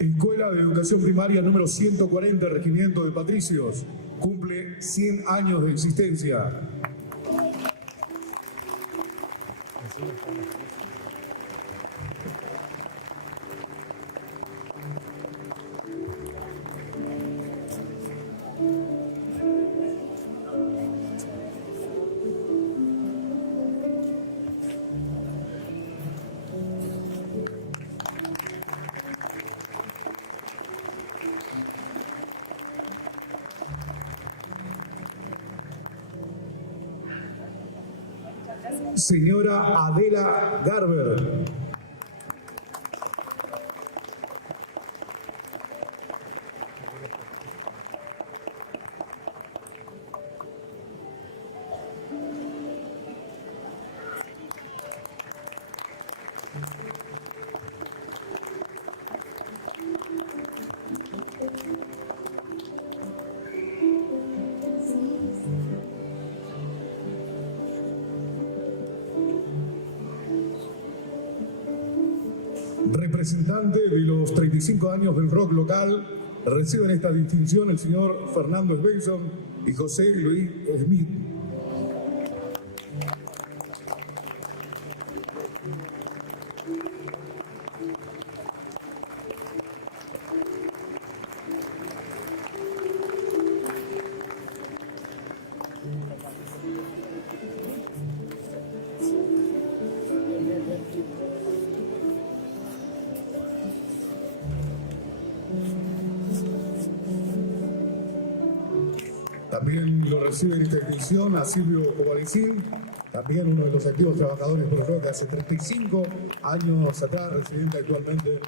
Escuela de Educación Primaria número 140, Regimiento de Patricios, cumple 100 años de existencia. Señora Adela Garber. Representante de los 35 años del rock local, reciben esta distinción el señor Fernando Svensson y José Luis Smith. También lo recibe en esta distinción a Silvio Covalicín, también uno de los activos trabajadores por el rock de hace 35 años atrás, residente actualmente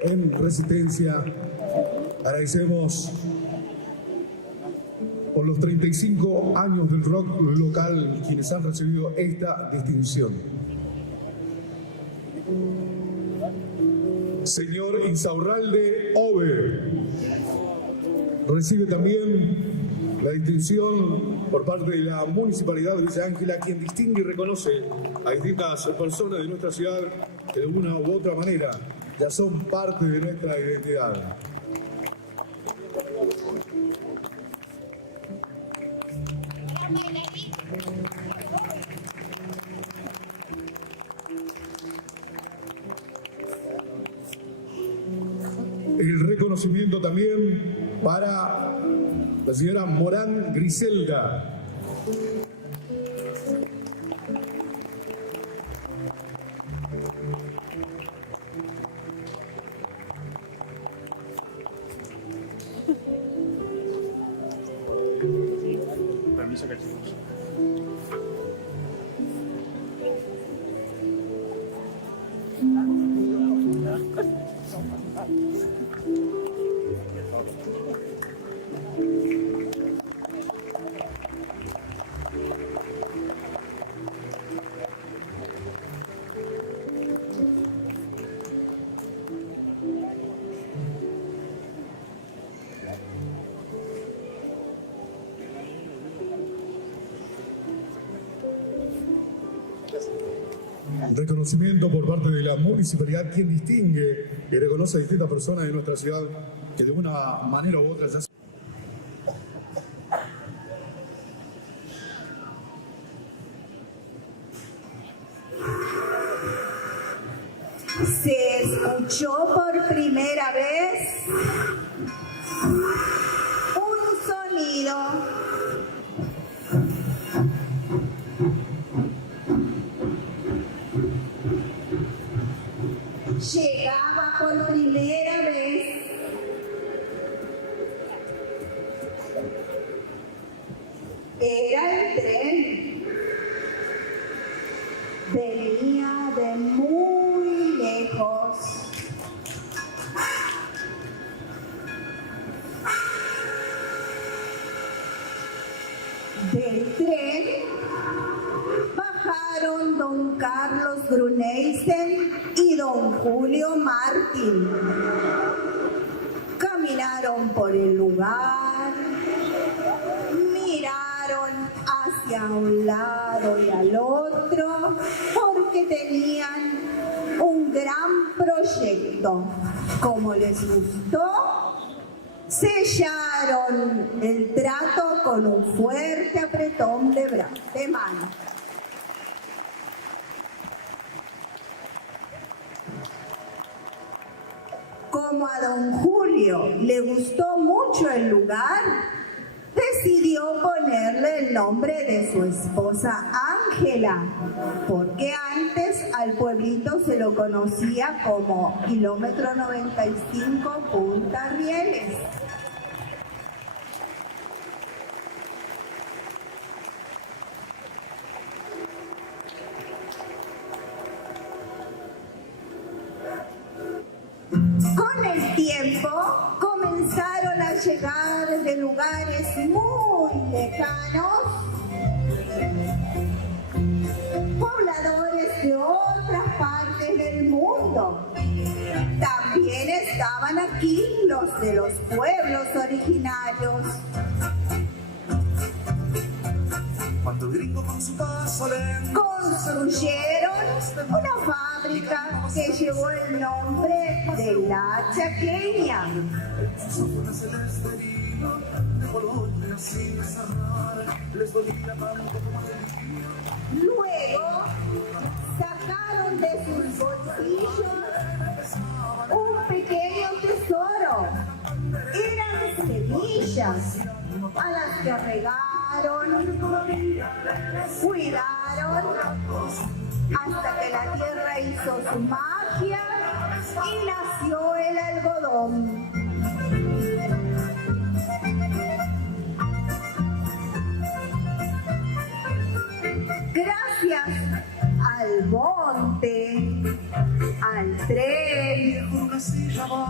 en Resistencia. Agradecemos por los 35 años del rock local quienes han recibido esta distinción. Señor Insaurralde Ove recibe también la distinción por parte de la Municipalidad de Villa Ángela, quien distingue y reconoce a distintas personas de nuestra ciudad que de una u otra manera ya son parte de nuestra identidad. El reconocimiento también para la señora Morán Griselda. Permiso que chicos. Reconocimiento por parte de la municipalidad, quien distingue y reconoce a distintas personas de nuestra ciudad que de una manera u otra ya se escuchó por primera vez un sonido llegaba por primera vez era el tren, venía de muy lejos, del tren bajaron don Carlos Gruneisen y don Julio Martín. Caminaron por el lugar, miraron hacia un lado y al otro porque tenían un gran proyecto. Como les gustó, sellaron el trato con un fuerte apretón de mano. Como a don Julio le gustó mucho el lugar, decidió ponerle el nombre de su esposa Ángela, porque antes al pueblito se lo conocía como Kilómetro 95 Punta Rieles. Con el tiempo comenzaron a llegar de lugares muy lejanos pobladores de otras partes del mundo. También estaban aquí los de los pueblos originarios. Cuando el gringo con su paso lento construyeron una fábrica que llevó el nombre de La Chaqueña. Luego sacaron de sus bolsillos un pequeño tesoro. Eran semillas a las que regaron, cuidaron, hasta que la tierra hizo su magia y nació el algodón. gracias al monte, al tren,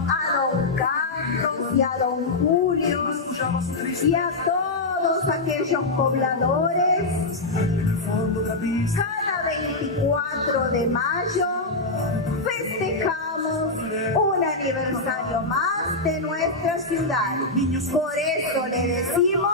a don Carlos y a don Julio y a todos aquellos pobladores. Cada 24 de mayo festejamos un aniversario más de nuestra ciudad. Por eso le decimos...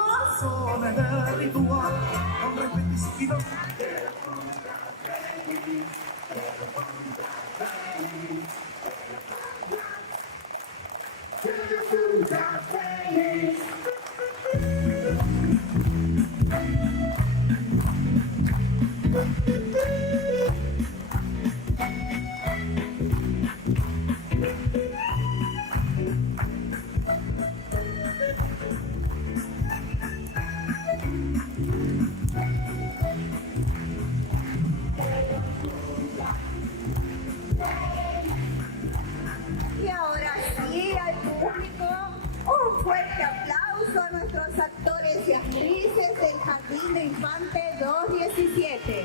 Y ahora sí, al público, un fuerte aplauso a nuestros actores y actrices del Jardín de Infantes 217.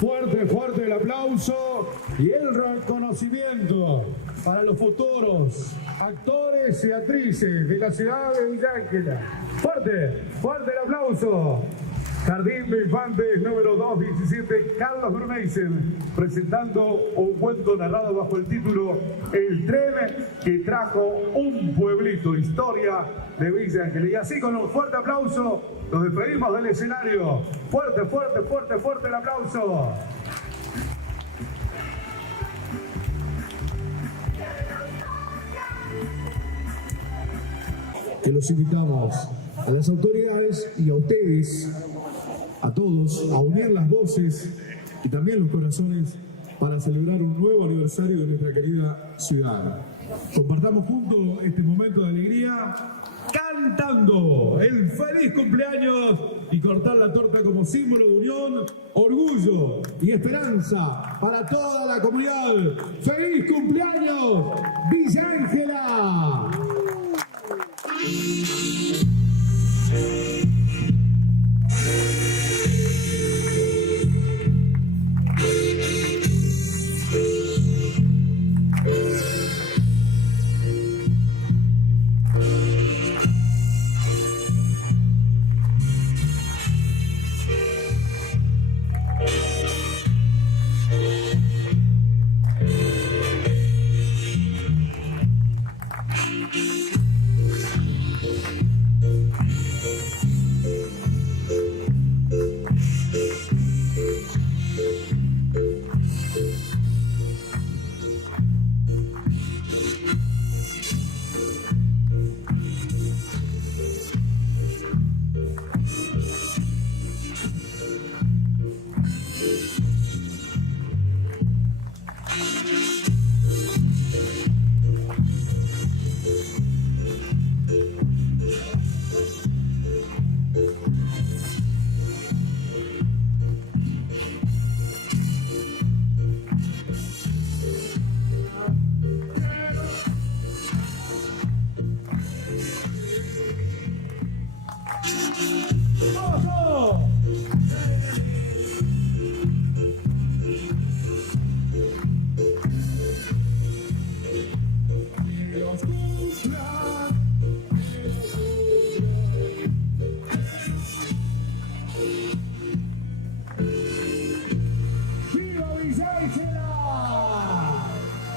Fuerte, fuerte el aplauso y el reconocimiento para los futuros actores y actrices de la ciudad de Villa Ángela. Fuerte, fuerte el aplauso. Jardín de Infantes número 217, Carlos Bruneisen, presentando un cuento narrado bajo el título El tren que trajo un pueblito, historia de Villa Ángela. Y así con un fuerte aplauso nos despedimos del escenario. Fuerte, fuerte, fuerte, fuerte el aplauso. Que los invitamos a las autoridades y a ustedes, a todos, a unir las voces y también los corazones para celebrar un nuevo aniversario de nuestra querida ciudad. Compartamos juntos este momento de alegría cantando el feliz cumpleaños y cortar la torta como símbolo de unión, orgullo y esperanza para toda la comunidad. ¡Feliz cumpleaños, Villa Ángela!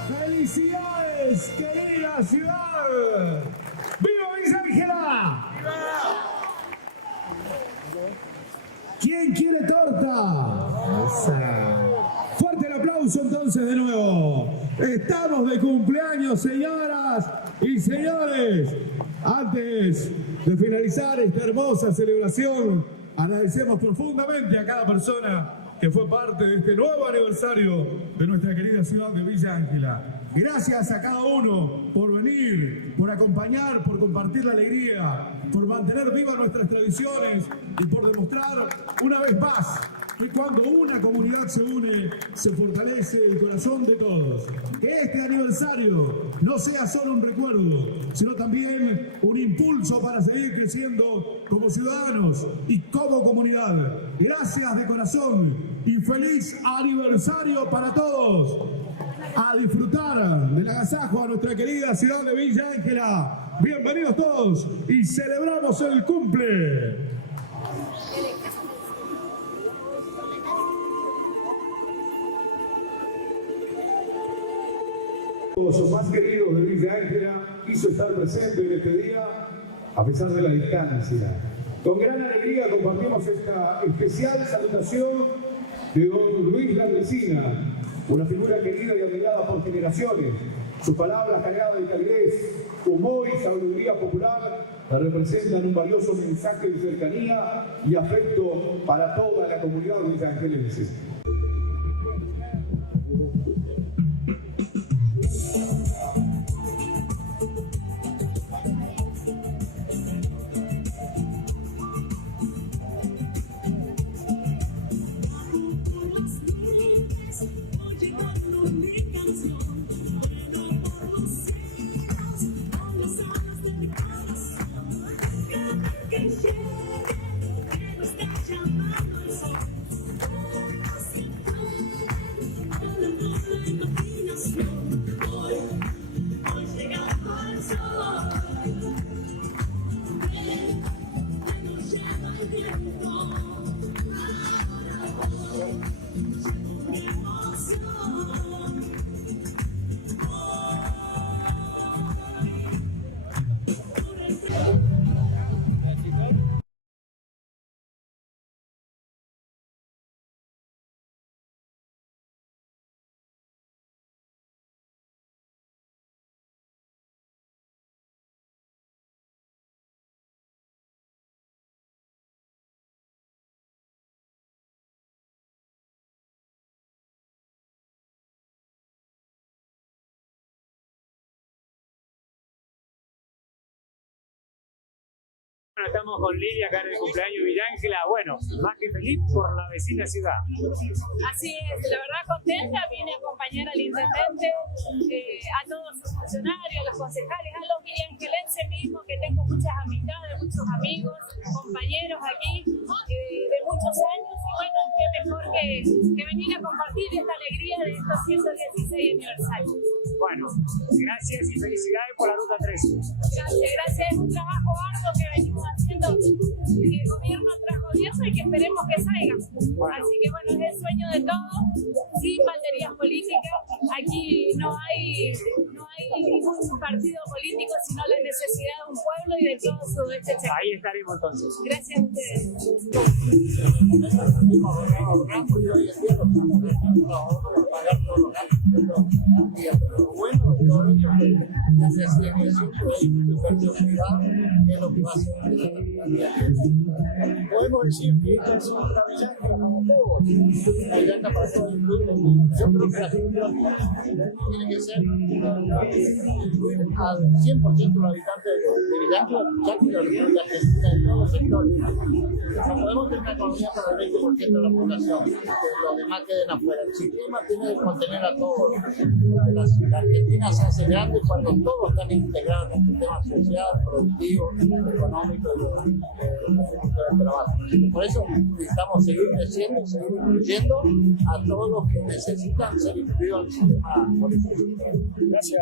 ¡Felicidades, querida ciudad! ¡Viva Villa Ángela! ¿Quién quiere torta? Fuerte el aplauso entonces de nuevo. Estamos de cumpleaños, señoras y señores. Antes de finalizar esta hermosa celebración, agradecemos profundamente a cada persona que fue parte de este nuevo aniversario de nuestra querida ciudad de Villa Ángela. Gracias a cada uno por venir, por acompañar, por compartir la alegría, por mantener vivas nuestras tradiciones y por demostrar una vez más que cuando una comunidad se une, se fortalece el corazón de todos. Que este aniversario no sea solo un recuerdo, sino también un impulso para seguir creciendo como ciudadanos y como comunidad. Gracias de corazón y feliz aniversario para todos. A disfrutar del agasajo a nuestra querida ciudad de Villa Ángela. Bienvenidos todos y celebramos el cumple. Todos los más queridos de Villa Ángela quiso estar presente en este día a pesar de la distancia. Con gran alegría compartimos esta especial salutación de don Luis Landresina, una figura querida y admirada por generaciones. Sus palabras cargadas de calidez, humor y sabiduría popular representan un valioso mensaje de cercanía y afecto para toda la comunidad villaangelense. Bueno, estamos con Lidia acá en el cumpleaños de Villa Ángela. Bueno, más que feliz por la vecina ciudad. Así es, la verdad contenta, vine a acompañar al intendente, a todos sus funcionarios, a los concejales, a los villangelenses mismos, que tengo muchas amistades, muchos amigos, compañeros aquí de muchos años, y bueno, qué mejor que venir a compartir esta alegría de estos 116 aniversarios. Bueno, gracias y felicidades por la Ruta 13. Gracias, es un trabajo arduo que venimos haciendo, que el gobierno tras gobierno y que esperemos que salga. Así que bueno, es el sueño de todos, sin banderías políticas. Aquí no hay ningún partido político, sino la necesidad de un pueblo y de todo su sudeste chileno. Ahí estaremos entonces. Gracias a ustedes. Bueno, todo esto es lo que va a ser. Podemos decir que esta es una Villa Ángela para todos, una Villa Ángela para todos. Yo creo que la gestión tiene que ser incluir al 100% de los habitantes de Villa Ángela, ya que la Argentina en todos los sectores. No podemos tener una economía para el 20% de la población, que los demás queden afuera. El sistema tiene que contener a todos. La Argentina se hace grande cuando todos están integrados en un sistema social, productivo, económico y de trabajo. Por eso necesitamos seguir creciendo y seguir incluyendo a todos los que necesitan ser incluidos en el sistema político. Gracias.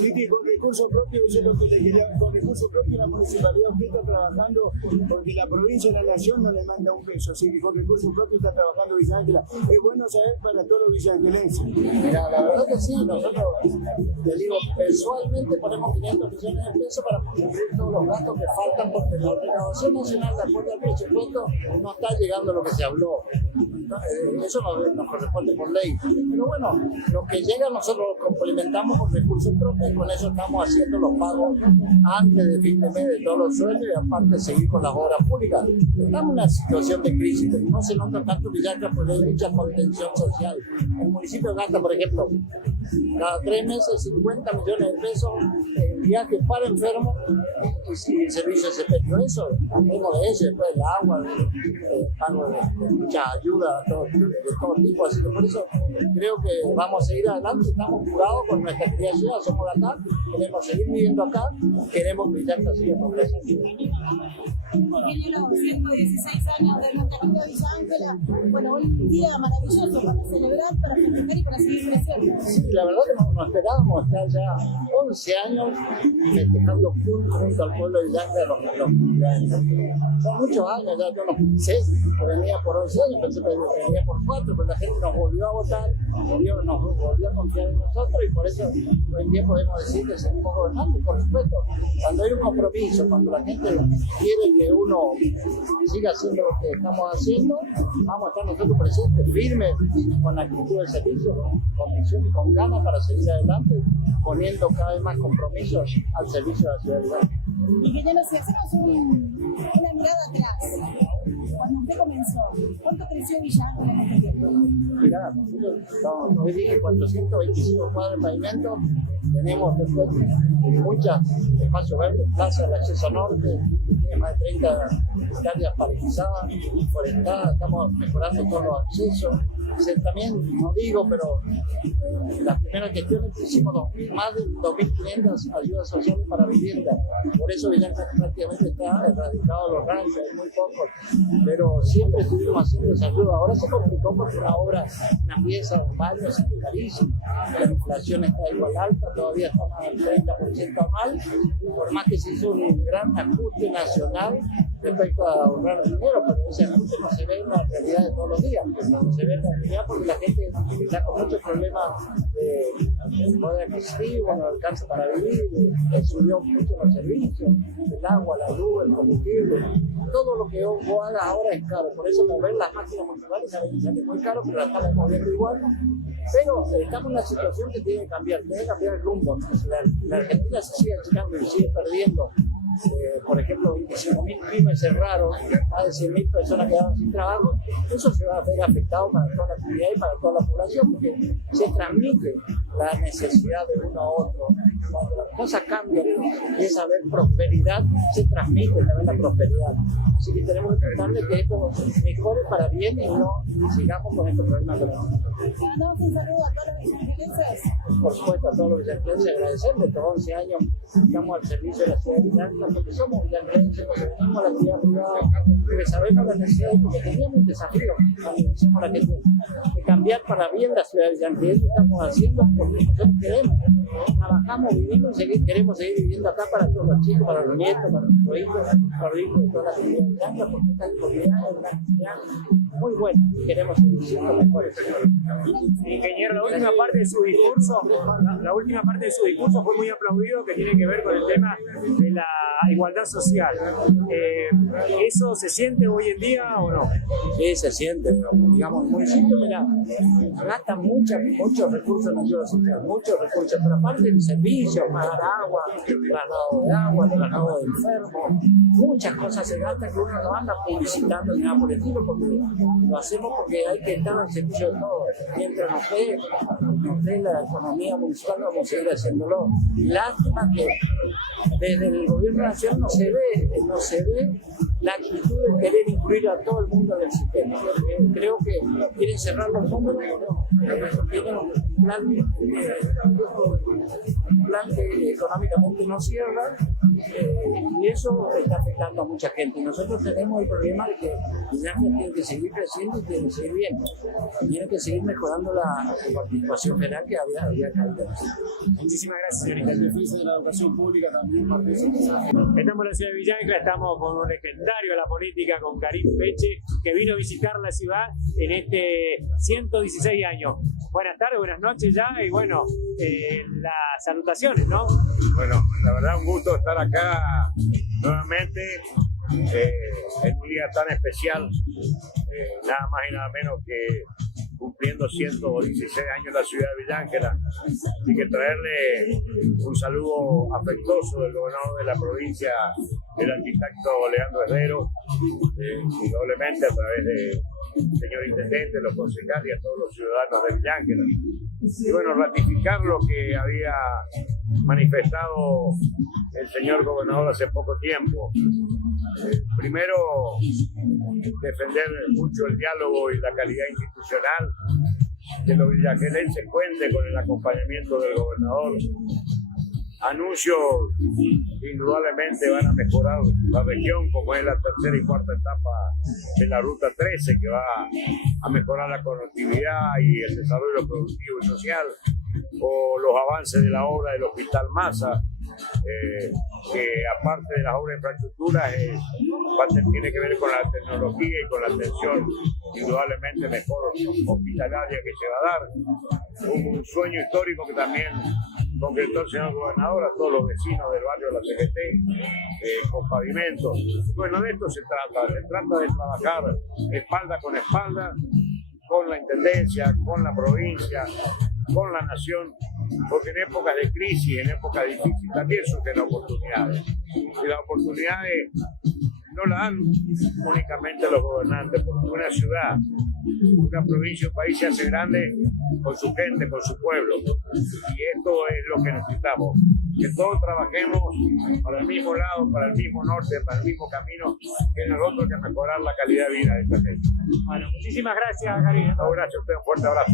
Titi, con recursos propios, eso es lo que te quería, con recursos propios la municipalidad usted está trabajando porque la provincia y la nación no le manda un peso, así que con recursos propios está trabajando Villa Ángela. Es bueno saber para todos los villangelenses. Mira, la verdad que sí, nosotros, te digo, mensualmente ponemos 500 millones de pesos para cubrir todos los gastos que faltan porque la recaudación nacional, de acuerdo al presupuesto, no está llegando a lo que se habló. Eso nos corresponde por ley. Pero bueno, lo que llega nosotros lo complementamos con recursos propios y con eso estamos haciendo los pagos antes de fin de mes de todos los sueldos y aparte seguir con las obras públicas. Estamos en una situación de crisis, pero no se nota tanto Villa Ángela porque hay mucha contención social. El municipio gasta, por ejemplo, cada 3 meses 50 millones de pesos en viajes para enfermos y servicios de CPP. Eso, hablemos de eso, después del agua, el pago de muchas ayuda de todo tipo, así que por eso creo que vamos a seguir adelante, estamos jugados con nuestra querida ciudad, somos de acá, queremos seguir viviendo acá, queremos que Villanca siga progresando. Ingeniero, 116 años del Montañito de Villa Ángela, bueno, un día maravilloso para celebrar, para festejar y para seguir creciendo. Sí, la verdad que no esperábamos estar ya 11 años festejando junto al pueblo de Villa Ángela los cumpleaños. Son muchos años, ya yo no pensé que venía por 11 años, pensé que venía por 4, pero la gente nos volvió a votar, nos volvió a confiar en nosotros y por eso hoy en día podemos decir que seguimos gobernando. Y por supuesto, cuando hay un compromiso, cuando la gente quiere que uno siga haciendo lo que estamos haciendo, vamos a estar nosotros presentes, firmes, con la actitud del servicio, con visión y con ganas para seguir adelante, poniendo cada vez más compromisos al servicio de la ciudad de Villanca. Ingeniero, si hacemos una mirada atrás, cuando usted comenzó, ¿cuánto creció Villa Ángela en este tiempo? Mirá, nosotros hoy dije 425 cuadros de pavimento, tenemos después muchos espacios verdes, plaza del acceso norte, tiene más de 30 hectáreas paralizadas, forestadas, estamos mejorando todos los accesos. También, no digo, pero las primeras gestiones hicimos más de 2.500 ayudas sociales para vivienda. Por eso Villanca prácticamente está erradicado de los ranchos, hay muy pocos, pero siempre estuvimos haciendo esa ayuda. Ahora se complicó porque una obra, una pieza, un baño es carísimo. La inflación está igual alta, todavía estamos al 30% anual, por más que se hizo un gran ajuste nacional respecto a ahorrar dinero, pero ese ajuste no se ve en la realidad de todos los días, no se ve en la realidad porque la gente está con muchos problemas de poder adquisitivo, no alcanza para vivir, subió mucho los servicios, el agua, la luz, el combustible, todo lo que vos hagas ahora es caro, por eso mover las máquinas municipales sale muy caro, pero la estamos moviendo igual. Pero estamos en una situación que tiene que cambiar el rumbo, ¿no? La Argentina se sigue achicando y sigue perdiendo. Por ejemplo, 25.000 pymes cerraron, más de 100.000 personas quedaron sin trabajo. Eso se va a ver afectado para toda la comunidad y para toda la población, porque se transmite la necesidad de uno a otro. Cuando las cosas cambian y empieza a haber prosperidad, se transmite también la prosperidad. Así que tenemos que tratar de que esto mejore para bien y no sigamos con estos problemas. Mandamos un saludo a todos los villanquelenses. Por supuesto, a todos los villanquelenses agradecerles. Estos 11 años estamos al servicio de la ciudad de Villanca, porque somos villanquelenses, porque tenemos la actividad privada, porque sabemos la necesidad, porque teníamos un desafío cuando iniciamos la gente de cambiar para bien la ciudad de Villanca. Y eso estamos haciendo porque nosotros queremos. Trabajamos, vivimos y queremos seguir viviendo acá para todos los chicos, para los nietos, para nuestros hijos, para los hijos de toda la comunidad de Villanca, porque esta comunidad es una comunidad muy buena y queremos seguir siendo mejores. Ingeniero, la última parte de su discurso fue muy aplaudido, que tiene que ver con el tema de la igualdad social. ¿Eso se siente hoy en día o no? Sí, se siente, pero, digamos, el municipio, mira, gasta muchos recursos en ayuda social, muchos recursos, pero aparte del servicio, pagar agua, traslado de agua, traslado de enfermos, muchas cosas se gastan que uno no anda publicitando ni nada por el estilo, porque lo hacemos porque hay que estar al servicio de todos. Mientras nos dé la economía municipal, vamos a seguir haciéndolo. Lástima que desde el gobierno nacional no se ve la actitud de querer incluir a todo el mundo del sistema. Creo que quieren cerrar los números, tienen un plan que económicamente no cierra, y eso está afectando a mucha gente. Y nosotros tenemos el problema de que Villanca tiene que seguir creciendo y tiene que seguir bien. Tiene que seguir mejorando la participación general que había caído. Muchísimas gracias, señorita. El defensa de la educación pública también. Estamos en la ciudad de Villanca, estamos con un legendario de la política, con Karim Peche, que vino a visitar la ciudad en este 116 años. Buenas tardes, buenas noches ya, y bueno, las salutaciones, ¿no? Bueno, la verdad un gusto estar acá nuevamente en un día tan especial, nada más y nada menos que cumpliendo 116 años la ciudad de Villa Ángela. Así que traerle un saludo afectuoso del gobernador de la provincia, el arquitecto Leandro Herrero, indudablemente a través del señor intendente, los concejales y a todos los ciudadanos de Villa Ángela. Y bueno, ratificar lo que había manifestado el señor gobernador hace poco tiempo. Primero, defender mucho el diálogo y la calidad institucional, que los villagelenses cuenten con el acompañamiento del gobernador. Anuncios indudablemente van a mejorar la región, como es la tercera y cuarta etapa de la Ruta 13, que va a mejorar la conectividad y el desarrollo productivo y social, o los avances de la obra del Hospital Massa, que aparte de las obras de infraestructura tiene que ver con la tecnología y con la atención indudablemente mejor hospitalaria que se va a dar. Un sueño histórico que también concretó el señor gobernador a todos los vecinos del barrio de la CGT, con pavimentos. Bueno, de esto se trata de trabajar espalda con espalda con la intendencia, con la provincia, con la nación, porque en épocas de crisis, en épocas difíciles también surgen oportunidades. Y las oportunidades no las dan únicamente los gobernantes, porque una ciudad, una provincia, un país se hace grande con su gente, con su pueblo. Y esto es lo que necesitamos, que todos trabajemos para el mismo lado, para el mismo norte, para el mismo camino, que nosotros que mejorar la calidad de vida de esta gente. Bueno, muchísimas gracias, Karim. No, gracias a usted, un fuerte abrazo.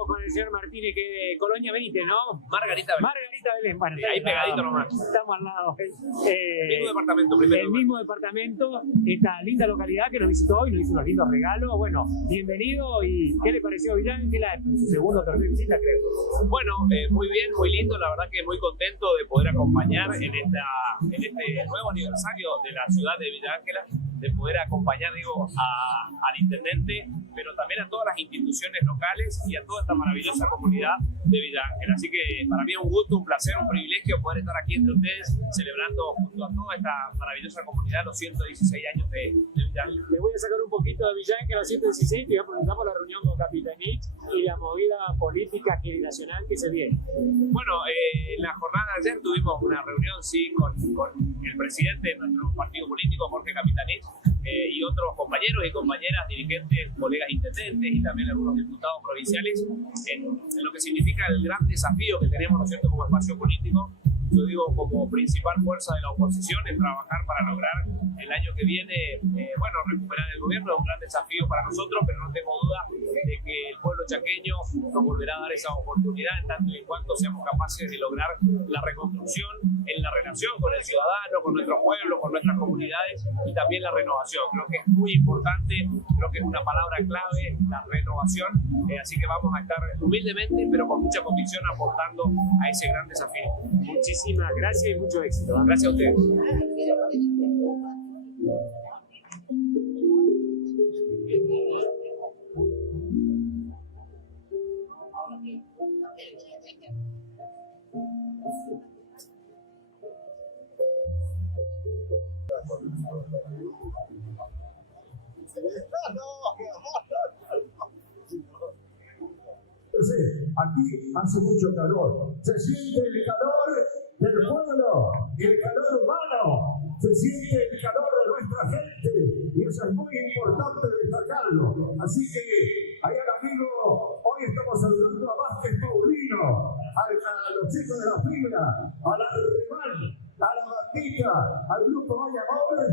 Con el señor Martínez, que de Colonia Benítez, ¿no? Margarita Belén. Margarita Belén, bueno, ahí pegadito nomás. Estamos al lado. El mismo departamento, primero. El mismo departamento, esta linda localidad que nos visitó hoy, nos hizo unos lindos regalos. Bueno, bienvenido. ¿Y qué le pareció a Villángela en su segundo tercer visita, creo? Bueno, muy bien, muy lindo. La verdad que muy contento de poder acompañar en este nuevo aniversario de la ciudad de Villángela, de poder acompañar, digo, al intendente, pero también a todas las instituciones locales y a toda esta maravillosa comunidad de Villángela. Así que para mí es un gusto, un placer, un privilegio poder estar aquí entre ustedes celebrando junto a toda esta maravillosa comunidad los 116 años de Villángela. Me voy a sacar un poquito de Villángela 116 y voy a preguntar por la reunión con Capitanich y la movida política generacional que se viene. Bueno, en la jornada de ayer tuvimos una reunión, sí, con el presidente de nuestro partido político, Jorge Capitanich, y otros compañeros y compañeras, dirigentes, colegas intendentes y también algunos diputados provinciales, en lo que significa el gran desafío que tenemos, ¿no es cierto?, como espacio político. Yo digo, como principal fuerza de la oposición, en trabajar para lograr el año que viene, recuperar el gobierno. Es un gran desafío para nosotros, pero no tengo duda de que el pueblo chaqueño nos volverá a dar esa oportunidad en tanto y en cuanto seamos capaces de lograr la reconstrucción en la relación con el ciudadano, con nuestros pueblos, con nuestras comunidades y también la renovación. Creo que es muy importante, creo que es una palabra clave, la renovación. Así que vamos a estar humildemente, pero con mucha convicción, aportando a ese gran desafío. Muchísimas gracias y mucho éxito. Gracias a ustedes. Aquí hace mucho calor. Se siente el calor del pueblo y el calor humano. Se siente el calor de nuestra gente y eso es muy importante destacarlo. Así que, ahí al amigo, hoy estamos saludando a Vázquez Paulino, a los chicos de la fibra, a la Remal, a la Batita, al grupo Vaya Amor.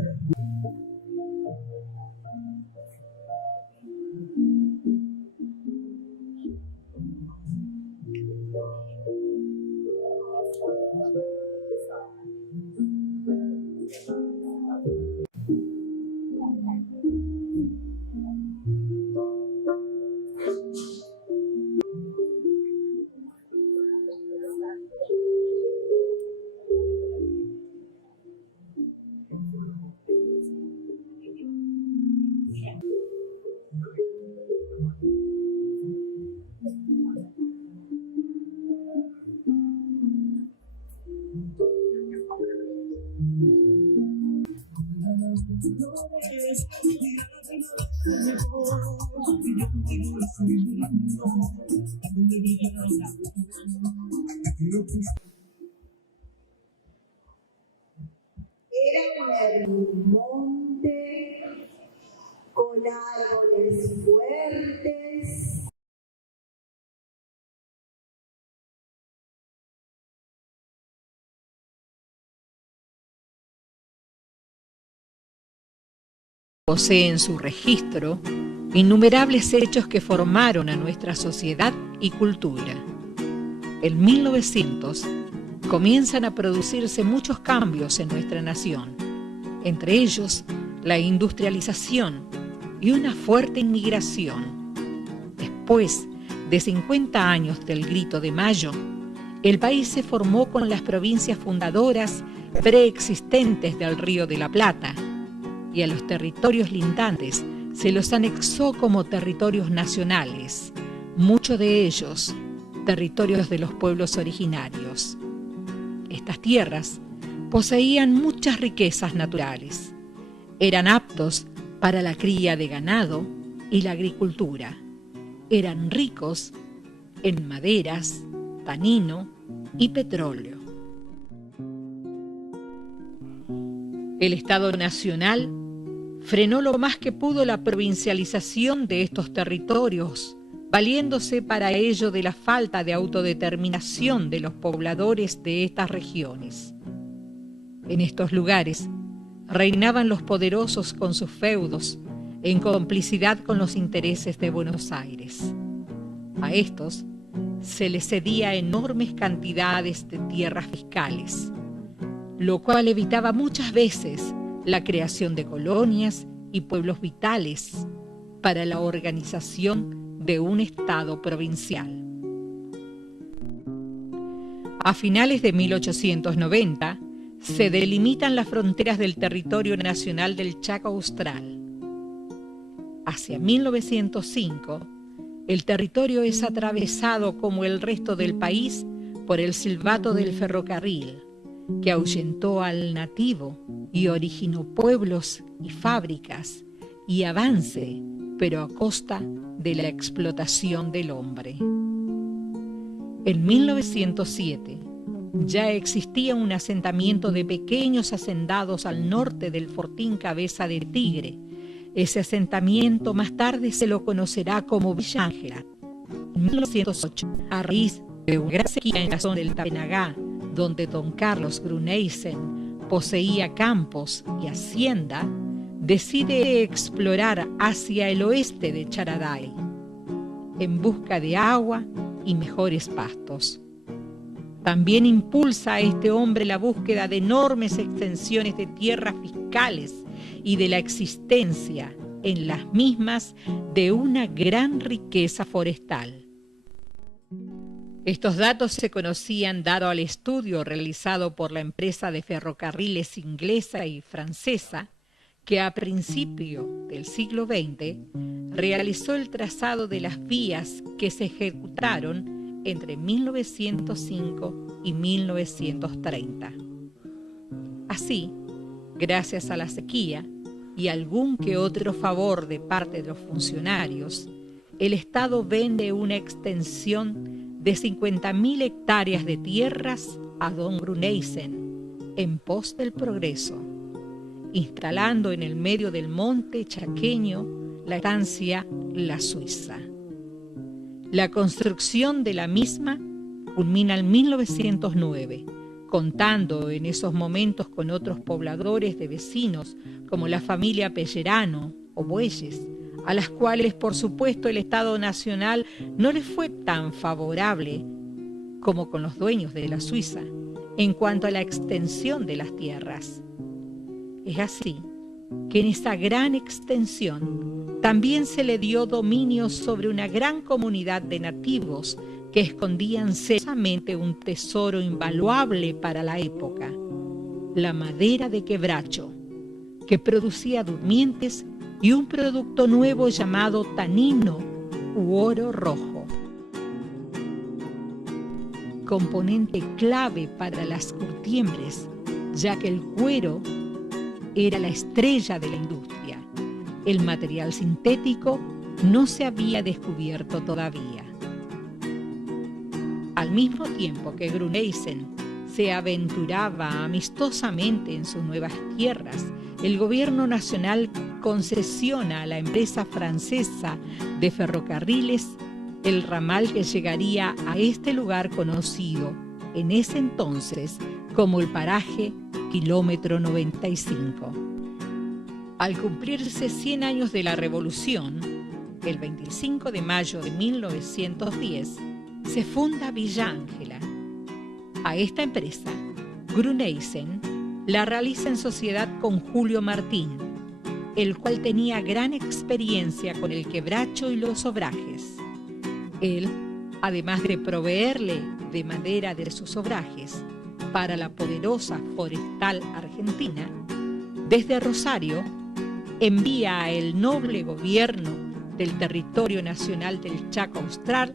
Era un monte con árboles fuertes Posee en su registro innumerables hechos que formaron a nuestra sociedad y cultura. En 1900 comienzan a producirse muchos cambios en nuestra nación, entre ellos la industrialización y una fuerte inmigración. Después de 50 años del Grito de Mayo, el país se formó con las provincias fundadoras preexistentes del Río de la Plata, y a los territorios lindantes se los anexó como territorios nacionales, muchos de ellos territorios de los pueblos originarios. Estas tierras poseían muchas riquezas naturales, eran aptos para la cría de ganado y la agricultura, eran ricos en maderas, tanino y petróleo. El Estado Nacional frenó lo más que pudo la provincialización de estos territorios, valiéndose para ello de la falta de autodeterminación de los pobladores de estas regiones. En estos lugares reinaban los poderosos con sus feudos, en complicidad con los intereses de Buenos Aires. A estos se les cedía enormes cantidades de tierras fiscales, lo cual evitaba muchas veces la creación de colonias y pueblos vitales para la organización de un Estado provincial. A finales de 1890 se delimitan las fronteras del territorio nacional del Chaco Austral. Hacia 1905, el territorio es atravesado como el resto del país por el silbato del ferrocarril, que ahuyentó al nativo y originó pueblos y fábricas y avance, pero a costa de la explotación del hombre. En 1907 ya existía un asentamiento de pequeños hacendados al norte del fortín Cabeza de Tigre. Ese asentamiento más tarde se lo conocerá como Villa Ángela. En 1908, a raíz de una gran sequía en la zona del Tapenagá, donde don Carlos Gruneisen poseía campos y hacienda, decide explorar hacia el oeste de Charaday, en busca de agua y mejores pastos. También impulsa a este hombre la búsqueda de enormes extensiones de tierras fiscales y de la existencia en las mismas de una gran riqueza forestal. Estos datos se conocían dado al estudio realizado por la empresa de ferrocarriles inglesa y francesa, que a principio del siglo XX realizó el trazado de las vías que se ejecutaron entre 1905 y 1930. Así, gracias a la sequía y algún que otro favor de parte de los funcionarios, el Estado vende una extensión de 50.000 hectáreas de tierras a don Gruneisen en pos del progreso, instalando en el medio del monte chaqueño la estancia La Suiza. La construcción de la misma culmina en 1909, contando en esos momentos con otros pobladores de vecinos como la familia Pellerano o Bueyes, a las cuales por supuesto el Estado Nacional no les fue tan favorable como con los dueños de la Suiza en cuanto a la extensión de las tierras. Es así que en esa gran extensión también se le dio dominio sobre una gran comunidad de nativos que escondían celosamente un tesoro invaluable para la época, la madera de quebracho, que producía durmientes y un producto nuevo llamado tanino u oro rojo, componente clave para las curtiembres, ya que el cuero era la estrella de la industria. El material sintético no se había descubierto todavía. Al mismo tiempo que Gruneisen se aventuraba amistosamente en sus nuevas tierras, el gobierno nacional concesiona a la empresa francesa de ferrocarriles el ramal que llegaría a este lugar conocido en ese entonces como el paraje Kilómetro 95. Al cumplirse 100 años de la Revolución, el 25 de mayo de 1910, se funda Villa Ángela. A esta empresa, Gruneisen la realiza en sociedad con Julio Martín, el cual tenía gran experiencia con el quebracho y los obrajes. Él, además de proveerle de madera de sus obrajes para la poderosa forestal argentina, desde Rosario envía a el noble gobierno del territorio nacional del Chaco Austral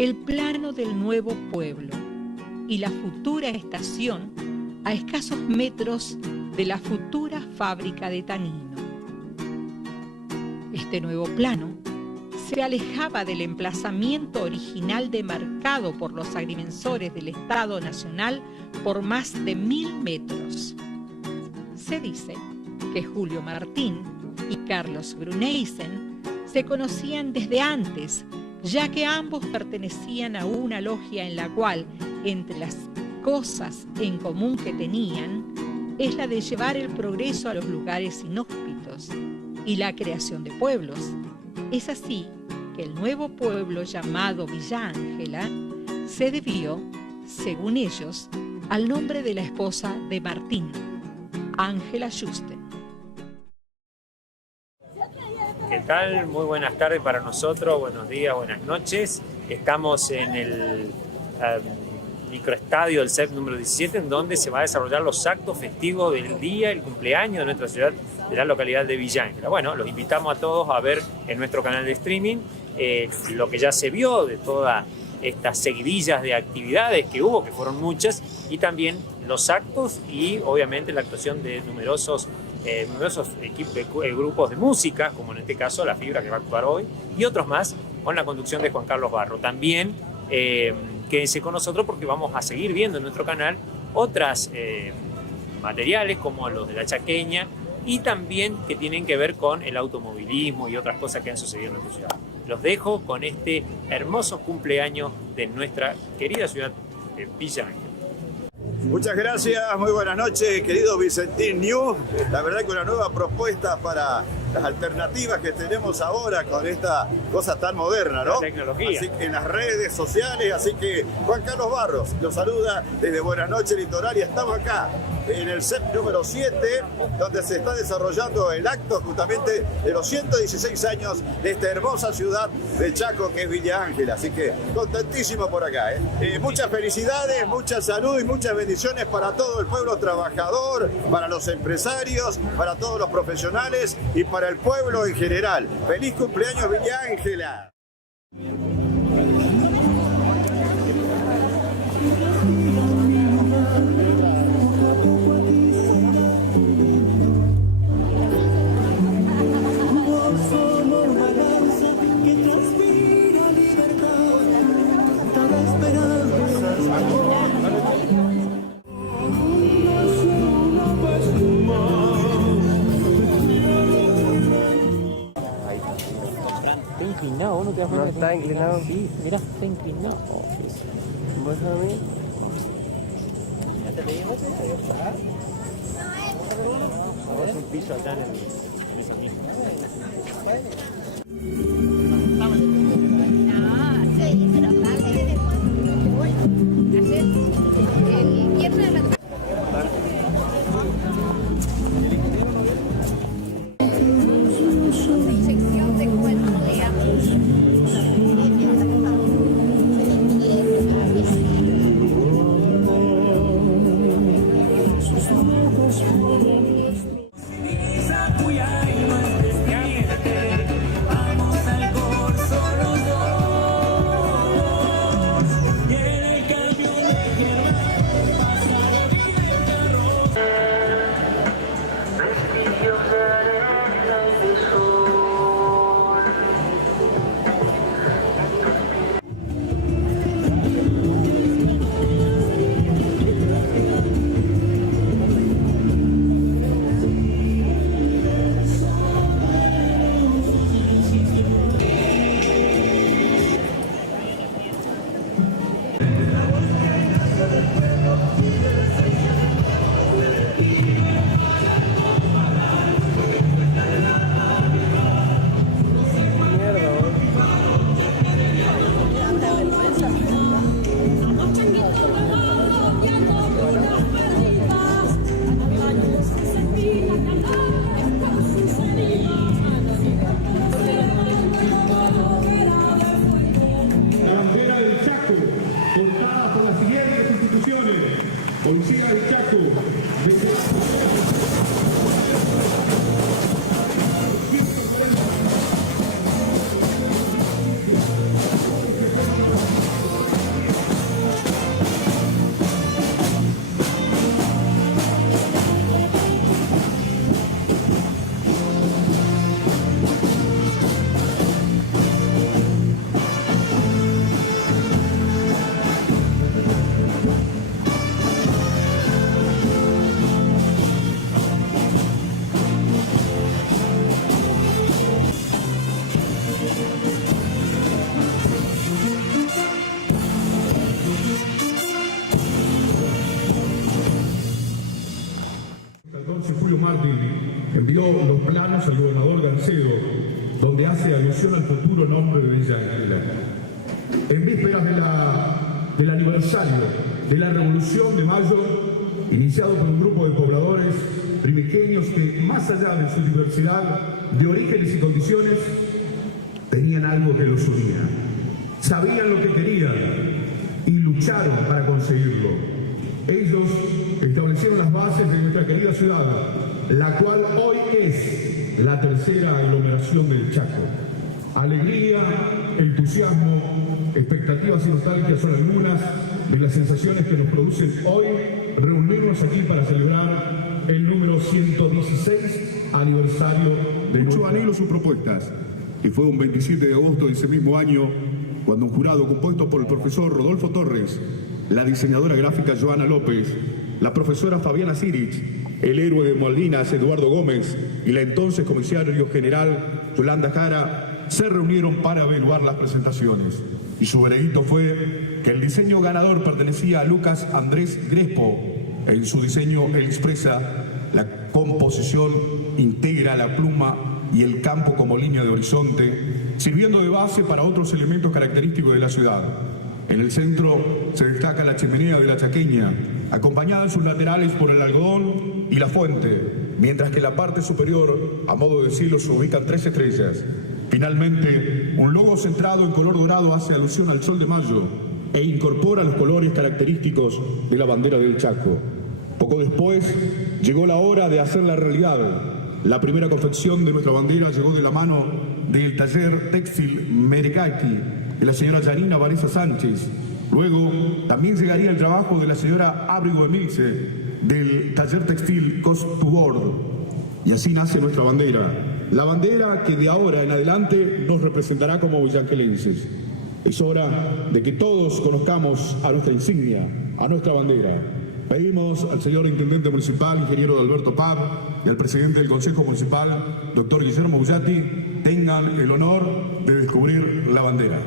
el plano del nuevo pueblo y la futura estación a escasos metros de la futura fábrica de tanino. Este nuevo plano se alejaba del emplazamiento original demarcado por los agrimensores del Estado Nacional por más de 1000 metros. Se dice que Julio Martín y Carlos Gruneisen se conocían desde antes, ya que ambos pertenecían a una logia en la cual, entre las cosas en común que tenían, es la de llevar el progreso a los lugares inhóspitos y la creación de pueblos. Es así que el nuevo pueblo llamado Villa Ángela se debió, según ellos, al nombre de la esposa de Martín, Ángela Juste. ¿Qué tal? Muy buenas tardes para nosotros, buenos días, buenas noches. Estamos en el microestadio del CEP número 17, en donde se va a desarrollar los actos festivos del día, el cumpleaños de nuestra ciudad, de la localidad de Villa Ángela. Bueno, los invitamos a todos a ver en nuestro canal de streaming lo que ya se vio de todas estas seguidillas de actividades que hubo, que fueron muchas, y también los actos y obviamente la actuación de numerosos grupos de música, como en este caso La Fibra, que va a actuar hoy, y otros más, con la conducción de Juan Carlos Barro. También quédense con nosotros porque vamos a seguir viendo en nuestro canal otras materiales como los de La Chaqueña y también que tienen que ver con el automovilismo y otras cosas que han sucedido en nuestra ciudad. Los dejo con este hermoso cumpleaños de nuestra querida ciudad de Villa Ángela. Muchas gracias, muy buenas noches, querido Vicentín News. La verdad que una nueva propuesta para las alternativas que tenemos ahora con esta cosa tan moderna, ¿no? La tecnología. Así que en las redes sociales, así que Juan Carlos Barros los saluda desde Buenas Noches Litoral y estamos acá en el CEP número 7, donde se está desarrollando el acto justamente de los 116 años de esta hermosa ciudad de Chaco, que es Villa Ángela. Así que contentísimo por acá. Muchas felicidades, mucha salud y muchas bendiciones para todo el pueblo trabajador, para los empresarios, para todos los profesionales y para el pueblo en general. ¡Feliz cumpleaños, Villa Ángela! Inclinado, ¿no te das cuenta? No está inclinado. Sí, mira, está inclinado. ¿Vos a mí? ¿Ya te pedí otro? Vamos a un piso acá en esa misma. 14 Julio Martín envió los planos al gobernador Gancedo, donde hace alusión al futuro nombre de Villa Ángela. En vísperas del aniversario de la Revolución de Mayo, iniciado por un grupo de pobladores primigenios que, más allá de su diversidad de orígenes y condiciones, tenían algo que los unía. Sabían lo que querían y lucharon para conseguirlo. Ellos establecieron las bases de nuestra querida ciudad, la cual hoy es la tercera aglomeración del Chaco. Alegría, entusiasmo, expectativas y nostalgia son algunas de las sensaciones que nos producen hoy reunirnos aquí para celebrar el número 116 aniversario de mucho anhelo sus propuestas, y fue un 27 de agosto de ese mismo año cuando un jurado compuesto por el profesor Rodolfo Torres, la diseñadora gráfica Joana López, la profesora Fabiana Sirich, el héroe de Malvinas Eduardo Gómez y la entonces comisario general Yolanda Jara se reunieron para evaluar las presentaciones. Y su veredicto fue que el diseño ganador pertenecía a Lucas Andrés Grespo. En su diseño él expresa la composición, integra la pluma y el campo como línea de horizonte, sirviendo de base para otros elementos característicos de la ciudad. En el centro se destaca la chimenea de la Chaqueña, acompañada en sus laterales por el algodón y la fuente, mientras que en la parte superior, a modo de cielo, se ubican 3 estrellas. Finalmente, un logo centrado en color dorado hace alusión al sol de mayo e incorpora los colores característicos de la bandera del Chaco. Poco después, llegó la hora de hacerla realidad. La primera confección de nuestra bandera llegó de la mano del taller textil Mericati de la señora Janina Vanessa Sánchez. Luego, también llegaría el trabajo de la señora Ábrigo Emilce del taller textil Cost to Board. Y así nace nuestra bandera. La bandera que de ahora en adelante nos representará como villangelenses. Es hora de que todos conozcamos a nuestra insignia, a nuestra bandera. Pedimos al señor Intendente Municipal, ingeniero Alberto Pab, y al Presidente del Consejo Municipal, doctor Guillermo Bullati, tengan el honor de descubrir la bandera.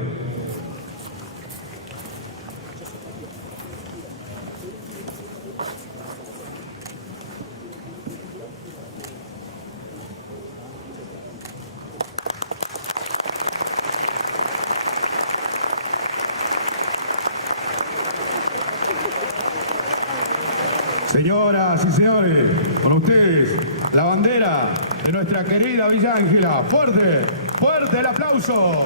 Señoras y señores, con ustedes, la bandera de nuestra querida Villa Ángela. ¡Fuerte, fuerte el aplauso!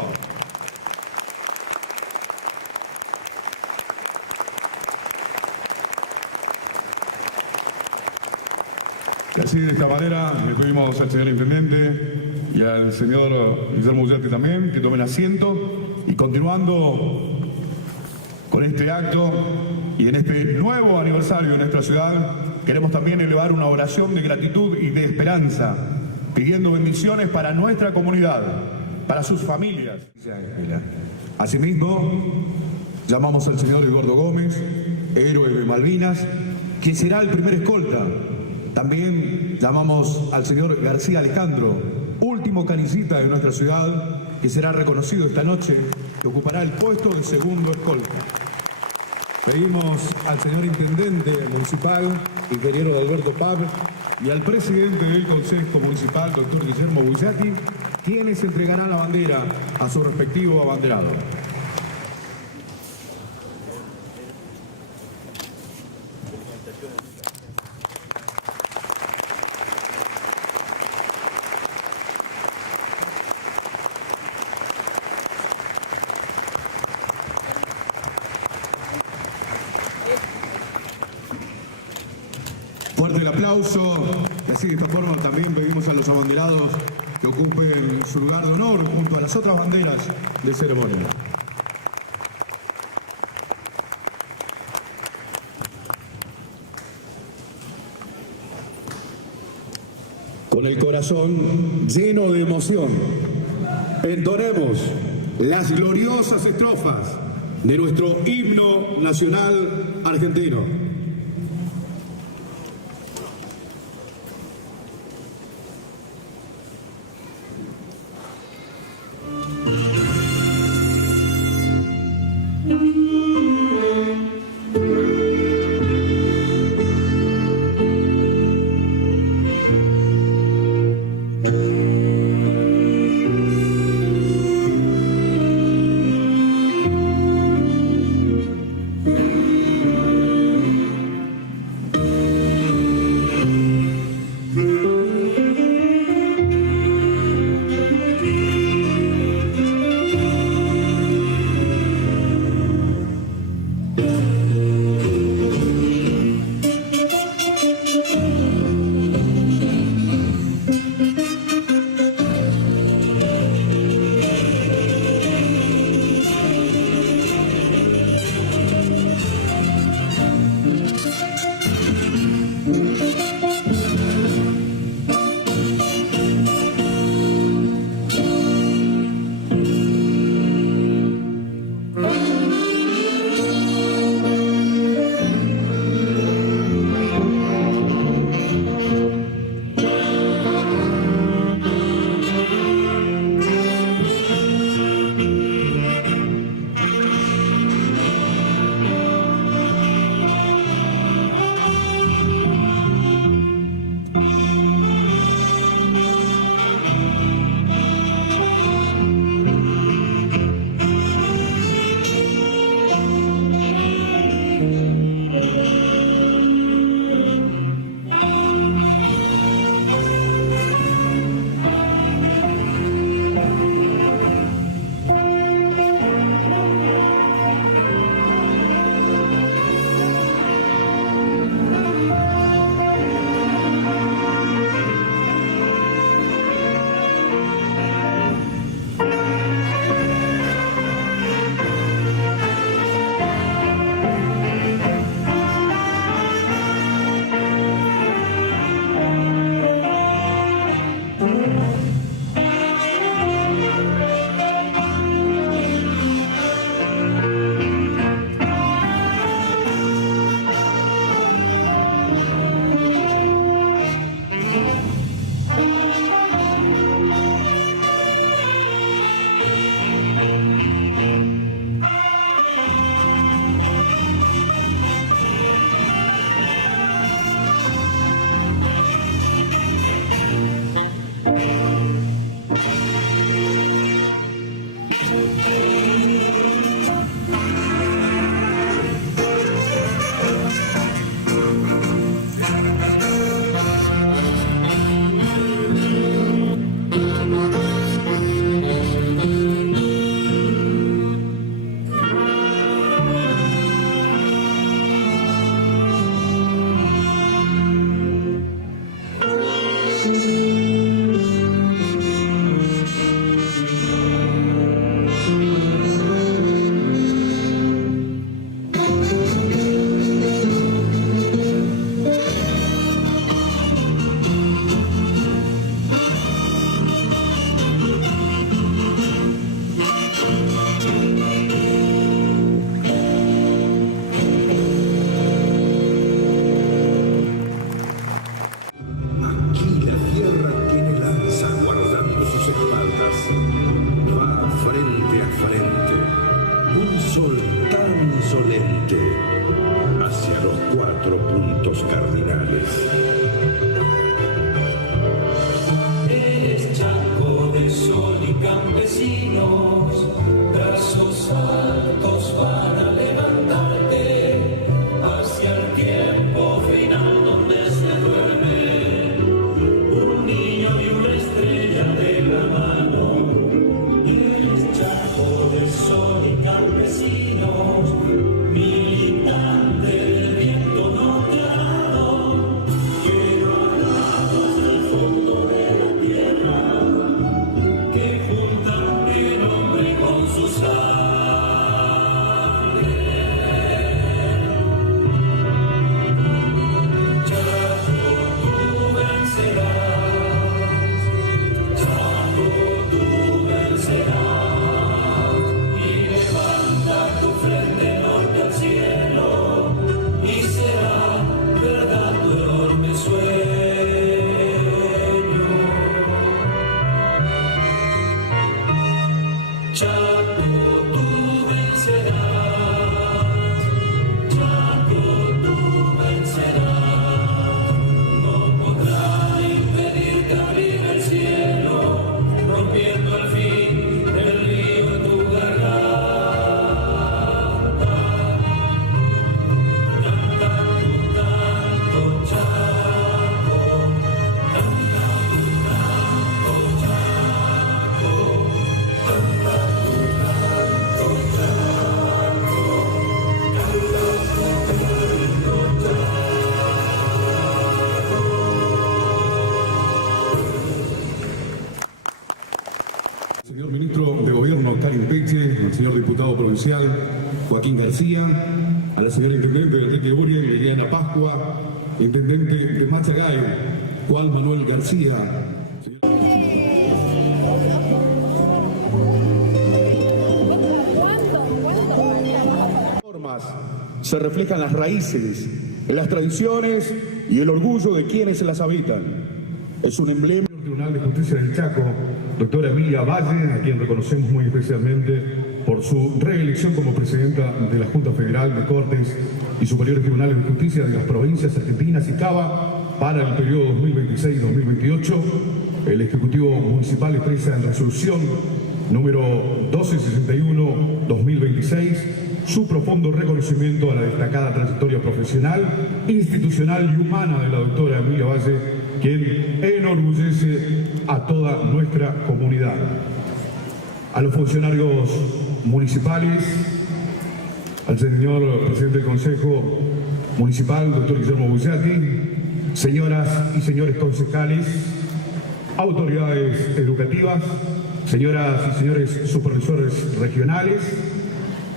Y así, de esta manera, le pedimos al señor Intendente y al señor Guillermo Bullati también que tomen asiento, y continuando con este acto y en este nuevo aniversario de nuestra ciudad, queremos también elevar una oración de gratitud y de esperanza, pidiendo bendiciones para nuestra comunidad, para sus familias. Asimismo, llamamos al señor Eduardo Gómez, héroe de Malvinas, quien será el primer escolta. También llamamos al señor García Alejandro, último canicita de nuestra ciudad, que será reconocido esta noche, que ocupará el puesto de segundo escolta. Pedimos al señor Intendente Municipal, ingeniero Alberto Pab, y al Presidente del Consejo Municipal, doctor Guillermo Bullati, quienes entregarán la bandera a su respectivo abanderado. Fuerte el aplauso. Y así, de esta forma, también pedimos a los abanderados que ocupen su lugar de honor junto a las otras banderas de ceremonia. Con el corazón lleno de emoción, entonemos las gloriosas estrofas de nuestro himno nacional argentino. al señor diputado provincial Joaquín García, a la señora intendente de Enrique Urien, Liliana Pascua, intendente de Machagay, Juan Manuel García. Se reflejan las raíces, las tradiciones y el orgullo de quienes las habitan. Es un emblema del Tribunal de Justicia del Chaco, doctora Emilia Valle, a quien reconocemos muy especialmente por su reelección como presidenta de la Junta Federal de Cortes y Superiores Tribunales de Justicia de las provincias argentinas y Cava para el periodo 2026-2028. El Ejecutivo Municipal expresa en resolución número 1261-2026 su profundo reconocimiento a la destacada trayectoria profesional, institucional y humana de la doctora Emilia Valle, quien enorgullece a toda nuestra comunidad. A los funcionarios municipales, al señor presidente del Consejo Municipal, doctor Guillermo Bullati, señoras y señores concejales, autoridades educativas, señoras y señores supervisores regionales,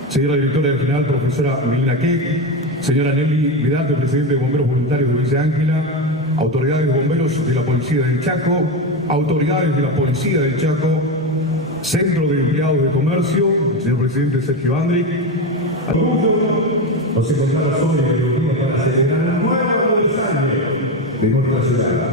señora directora regional, profesora Milena Keck, señora Nelly Vidal, presidente de Bomberos Voluntarios de Villa Ángela, autoridades de bomberos de la Policía del Chaco, autoridades de la Policía del Chaco, Centro de Empleados de Comercio, el señor presidente Sergio Andrick. Nos encontramos hoy en el día para celebrar un nuevo aniversario de nuestra ciudad.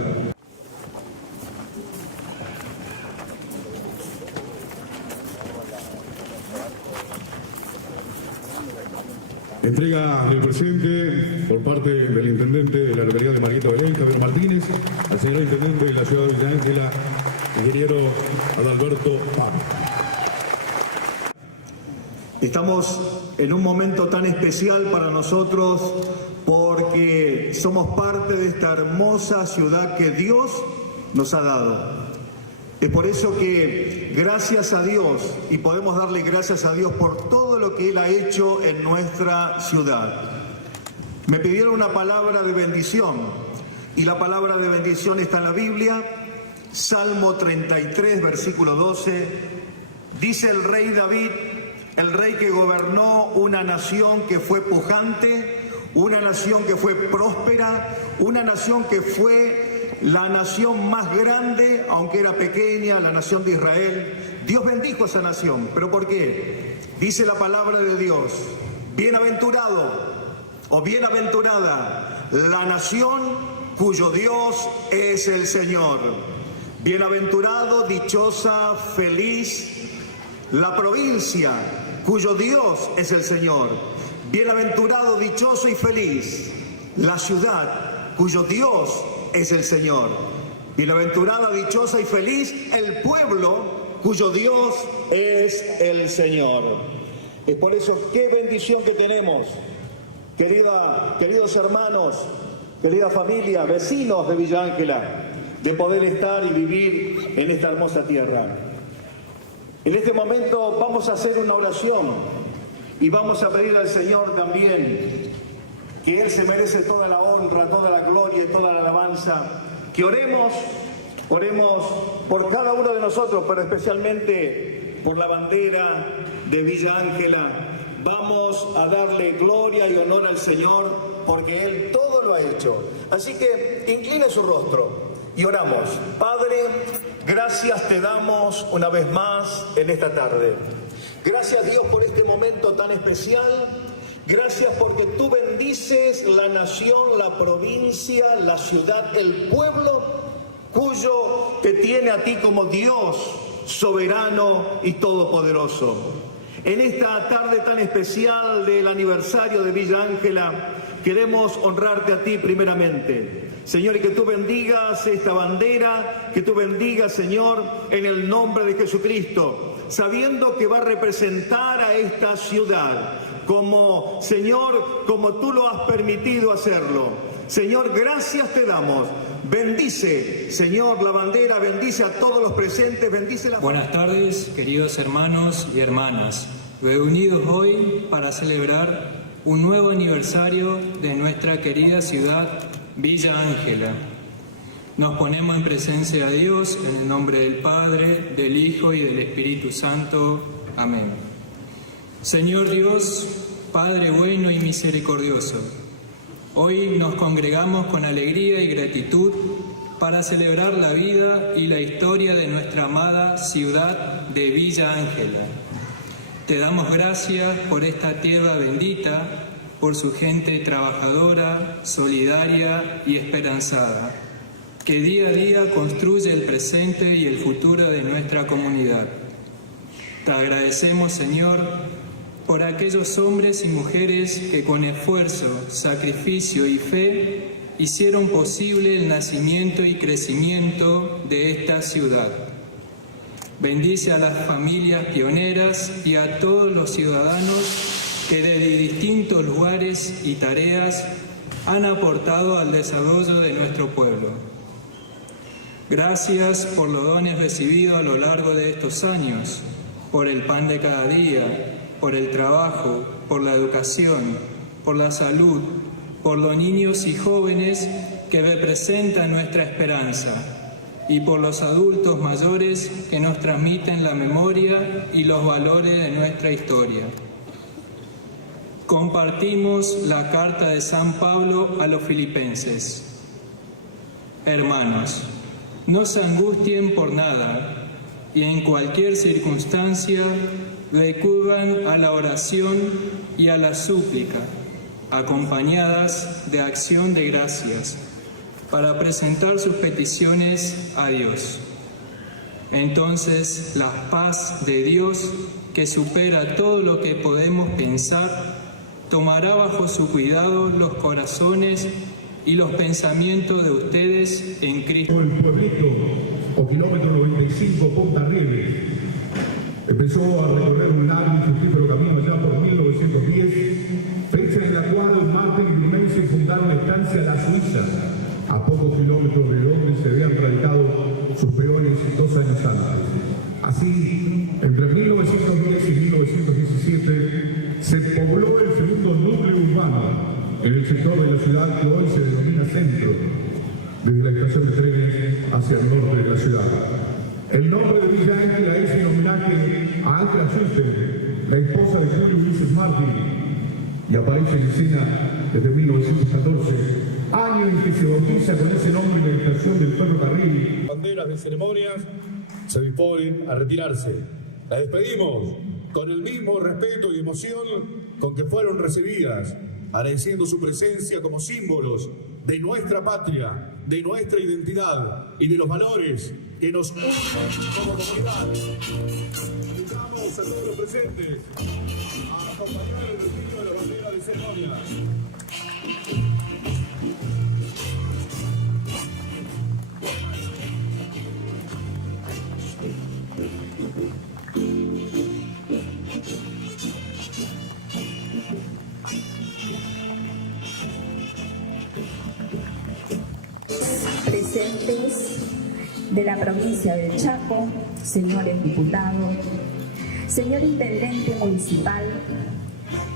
Entrega del presente por parte del intendente de la localidad de Marguerita Belén, Javier Martínez, al señor intendente de la ciudad de Villa Ángela, ingeniero Adalberto Pam. Estamos en un momento tan especial para nosotros porque somos parte de esta hermosa ciudad que Dios nos ha dado. Es por eso que gracias a Dios, y podemos darle gracias a Dios por todo lo que Él ha hecho en nuestra ciudad. Me pidieron una palabra de bendición, y la palabra de bendición está en la Biblia, Salmo 33, versículo 12, dice el rey David, el rey que gobernó una nación que fue pujante, una nación que fue próspera, una nación que fue la nación más grande, aunque era pequeña, la nación de Israel. Dios bendijo a esa nación. ¿Pero por qué? Dice la palabra de Dios, bienaventurado o bienaventurada la nación cuyo Dios es el Señor. Bienaventurado, dichosa, feliz la provincia cuyo Dios es el Señor. Bienaventurado, dichoso y feliz la ciudad cuyo Dios es el Señor. Bienaventurada, dichosa y feliz el pueblo cuyo Dios es el Señor. Es por eso, qué bendición que tenemos, queridos hermanos, querida familia, vecinos de Villa Ángela, de poder estar y vivir en esta hermosa tierra. En este momento vamos a hacer una oración y vamos a pedir al Señor también que Él se merece toda la honra, toda la gloria y toda la alabanza. Que oremos por cada uno de nosotros, pero especialmente por la bandera de Villa Ángela. Vamos a darle gloria y honor al Señor porque Él todo lo ha hecho. Así que incline su rostro y oramos. Padre, gracias te damos una vez más en esta tarde. Gracias Dios por este momento tan especial. Gracias porque tú bendices la nación, la provincia, la ciudad, el pueblo cuyo te tiene a ti como Dios soberano y todopoderoso. En esta tarde tan especial del aniversario de Villa Ángela, queremos honrarte a ti primeramente. Señor, y que tú bendigas esta bandera, que tú bendigas, Señor, en el nombre de Jesucristo, sabiendo que va a representar a esta ciudad. Como, Señor, como tú lo has permitido hacerlo. Señor, gracias te damos. Bendice, Señor, la bandera, bendice a todos los presentes, bendice la... Buenas tardes, queridos hermanos y hermanas. Reunidos hoy para celebrar un nuevo aniversario de nuestra querida ciudad, Villa Ángela. Nos ponemos en presencia de Dios, en el nombre del Padre, del Hijo y del Espíritu Santo. Amén. Señor Dios, Padre bueno y misericordioso, hoy nos congregamos con alegría y gratitud para celebrar la vida y la historia de nuestra amada ciudad de Villa Ángela. Te damos gracias por esta tierra bendita, por su gente trabajadora, solidaria y esperanzada, que día a día construye el presente y el futuro de nuestra comunidad. Te agradecemos, Señor, por aquellos hombres y mujeres que con esfuerzo, sacrificio y fe hicieron posible el nacimiento y crecimiento de esta ciudad. Bendice a las familias pioneras y a todos los ciudadanos que desde distintos lugares y tareas han aportado al desarrollo de nuestro pueblo. Gracias por los dones recibidos a lo largo de estos años, por el pan de cada día, por el trabajo, por la educación, por la salud, por los niños y jóvenes que representan nuestra esperanza, y por los adultos mayores que nos transmiten la memoria y los valores de nuestra historia. Compartimos la carta de San Pablo a los filipenses. Hermanos, no se angustien por nada, y en cualquier circunstancia recurran a la oración y a la súplica, acompañadas de acción de gracias, para presentar sus peticiones a Dios. Entonces, la paz de Dios, que supera todo lo que podemos pensar, tomará bajo su cuidado los corazones y los pensamientos de ustedes en Cristo. El pueblito, o kilómetro 95, Punta Rieles, empezó a recorrer un largo y fructífero camino allá por 1910, fecha en la cual Martín y Blumense fundaron la estancia La Suiza, a pocos kilómetros de donde se habían radicado sus peones 2 años antes. Así, entre 1910 y 1917, se pobló el segundo núcleo urbano en el sector de la ciudad que hoy se denomina centro, desde la estación de trenes hacia el norte de la ciudad. El nombre de Villa Ángela es en homenaje a Ángela Schuster, la esposa de Julio Ulises Martí, y aparece en escena desde 1914, año en que se bautiza con ese nombre la estación del ferrocarril. Banderas de ceremonias se disponen a retirarse. Las despedimos con el mismo respeto y emoción con que fueron recibidas, agradeciendo su presencia como símbolos de nuestra patria, de nuestra identidad y de los valores que nos unen como comunidad. Invitamos a todos los presentes a acompañar el retiro de la bandera de ceremonia. Presentes de la provincia del Chaco, señores diputados, señor intendente municipal,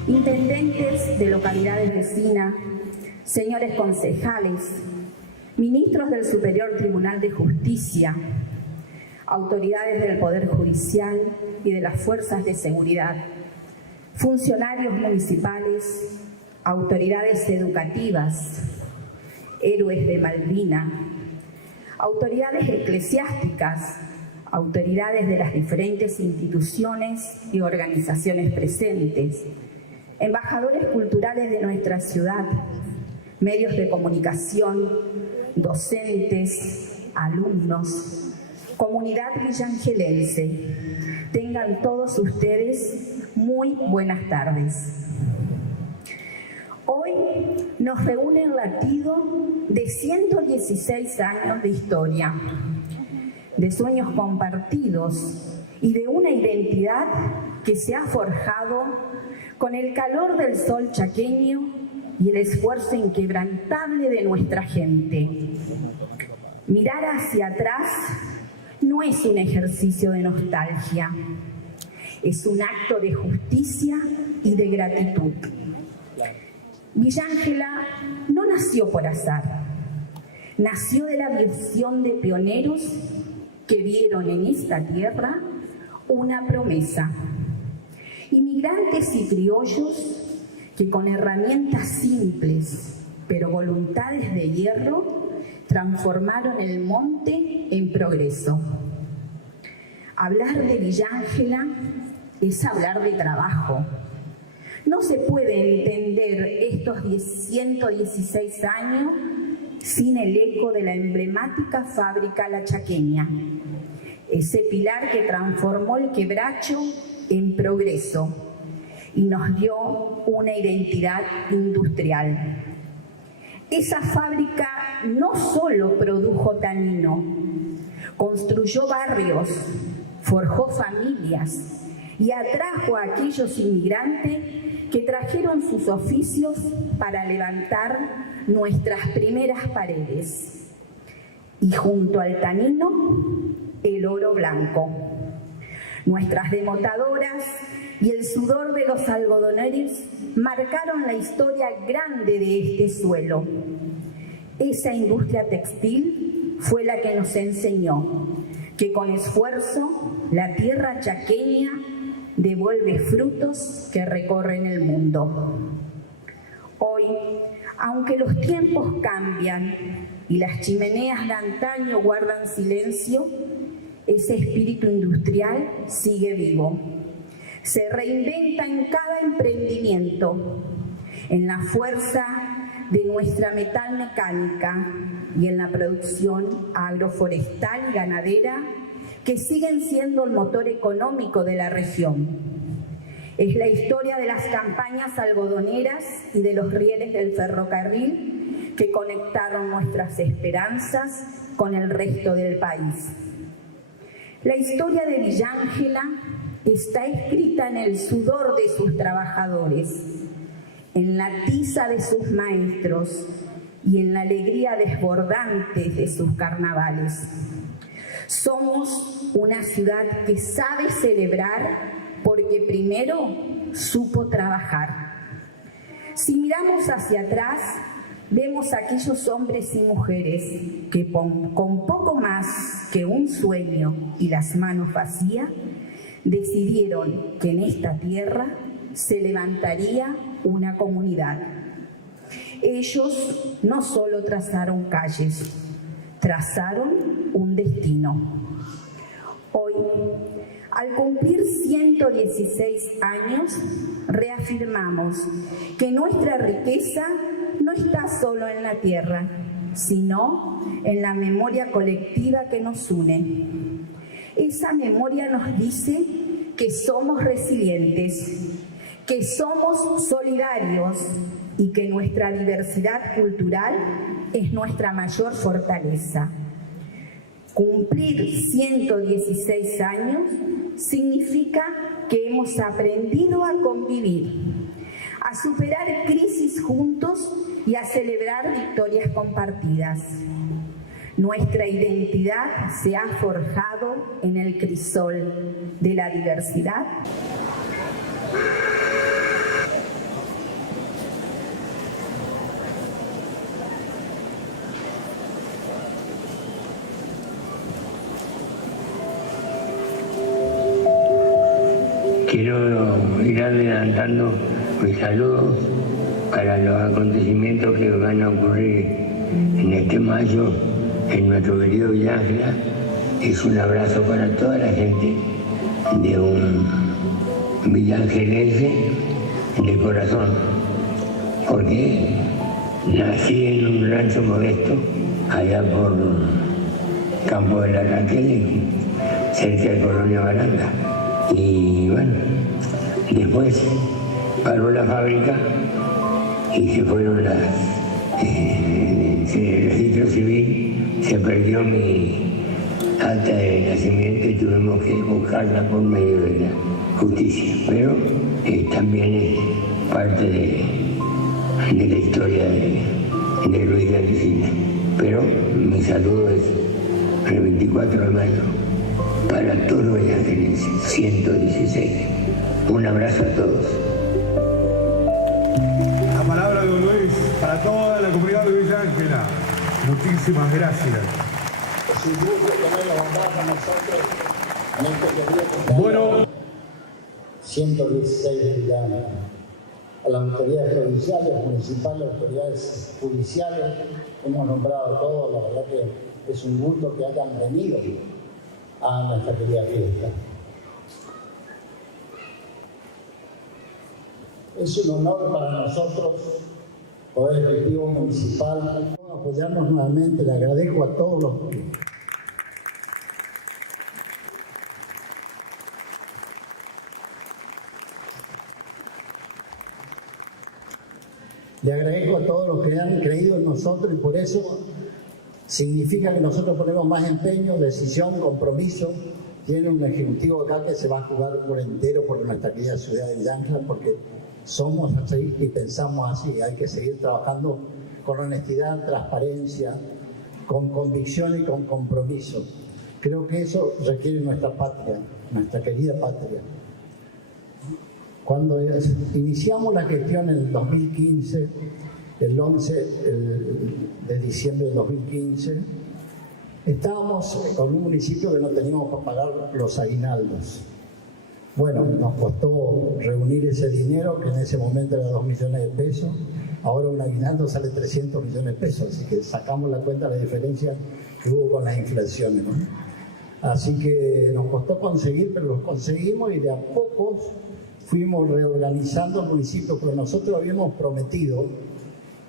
intendentes de localidades vecinas, señores concejales, ministros del Superior Tribunal de Justicia, autoridades del Poder Judicial y de las Fuerzas de Seguridad, funcionarios municipales, autoridades educativas, héroes de Malvinas, autoridades eclesiásticas, autoridades de las diferentes instituciones y organizaciones presentes, embajadores culturales de nuestra ciudad, medios de comunicación, docentes, alumnos, comunidad villangelense. Tengan todos ustedes muy buenas tardes. Hoy nos reúne el latido de 116 años de historia, de sueños compartidos y de una identidad que se ha forjado con el calor del sol chaqueño y el esfuerzo inquebrantable de nuestra gente. Mirar hacia atrás no es un ejercicio de nostalgia, es un acto de justicia y de gratitud. Villa Ángela no nació por azar, nació de la visión de pioneros que vieron en esta tierra una promesa. Inmigrantes y criollos que con herramientas simples, pero voluntades de hierro, transformaron el monte en progreso. Hablar de Villa Ángela es hablar de trabajo. No se puede entender estos 116 años sin el eco de la emblemática fábrica La Chaqueña, ese pilar que transformó el quebracho en progreso y nos dio una identidad industrial. Esa fábrica no solo produjo tanino, construyó barrios, forjó familias y atrajo a aquellos inmigrantes que trajeron sus oficios para levantar nuestras primeras paredes. Y junto al tanino, el oro blanco. Nuestras demotadoras y el sudor de los algodoneros marcaron la historia grande de este suelo. Esa industria textil fue la que nos enseñó que con esfuerzo la tierra chaqueña devuelve frutos que recorren el mundo. Hoy, aunque los tiempos cambian y las chimeneas de antaño guardan silencio, ese espíritu industrial sigue vivo. Se reinventa en cada emprendimiento, en la fuerza de nuestra metalmecánica y en la producción agroforestal y ganadera, que siguen siendo el motor económico de la región. Es la historia de las campañas algodoneras y de los rieles del ferrocarril que conectaron nuestras esperanzas con el resto del país. La historia de Villa Ángela está escrita en el sudor de sus trabajadores, en la tiza de sus maestros y en la alegría desbordante de sus carnavales. Somos una ciudad que sabe celebrar porque primero supo trabajar. Si miramos hacia atrás, vemos a aquellos hombres y mujeres que con poco más que un sueño y las manos vacías, decidieron que en esta tierra se levantaría una comunidad. Ellos no solo trazaron calles, trazaron un destino. Hoy, al cumplir 116 años, reafirmamos que nuestra riqueza no está solo en la tierra, sino en la memoria colectiva que nos une. Esa memoria nos dice que somos resilientes, que somos solidarios y que nuestra diversidad cultural es nuestra mayor fortaleza. Cumplir 116 años significa que hemos aprendido a convivir, a superar crisis juntos y a celebrar victorias compartidas. Nuestra identidad se ha forjado en el crisol de la diversidad. Quiero ir adelantando mis saludos para los acontecimientos que van a ocurrir en este mayo en nuestro querido Villa Ángela. Es un abrazo para toda la gente de un villangelense de corazón, porque nací en un rancho modesto allá por Campo de la Raquel, cerca de Colonia Baranda. Y bueno, después paró la fábrica y se fueron el registro civil, se perdió mi acta de nacimiento y tuvimos que buscarla por medio de la justicia, pero también es parte de la historia de Luis de Argentina. Pero mi saludo es el 24 de mayo para todos los villagelenses, 116. Un abrazo a todos. La palabra de Don Luis para toda la comunidad de Villa Ángela. Muchísimas gracias. Bueno. 116 de Vilana, a las autoridades provinciales, municipales, autoridades judiciales, hemos nombrado a todos, la verdad que es un gusto que hayan venido a nuestra querida fiesta. Es un honor para nosotros, Poder Ejecutivo Municipal, apoyarnos nuevamente. Le agradezco a todos los... Le agradezco a todos los que han creído en nosotros y por eso significa que nosotros ponemos más empeño, decisión, compromiso. Tiene un ejecutivo acá que se va a jugar por entero por nuestra querida ciudad de Villancla, porque somos así y pensamos así. Hay que seguir trabajando con honestidad, transparencia, con convicción y con compromiso. Creo que eso requiere nuestra patria, nuestra querida patria. Cuando iniciamos la gestión en el 2015, el 11 de diciembre del 2015, estábamos con un municipio que no teníamos para pagar los aguinaldos. Bueno, nos costó reunir ese dinero, que en ese momento era 2 millones de pesos. Ahora un aguinaldo sale 300 millones de pesos, así que sacamos la cuenta de la diferencia que hubo con las inflaciones, ¿no? Así que nos costó conseguir, pero los conseguimos y de a pocos fuimos reorganizando el municipio, porque nosotros habíamos prometido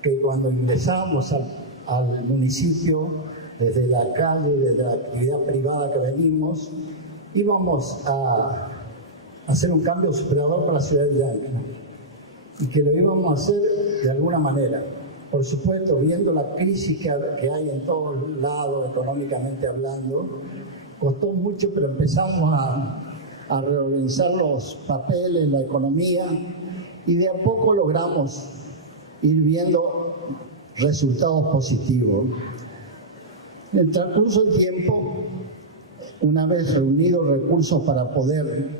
que cuando ingresábamos al municipio, desde la calle, desde la actividad privada que venimos, íbamos a hacer un cambio superador para la ciudad de Villancla y que lo íbamos a hacer de alguna manera. Por supuesto, viendo la crisis que hay en todos lados, económicamente hablando, costó mucho, pero empezamos a reorganizar los papeles, la economía, y de a poco logramos ir viendo resultados positivos. En el transcurso del tiempo, una vez reunidos recursos para poder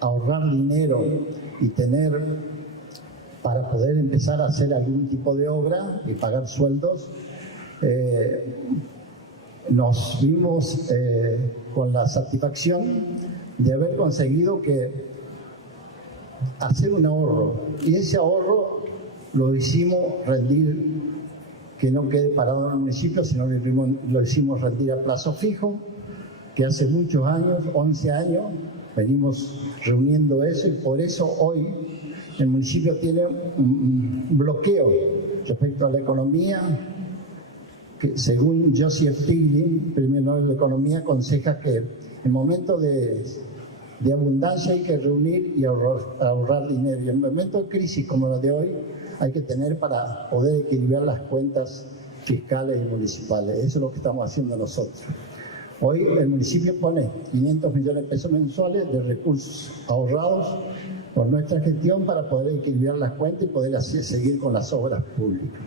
ahorrar dinero y tener para poder empezar a hacer algún tipo de obra y pagar sueldos, nos vimos con la satisfacción de haber conseguido hacer un ahorro, y ese ahorro lo hicimos rendir, que no quede parado en el municipio, sino lo hicimos rendir a plazo fijo, que hace muchos años, 11 años, venimos reuniendo eso, y por eso hoy el municipio tiene un bloqueo respecto a la economía, que según Joseph Stiglitz, Premio Nobel de Economía, aconseja que en momentos de abundancia hay que reunir y ahorrar dinero, y en momentos de crisis como la de hoy hay que tener para poder equilibrar las cuentas fiscales y municipales. Eso es lo que estamos haciendo nosotros. Hoy el municipio pone 500 millones de pesos mensuales de recursos ahorrados por nuestra gestión para poder equilibrar las cuentas y poder seguir con las obras públicas.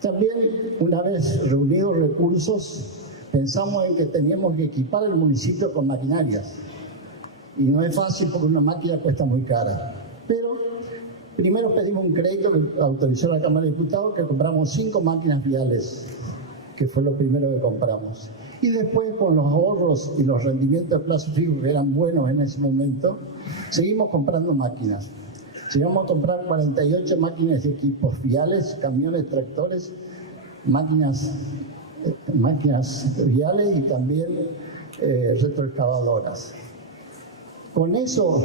También, una vez reunidos recursos, pensamos en que teníamos que equipar el municipio con maquinarias. Y no es fácil porque una máquina cuesta muy cara. Pero primero pedimos un crédito que autorizó la Cámara de Diputados, que compramos 5 máquinas viales, que fue lo primero que compramos. Y después, con los ahorros y los rendimientos de plazo fijo que eran buenos en ese momento, seguimos comprando máquinas. Llegamos a comprar 48 máquinas de equipos viales, camiones, tractores, máquinas viales y también retroexcavadoras. Con eso,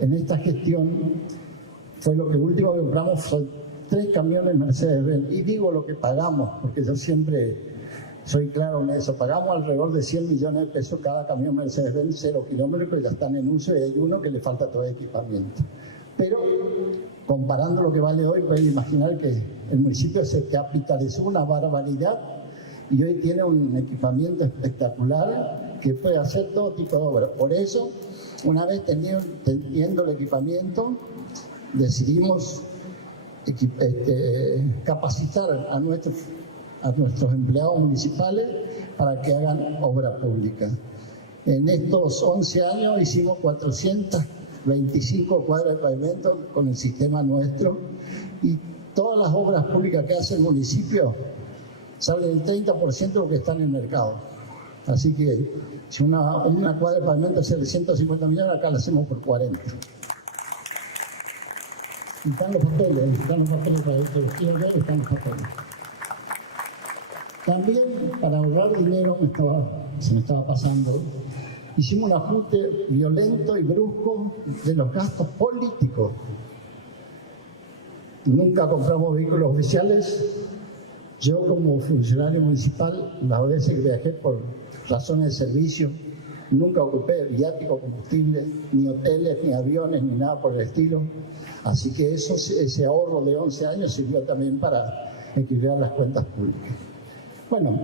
en esta gestión, fue lo que último que compramos, fue 3 camiones Mercedes-Benz. Y digo lo que pagamos, porque yo siempre soy claro en eso. Pagamos alrededor de 100 millones de pesos cada camión Mercedes-Benz, 0 kilómetros, que ya están en uso, y hay uno que le falta todo el equipamiento. Pero, comparando lo que vale hoy, pueden imaginar que el municipio se capitalizó una barbaridad y hoy tiene un equipamiento espectacular que puede hacer todo tipo de obras. Por eso, una vez teniendo el equipamiento, decidimos capacitar a nuestros empleados municipales para que hagan obra pública. En estos 11 años hicimos 425 cuadras de pavimento con el sistema nuestro, y todas las obras públicas que hace el municipio salen el 30% de lo que está en el mercado. Así que si una cuadra de pavimento sale 150 millones, acá la hacemos por 40. Y están los papeles para que los quieran ver, están los papeles. También, para ahorrar dinero, se me estaba pasando, hicimos un ajuste violento y brusco de los gastos políticos. Nunca compramos vehículos oficiales. Yo, como funcionario municipal, las veces que viajé por razones de servicio, nunca ocupé viático, combustible, ni hoteles, ni aviones, ni nada por el estilo. Así que ese ahorro de 11 años sirvió también para equilibrar las cuentas públicas. Bueno,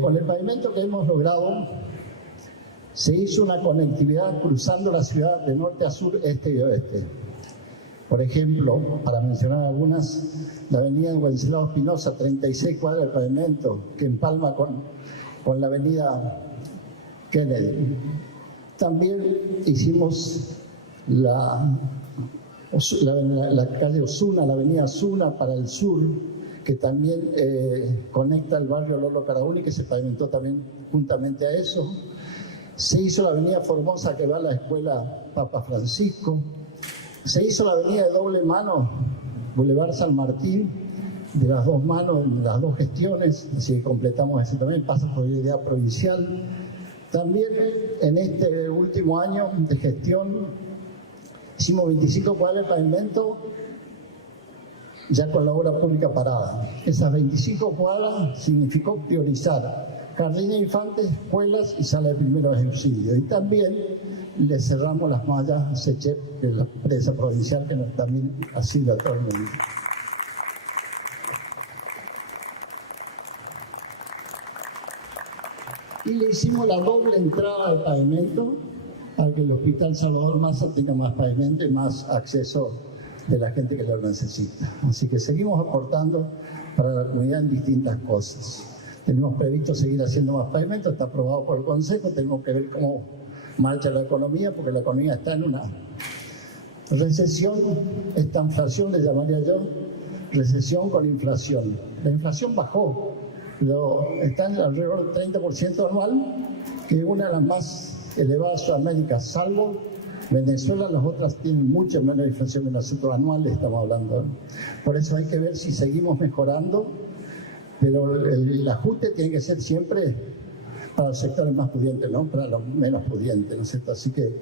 con el pavimento que hemos logrado, se hizo una conectividad cruzando la ciudad de norte a sur, este y oeste. Por ejemplo, para mencionar algunas, la avenida Wenceslao Espinosa, 36 cuadras de pavimento, que empalma con la avenida Kennedy. También hicimos la calle Osuna, la avenida Osuna para el sur, que también conecta el barrio Lolo Caraúna y que se pavimentó también juntamente a eso. Se hizo la avenida Formosa que va a la escuela Papa Francisco. Se hizo la avenida de doble mano, Boulevard San Martín, de las dos manos, de las dos gestiones, así que completamos eso también, pasa por idea provincial. También en este último año de gestión hicimos 25 cuadras de pavimento ya con la obra pública parada. Esas 25 cuadras significó priorizar jardines infantes, escuelas y sala de primeros auxilios. Y también le cerramos las mallas a SECHEP, que es la empresa provincial que nos también asila a todo el mundo. Y le hicimos la doble entrada de pavimento para que el Hospital Salvador Massa tenga más pavimento y más acceso de la gente que lo necesita. Así que seguimos aportando para la comunidad en distintas cosas. Tenemos previsto seguir haciendo más pavimento, está aprobado por el Consejo, tenemos que ver cómo marcha la economía, porque la economía está en una recesión, esta inflación le llamaría yo, recesión con inflación. La inflación bajó, pero está en alrededor del 30% anual, que es una de las más elevadas de Sudamérica, salvo Venezuela. Las otras tienen mucha menos inflación que nosotros anuales, estamos hablando. Por eso hay que ver si seguimos mejorando, pero el ajuste tiene que ser siempre para los sectores más pudientes, no para los menos pudientes, ¿no es cierto? Así que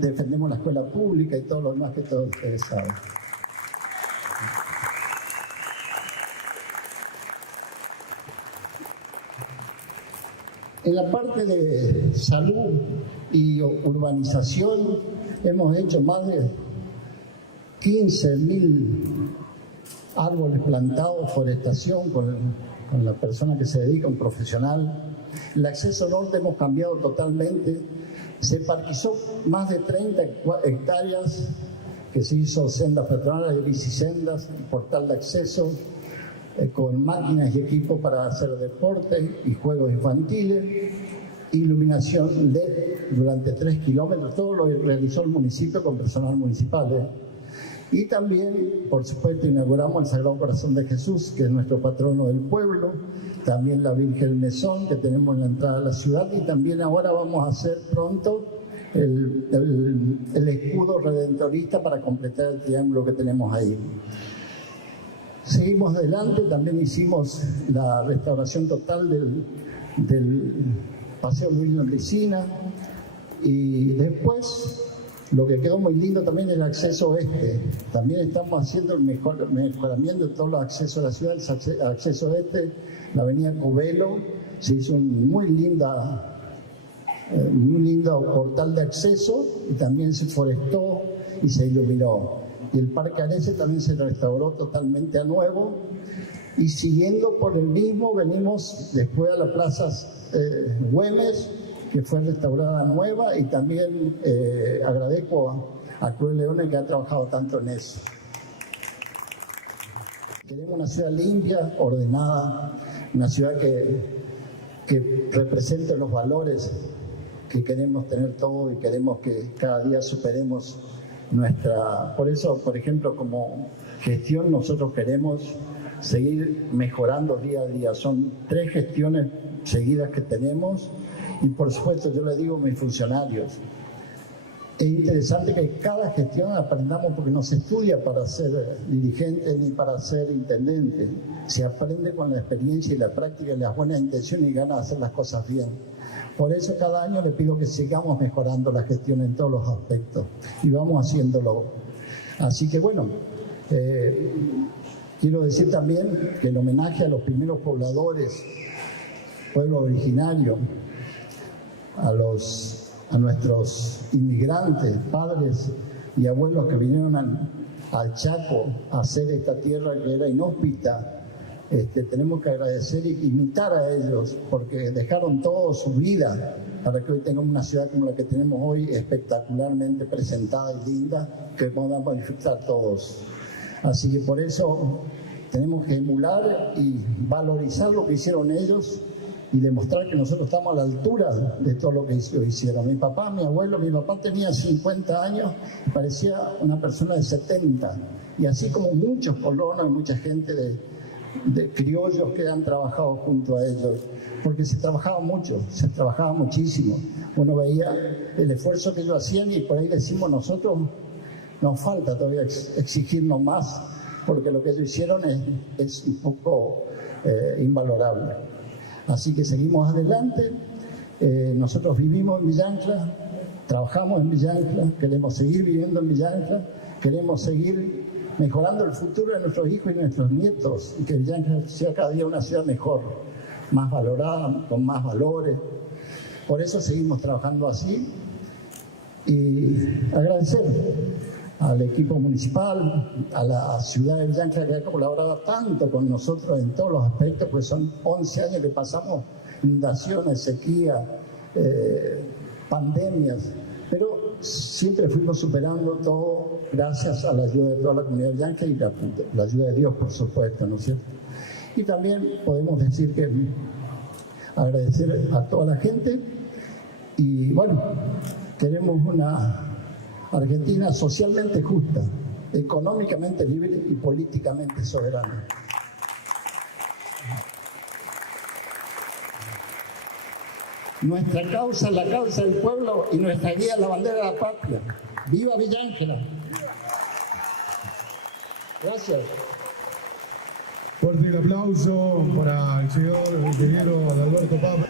defendemos la escuela pública y todo lo demás que todos ustedes saben. En la parte de salud y urbanización hemos hecho más de 15.000 árboles plantados, forestación con la persona que se dedica, un profesional. El acceso norte hemos cambiado totalmente. Se parquizó más de 30 hectáreas, que se hizo sendas peatonales y bicisendas, portal de acceso, con máquinas y equipos para hacer deporte y juegos infantiles, iluminación LED durante 3 kilómetros, todo lo realizó el municipio con personal municipal. Y también, por supuesto, inauguramos el Sagrado Corazón de Jesús, que es nuestro patrono del pueblo, también la Virgen Mesón, que tenemos en la entrada de la ciudad, y también ahora vamos a hacer pronto el escudo redentorista para completar el triángulo que tenemos ahí. Seguimos adelante, también hicimos la restauración total del Paseo Luis Landricina, y después lo que quedó muy lindo también es el acceso oeste. También estamos haciendo el mejoramiento de todos los accesos a la ciudad, el acceso oeste, la avenida Cubelo, se hizo un muy lindo portal de acceso y también se forestó y se iluminó. Y el Parque Arese también se restauró totalmente a nuevo. Y siguiendo por el mismo, venimos después a la Plaza Güemes, que fue restaurada nueva, y también agradezco a Cruz Leone, que ha trabajado tanto en eso. Queremos una ciudad limpia, ordenada, una ciudad que represente los valores que queremos tener todos y queremos que cada día superemos nuestra... Por eso, por ejemplo, como gestión nosotros queremos seguir mejorando día a día. Son 3 gestiones seguidas que tenemos. Y por supuesto, yo le digo a mis funcionarios, es interesante que cada gestión aprendamos, porque no se estudia para ser dirigente ni para ser intendente. Se aprende con la experiencia y la práctica y las buenas intenciones y ganas de hacer las cosas bien. Por eso cada año le pido que sigamos mejorando la gestión en todos los aspectos y vamos haciéndolo. Así que bueno, quiero decir también que en homenaje a los primeros pobladores, pueblo originario, a nuestros inmigrantes, padres y abuelos que vinieron al Chaco a hacer esta tierra que era inhóspita, tenemos que agradecer y imitar a ellos porque dejaron todo su vida para que hoy tengamos una ciudad como la que tenemos hoy, espectacularmente presentada y linda, que podamos disfrutar todos. Así que por eso tenemos que emular y valorizar lo que hicieron ellos y demostrar que nosotros estamos a la altura de todo lo que hicieron. Mi papá, mi abuelo, mi papá tenía 50 años y parecía una persona de 70. Y así como muchos colonos y mucha gente de criollos que han trabajado junto a ellos, porque se trabajaba mucho, se trabajaba muchísimo. Uno veía el esfuerzo que ellos hacían y por ahí decimos nosotros, nos falta todavía exigirnos más, porque lo que ellos hicieron es un poco invalorable. Así que seguimos adelante. Nosotros vivimos en Villa Ancla, trabajamos en Villa Ancla, queremos seguir viviendo en Villa Ancla, queremos seguir mejorando el futuro de nuestros hijos y nuestros nietos, y que Villa Ancla sea cada día una ciudad mejor, más valorada, con más valores. Por eso seguimos trabajando así y agradecer al equipo municipal, a la ciudad de Villa Ancla que ha colaborado tanto con nosotros en todos los aspectos, pues son 11 años que pasamos inundaciones, sequía, pandemias, pero siempre fuimos superando todo gracias a la ayuda de toda la comunidad de Villa Ancla y la ayuda de Dios, por supuesto, ¿no es cierto? Y también podemos decir que agradecer a toda la gente y bueno, queremos una Argentina socialmente justa, económicamente libre y políticamente soberana. Nuestra causa es la causa del pueblo y nuestra guía es la bandera de la patria. ¡Viva Villa Ancla! Gracias. Fuerte el aplauso para el señor ingeniero Adalberto Papa.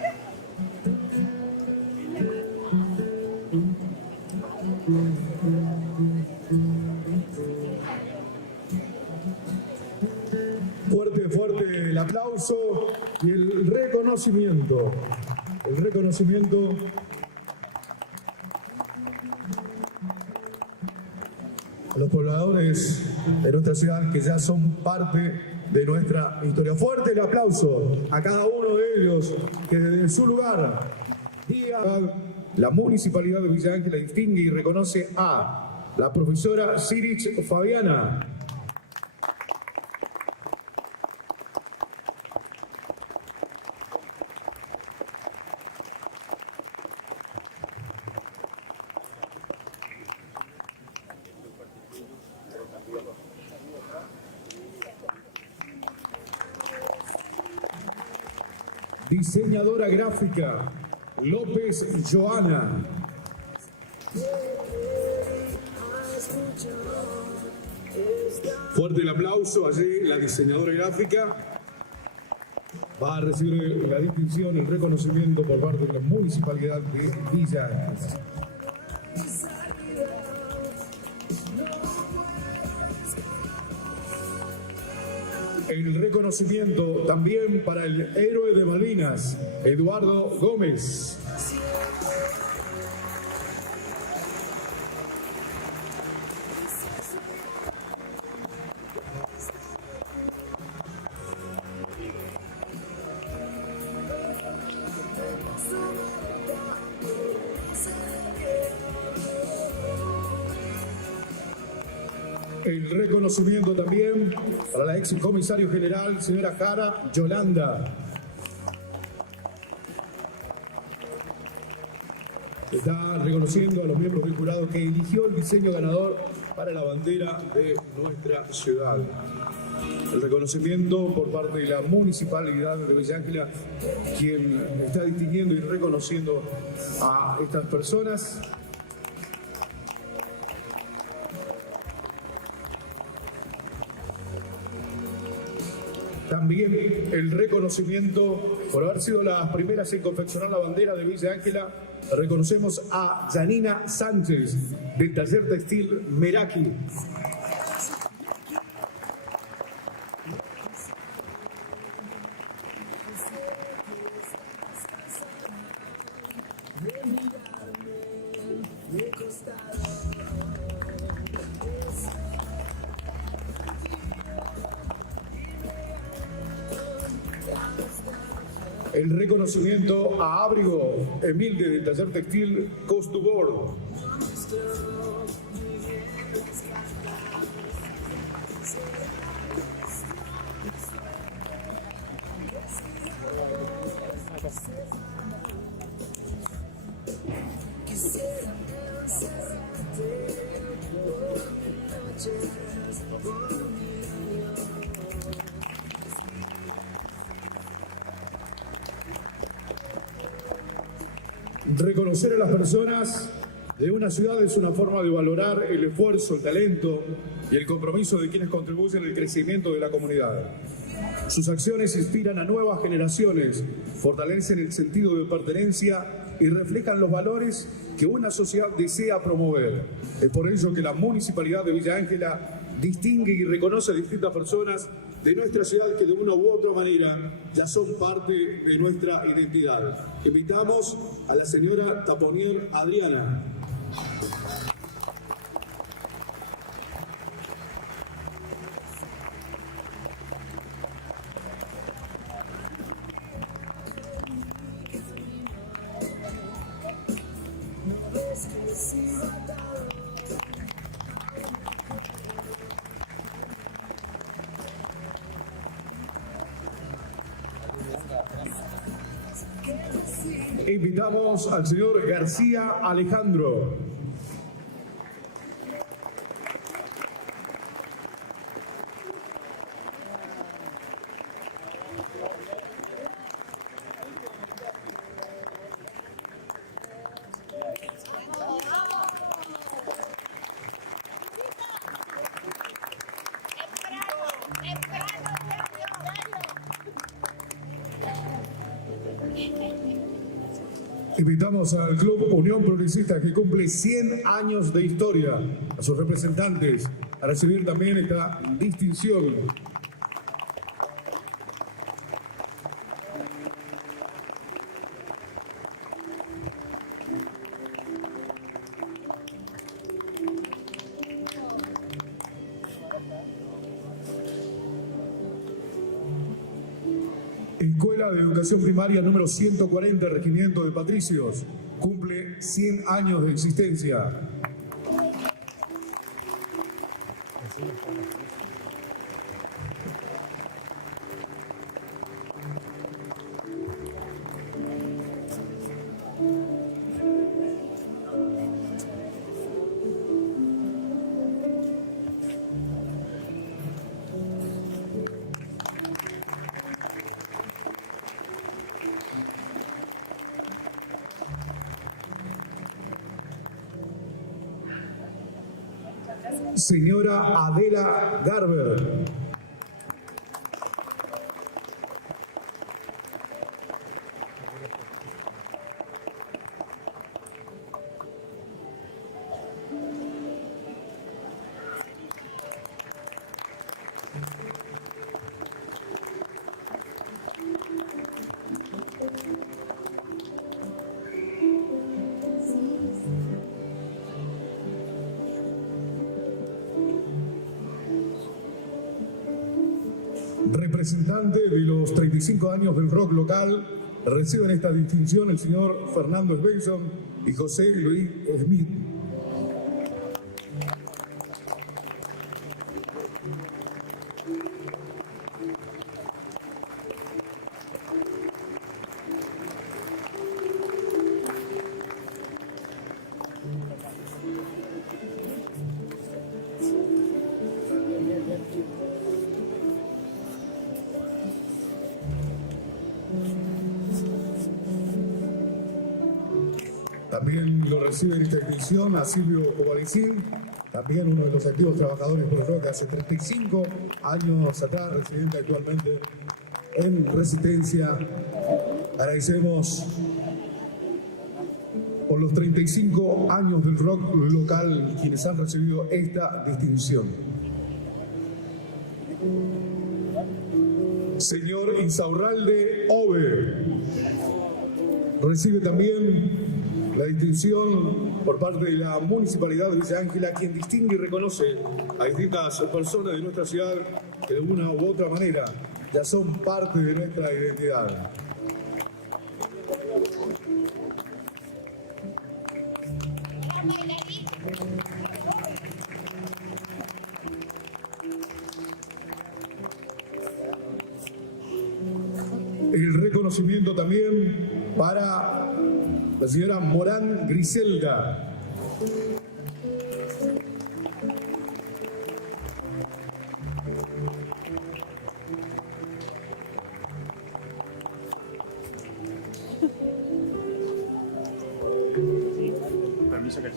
Fuerte el aplauso y el reconocimiento. El reconocimiento a los pobladores de nuestra ciudad que ya son parte de nuestra historia. Fuerte el aplauso a cada uno de ellos que desde su lugar diga la Municipalidad de Villa Ancla distingue y reconoce a la profesora Sirich Fabiana. Diseñadora gráfica, López Joana. Fuerte el aplauso. Allí la diseñadora gráfica va a recibir la distinción, el reconocimiento por parte de la Municipalidad de Villa Ancla. El reconocimiento también para el héroe de Malvinas, Eduardo Gómez. El reconocimiento también para la ex comisario general, señora Jara Yolanda. Está reconociendo a los miembros del jurado que eligió el diseño ganador para la bandera de nuestra ciudad. el reconocimiento por parte de la Municipalidad de Villa Ángela, quien está distinguiendo y reconociendo a estas personas. También el reconocimiento por haber sido las primeras en confeccionar la bandera de Villa Ángela. Reconocemos a Janina Sánchez del taller textil Meraki. El reconocimiento a Ábrigo Emilde del taller textil Costubor. Reconocer a las personas de una ciudad es una forma de valorar el esfuerzo, el talento y el compromiso de quienes contribuyen al crecimiento de la comunidad. Sus acciones inspiran a nuevas generaciones, fortalecen el sentido de pertenencia y reflejan los valores que una sociedad desea promover. Es por ello que la Municipalidad de Villa Ángela distingue y reconoce a distintas personas de nuestra ciudad que de una u otra manera ya son parte de nuestra identidad. Invitamos a la señora Taponier Adriana. Invitamos al señor García Alejandro. Invitamos al Club Unión Progresista, que cumple 100 años de historia, a sus representantes, a recibir también esta distinción. Escuela de Educación Primaria número 140, Regimiento de Patricios, cumple 100 años de existencia. Señora Adela Garber. Representante de los 35 años del rock local, reciben esta distinción el señor Fernando Svensson y José Luis Smith. También lo recibe en esta distinción a Silvio Covalicín, también uno de los activos trabajadores por el rock, hace 35 años atrás, residente actualmente en Resistencia. Agradecemos por los 35 años del rock local quienes han recibido esta distinción. Señor Insaurralde Ove recibe también la distinción por parte de la Municipalidad de Villa Ángela, quien distingue y reconoce a distintas personas de nuestra ciudad que de una u otra manera ya son parte de nuestra identidad. El reconocimiento también para la señora Morán Griselda. Permiso que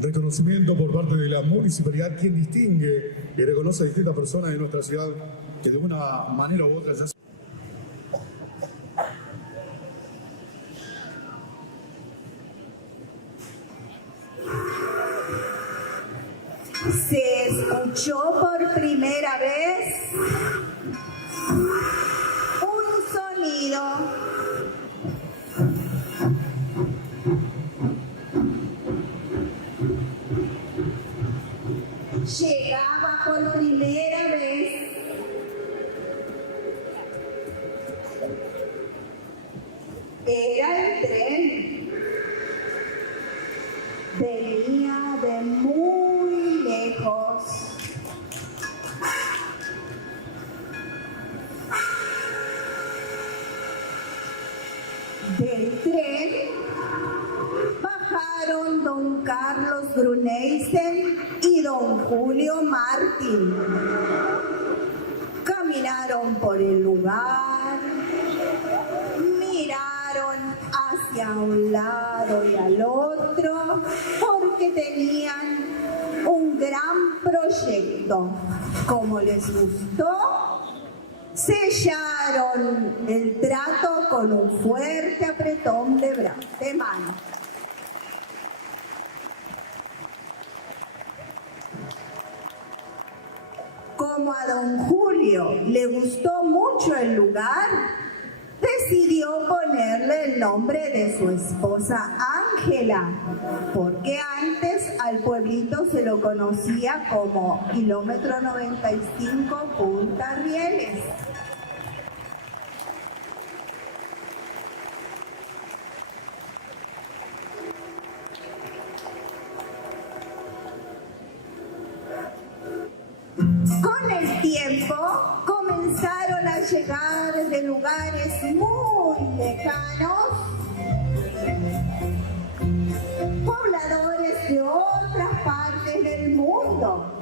Reconocimiento por parte de la municipalidad, quien distingue y reconoce a distintas personas de nuestra ciudad que de una manera u otra ya se escuchó por primera vez un sonido llegaba por primera vez era el tren, venía de muy lejos, del tren bajaron don Carlos Bruneisen y don Julio Martín. Caminaron por el lugar, miraron hacia un lado y al otro porque tenían un gran proyecto. Como les gustó, sellaron el trato con un fuerte apretón de mano. Como a don Julio le gustó mucho el lugar, decidió ponerle el nombre de su esposa Ángela, porque antes al pueblito se lo conocía como Kilómetro 95 Punta Rieles. Con el tiempo comenzaron a llegar de lugares muy lejanos pobladores de otras partes del mundo.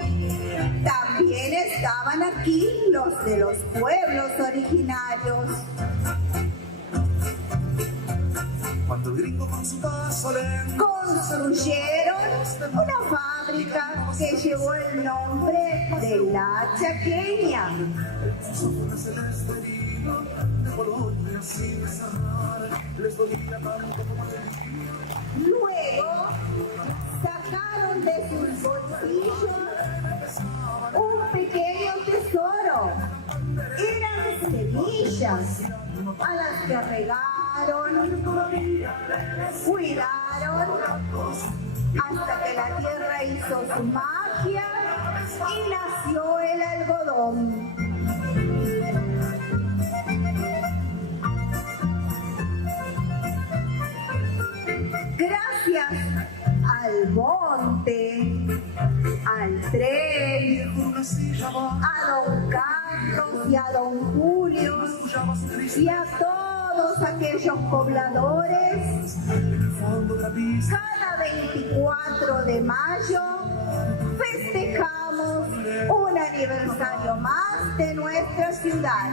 También estaban aquí los de los pueblos originarios. Cuando el gringo con su paso lento construyeron una fábrica que llevó el nombre de La Chaqueña. Luego sacaron de sus bolsillos un pequeño tesoro. Eran semillas a las que regaron, cuidaron, hasta que la tierra hizo su magia y nació el algodón. y a don Julio y a todos aquellos pobladores. Cada 24 de mayo festejamos un aniversario más de nuestra ciudad.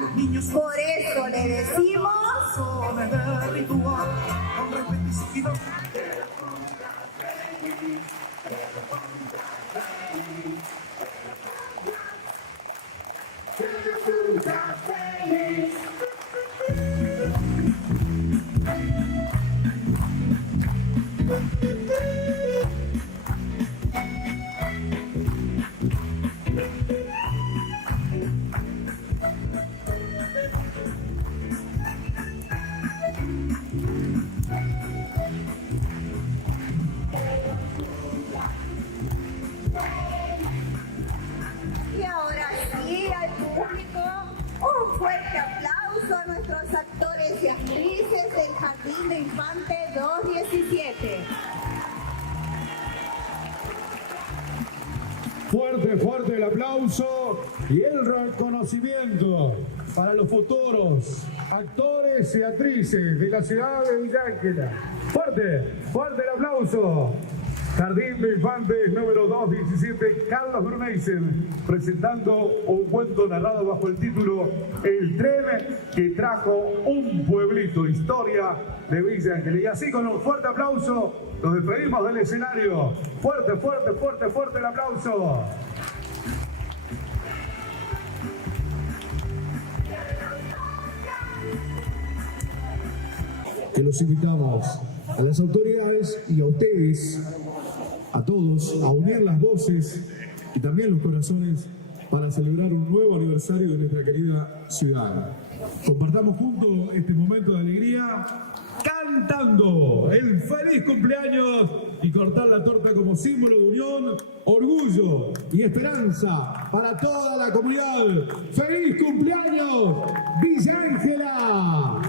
Por eso le decimos... Y ahora sí, al público, un fuerte aplauso a nuestros actores y actrices del Jardín de Infantes 217. Fuerte, fuerte el aplauso y el reconocimiento para los futuros actores y actrices de la ciudad de Villa Ángela. Fuerte, fuerte el aplauso. Jardín de Infantes número 217, Carlos Bruneisen, presentando un cuento narrado bajo el título El tren que trajo un pueblito, historia de Villa Ángela. Y así con un fuerte aplauso nos despedimos del escenario. Fuerte, fuerte, fuerte, fuerte el aplauso. Que los invitamos a las autoridades y a ustedes, a todos, a unir las voces y también los corazones para celebrar un nuevo aniversario de nuestra querida ciudad. Compartamos juntos este momento de alegría cantando el feliz cumpleaños y cortar la torta como símbolo de unión, orgullo y esperanza para toda la comunidad. ¡Feliz cumpleaños, Villa Ángela!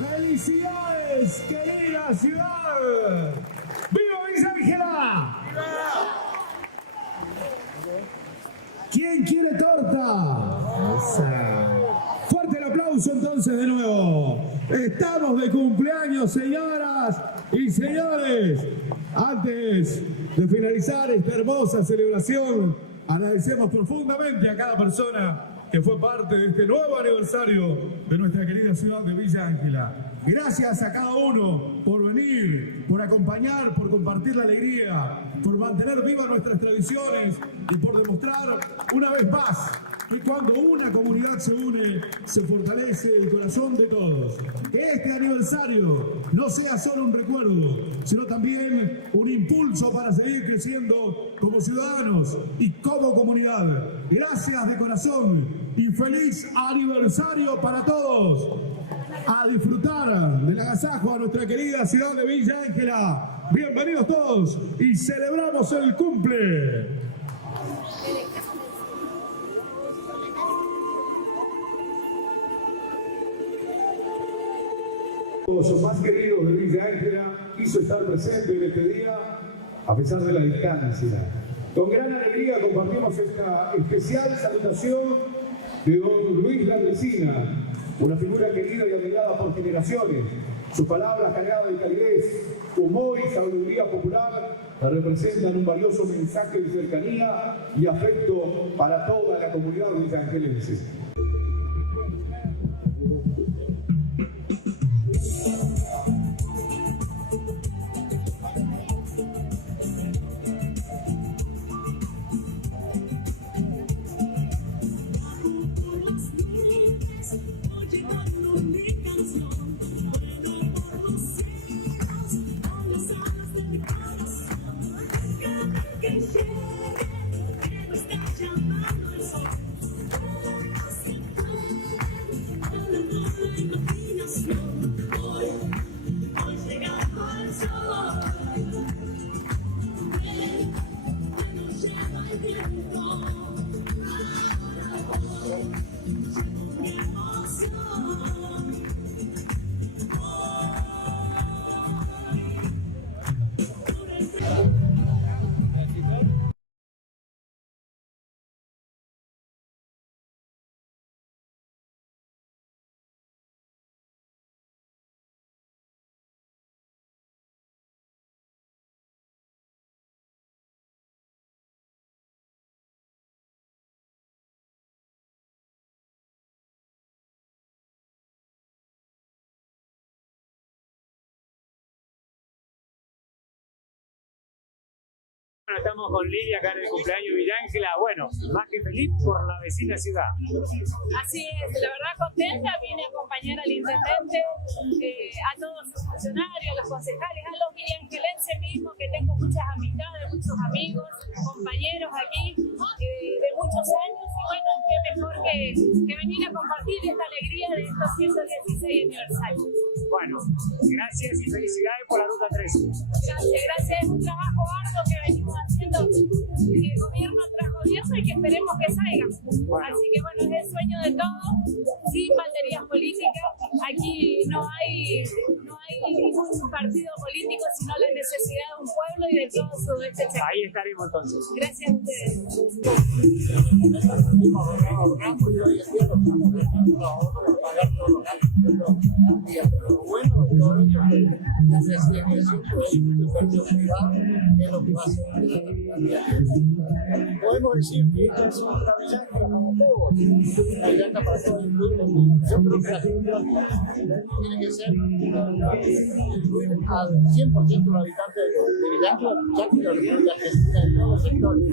¡Felicidades, querida ciudad! ¡Viva Villa Ángela! ¿Quién quiere torta? Fuerte el aplauso entonces de nuevo. Estamos de cumpleaños, señoras y señores. Antes de finalizar esta hermosa celebración, agradecemos profundamente a cada persona que fue parte de este nuevo aniversario de nuestra querida ciudad de Villa Ángela. Gracias a cada uno por venir, por acompañar, por compartir la alegría, por mantener vivas nuestras tradiciones y por demostrar una vez más que cuando una comunidad se une, se fortalece el corazón de todos. Que este aniversario no sea solo un recuerdo, sino también un impulso para seguir creciendo como ciudadanos y como comunidad. Gracias de corazón. y feliz aniversario para todos. A disfrutar del agasajo a nuestra querida ciudad de Villa Ángela. Bienvenidos todos y celebramos el cumple. Todos los más queridos de Villa Ángela quiso estar presente en este día a pesar de la distancia. Con gran alegría compartimos esta especial salutación de don Luis Landresina, una figura querida y admirada por generaciones. Sus palabras cargadas de calidez, humor y sabiduría popular representan un valioso mensaje de cercanía y afecto para toda la comunidad villaangelense. Bueno, estamos con Lidia acá en el cumpleaños de Villa Ángela. Bueno, más que feliz por la vecina ciudad. Así es, la verdad contenta, vine a acompañar al intendente, a todos sus funcionarios, a los concejales, a los villangelenses mismos, que tengo muchas amistades, muchos amigos, compañeros aquí de muchos años, y bueno, qué mejor que venir a compartir esta alegría de estos 116 aniversarios. Bueno, gracias y felicidades por la Ruta 13. Gracias, es un trabajo arduo que venimos haciendo gobierno tras gobierno y que esperemos que salga. Bueno. Así que bueno, es el sueño de todos, sin banderías políticas. Aquí no hay ningún partido político, sino la necesidad de un pueblo y de todo su sudeste. Ahí estaremos entonces. Gracias a ustedes. Bueno, todo esto es lo que va a ser. Podemos decir que esta es una Villa Ángela para todos, una Villa Ángela para todos. Yo creo que la gestión tiene que ser incluir al 100% de los habitantes de Villa Ángela, ya que la República Argentina en todos los sectores.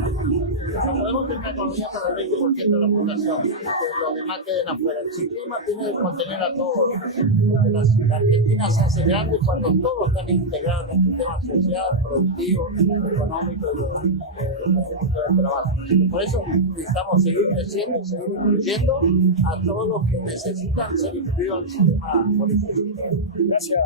No podemos tener una economía para el 20% de la población, que los demás queden afuera. El sistema tiene que contener a todos. La Argentina se hace grande cuando todos están integrados en el sistema social, productivo, económico y del trabajo. Por eso necesitamos seguir creciendo y seguir incluyendo a todos los que necesitan ser incluidos en el sistema político. Gracias.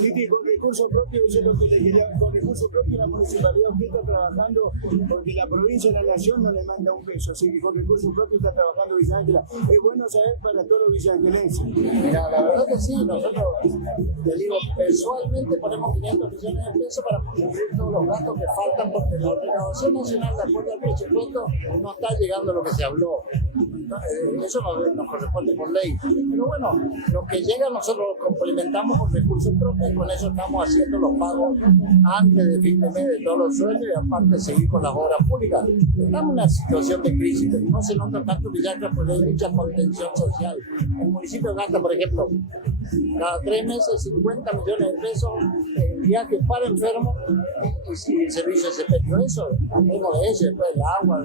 Titi, con recursos propios, yo lo que le quería, con recursos propios la municipalidad usted está trabajando porque la provincia y la nación no le manda un peso, así que con recursos propios está trabajando Villa Ángela. Es bueno saber para todos los villangelenses. Mira, la verdad que sí, nosotros, te digo, mensualmente ponemos 500 millones de pesos para cubrir todos los gastos que faltan porque la recaudación nacional, de acuerdo al presupuesto, no está llegando a lo que se habló. Eso nos corresponde por ley. Pero bueno, lo que llega nosotros lo complementamos con recursos propios y con eso estamos haciendo los pagos antes de fin de mes de todos los sueldos y aparte seguir con las obras públicas. Estamos en una situación de crisis, pero no se nota tanto Villa Ángela porque hay mucha contención social. El municipio gasta, por ejemplo, cada 3 meses 50 millones de pesos en viajes para enfermos y si el servicio se perdió eso, hablemos de eso, después del agua,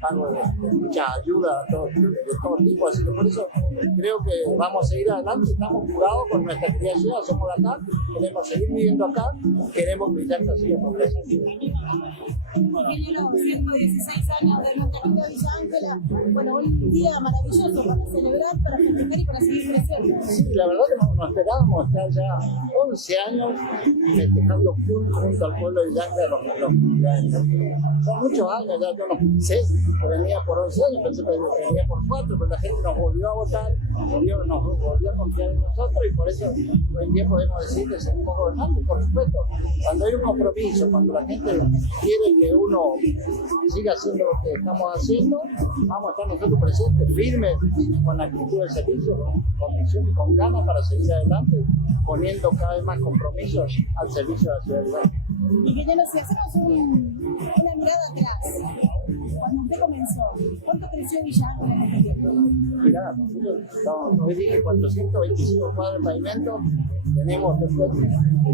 pago de muchas ayudas de todo tipo, así que por eso creo que vamos a seguir adelante, estamos jugados con nuestra querida ciudad, somos de acá, queremos seguir viviendo acá, queremos que Villa Ángela siga progresando. Ingeniero, 116 años de nuestra querida Villa Ángela. Bueno, un día maravilloso para celebrar, para festejar y para seguir creciendo. Sí, la verdad que no esperábamos estar ya 11 años festejando junto al pueblo de Villa Ángela los cumpleaños. Son muchos años, ya yo no pensé que venía por 11 años, pensé que venía por 4, pero la gente nos volvió a votar, nos volvió a confiar en nosotros y por eso hoy en día podemos decir que seguimos gobernando. Y por supuesto, cuando hay un compromiso, cuando la gente quiere que uno siga haciendo lo que estamos haciendo, vamos a estar nosotros presentes, firmes, con la actitud del servicio, con visión y con ganas para seguir adelante, poniendo cada vez más compromisos al servicio de la ciudad de Villa Ángela. Ingeniero, si hacemos una mirada atrás, cuando usted comenzó, ¿cuánto creció Villa Ángela en este tiempo? Mirá, nosotros hoy dije 425 cuadros de pavimento, tenemos después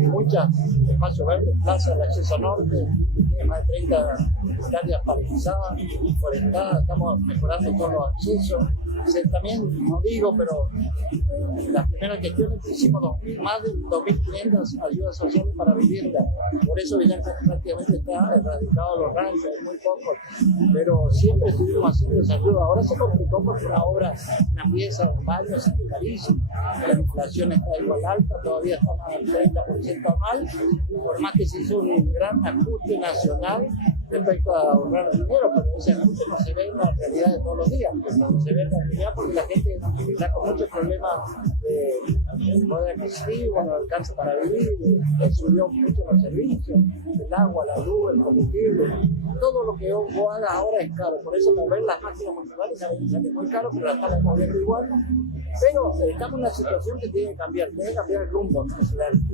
muchos espacios verdes, plazas de acceso norte, tiene más de 30 hectáreas paralizadas, forestadas, estamos mejorando todos los accesos. También, no digo, pero las primeras gestiones hicimos más de 2.500 ayudas sociales para vivienda. Por eso Villa Ángela prácticamente está erradicado de los ranchos, hay muy pocos, pero siempre estuvimos haciendo esa ayuda. Ahora se complicó porque una obra, una pieza, un baño, es carísimo. La inflación está igual alta, todavía estamos al 30% anual, por más que se hizo un gran ajuste nacional respecto a ahorrar dinero, pero ese ajuste no se ve en la realidad de todos los días, no se ve en la realidad porque la gente está con muchos problemas de poder adquisitivo, no alcanza para vivir, subió mucho los servicios, el agua, la luz, el combustible, todo lo que vos hagas ahora es caro, por eso mover las máquinas municipales sale muy caro, pero la estamos moviendo igual. Pero estamos en una situación que tiene que cambiar el rumbo, ¿no?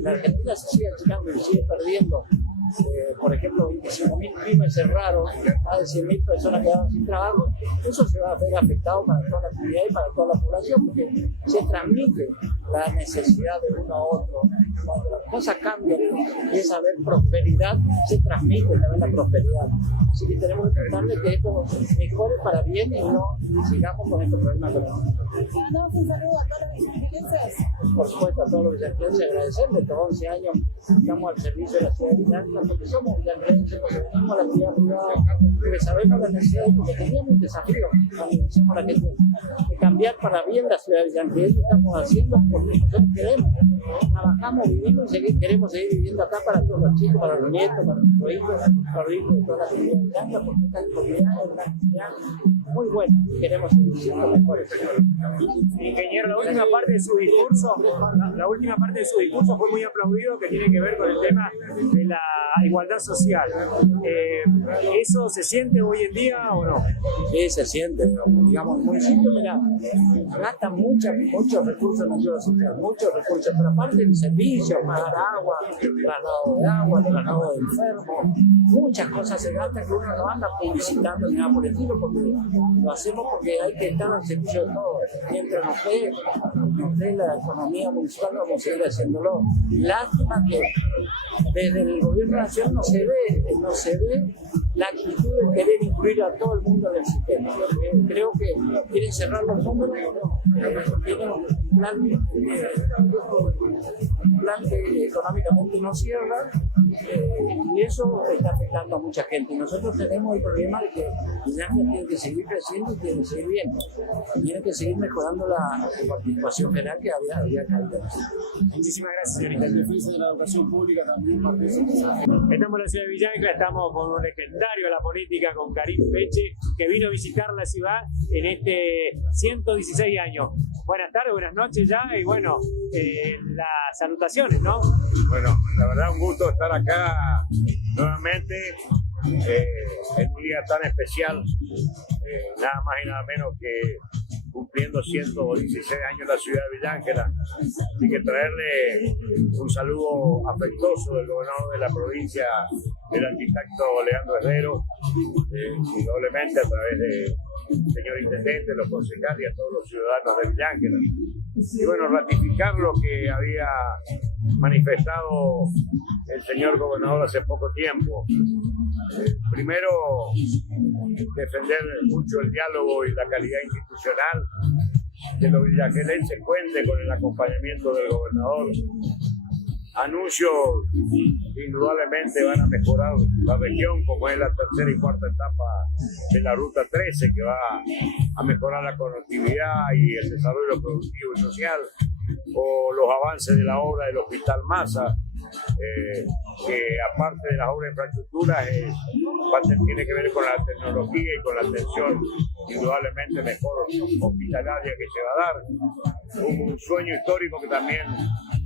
La Argentina se sigue achicando y sigue perdiendo. Por ejemplo, 25.000 pymes cerraron, más de 100.000 personas quedaron sin trabajo. Eso se va a ver afectado para toda la comunidad y para toda la población, porque se transmite la necesidad de uno a otro. Cuando las cosas cambian y empieza a haber prosperidad, se transmite también la prosperidad. Así que tenemos que tratar de que esto mejore para bien y no sigamos con estos problemas económicos. Mandamos un saludo a todos los villaangelenses. Por supuesto, a todos los villaangelenses, agradecerles. Estos 11 años estamos al servicio de la ciudad de Villa Ángela, porque somos villaangelenses, porque venimos a la actividad privada, porque sabemos la necesidad, porque teníamos un desafío cuando iniciamos la gente de cambiar para bien la ciudad de Villa Ángela. Eso estamos haciendo porque nosotros queremos. Trabajamos, vivimos y queremos seguir viviendo acá para todos los chicos, para los nietos, para nuestros hijos, para los hijos de toda la comunidad de Villa Ángela, porque esta comunidad es una comunidad muy buena y queremos seguir siendo mejores. Ingeniero, la última parte de su discurso fue muy aplaudido, que tiene que ver con el tema de la igualdad social. ¿Eso se siente hoy en día o no? Sí, se siente. Digamos, el municipio, mira, gasta muchos recursos en ayuda social, muchos recursos, pero aparte del servicio, pagar agua, traslado de agua, traslado de enfermos, muchas cosas se gastan que uno no anda publicitando ni nada por el estilo, porque lo hacemos porque hay que estar al servicio de todos. Mientras nos dé la economía municipal, vamos a seguir haciéndolo. Lástima que desde el gobierno nacional no se ve la actitud de querer incluir a todo el mundo del sistema. Creo que quieren cerrar los números, tienen un plan que económicamente no cierra, y eso está afectando a mucha gente. Y nosotros tenemos el problema de que Villa Ángela tiene que seguir creciendo y tiene que seguir bien. Tiene que seguir mejorando la participación general que había caído. Muchísimas gracias, señorita. En defensa de la educación pública también participa. Estamos en la ciudad de Villa Ángela, estamos con un legendario de la política, con Karim Peche, que vino a visitar la ciudad en este 116 años. Buenas tardes, buenas noches ya, y bueno, las salutaciones, ¿no? Bueno, la verdad un gusto estar acá nuevamente en un día tan especial, nada más y nada menos que cumpliendo 116 años la ciudad de Villa Ángela. Así que traerle un saludo afectuoso del gobernador de la provincia, el arquitecto Leandro Herrero, y doblemente a través del señor intendente, los concejales y a todos los ciudadanos de Villa Ángela. Y bueno, ratificar lo que había manifestado el señor gobernador hace poco tiempo. Primero, defender mucho el diálogo y la calidad institucional, que los villaangelenses cuenten con el acompañamiento del gobernador, anuncios indudablemente van a mejorar la región, como es la tercera y cuarta etapa de la Ruta 13, que va a mejorar la conectividad y el desarrollo productivo y social, o los avances de la obra del Hospital Massa, que aparte de las obras de infraestructura tiene que ver con la tecnología y con la atención indudablemente mejor hospitalaria que se va a dar. Un sueño histórico que también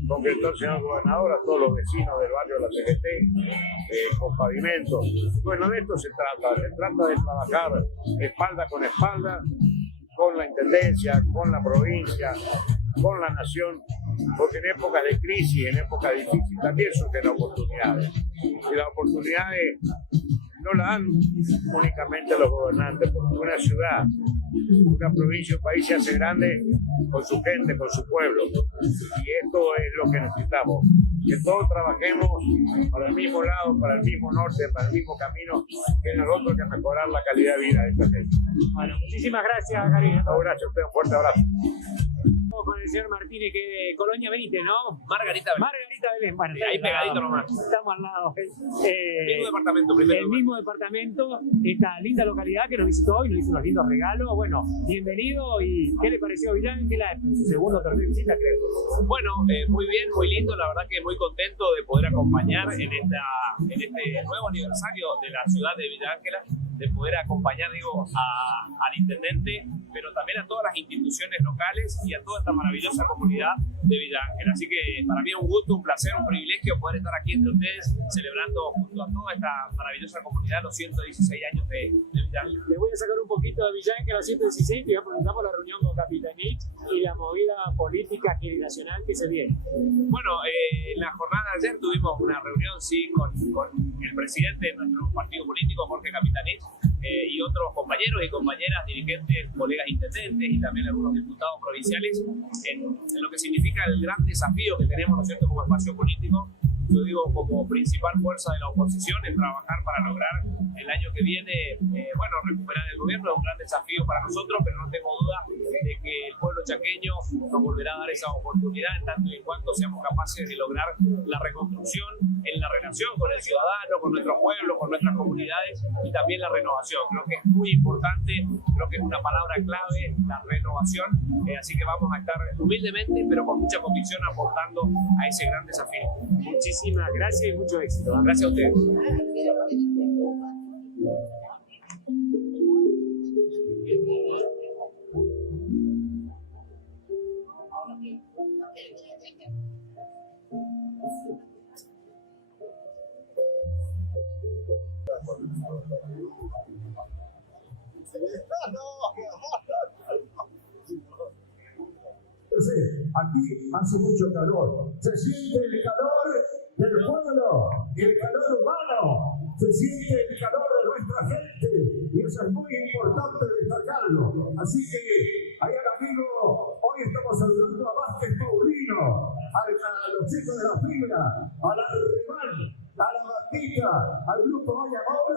concretó el señor gobernador a todos los vecinos del barrio de la CGT, con pavimentos. Bueno, de esto se trata de trabajar espalda con espalda con la intendencia, con la provincia, con la nación, porque en épocas de crisis, en épocas difíciles también surgen oportunidades. Y las oportunidades no las dan únicamente los gobernantes, porque una ciudad, una provincia, un país se hace grande con su gente, con su pueblo. Y esto es lo que necesitamos, que todos trabajemos para el mismo lado, para el mismo norte, para el mismo camino, que nosotros que mejorar la calidad de vida de esta gente. Bueno, muchísimas gracias, Karim. No, gracias a usted, un fuerte abrazo. Con el señor Martínez, que de Colonia Benítez, ¿no? Margarita Belén. Margarita Belén, bueno, ahí pegadito nomás. Estamos al lado. El mismo departamento, primero. El mismo departamento, esta linda localidad que nos visitó hoy, nos hizo unos lindos regalos. Bueno, bienvenido. ¿Y qué le pareció a Villángela en su segundo o tercer visita, creo? Bueno, muy bien, muy lindo. La verdad que muy contento de poder acompañar en este nuevo aniversario de la ciudad de Villángela, de poder acompañar, al intendente, pero también a todas las instituciones locales y a toda esta maravillosa comunidad de Villángela. Así que para mí es un gusto, un placer, un privilegio poder estar aquí entre ustedes celebrando junto a toda esta maravillosa comunidad los 116 años de Villángela. Le voy a sacar un poquito de Villángela 116 y voy a preguntar por la reunión con Capitanich y la movida política generacional que se viene. Bueno, en la jornada de ayer tuvimos una reunión con el presidente de nuestro partido político, Jorge Capitanich, y otros compañeros y compañeras, dirigentes, colegas intendentes y también algunos diputados provinciales en lo que significa el gran desafío que tenemos, ¿no es cierto?, como espacio político. Yo digo, como principal fuerza de la oposición, en trabajar para lograr el año que viene, recuperar el gobierno. Es un gran desafío para nosotros, pero no tengo duda de que el pueblo chaqueño nos volverá a dar esa oportunidad en tanto y en cuanto seamos capaces de lograr la reconstrucción en la relación con el ciudadano, con nuestro pueblo, con nuestras comunidades y también la renovación. Creo que es muy importante, creo que es una palabra clave, la renovación. Así que vamos a estar humildemente, pero con mucha convicción, aportando a ese gran desafío. Muchísimas gracias y mucho éxito. Gracias a ustedes. Aquí hace mucho calor. Se siente el calor del pueblo, el calor humano. Se siente el calor de nuestra gente. Y eso es muy importante destacarlo. Así que, ahí al amigo, hoy estamos saludando a Vázquez Paulino, a los chicos de la fibra, a la Remal, a la Batita, al grupo Vaya Amor.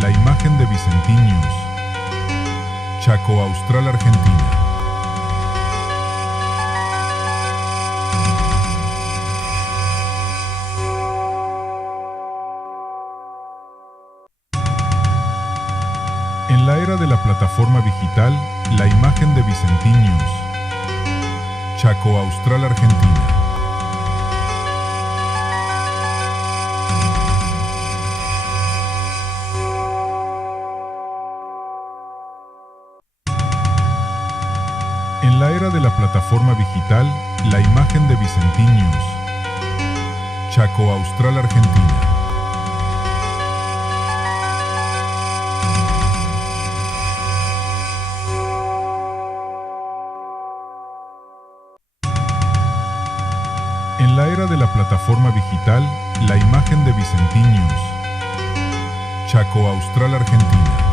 La imagen de Vicentiños, Chaco Austral, Argentina. En la era de la plataforma digital, la imagen de Vicentiños, Chaco Austral, Argentina. era de la plataforma digital, la imagen de Vicentinius. Chaco Austral, Argentina. En la era de la plataforma digital, la imagen de Vicentinius. Chaco Austral, Argentina.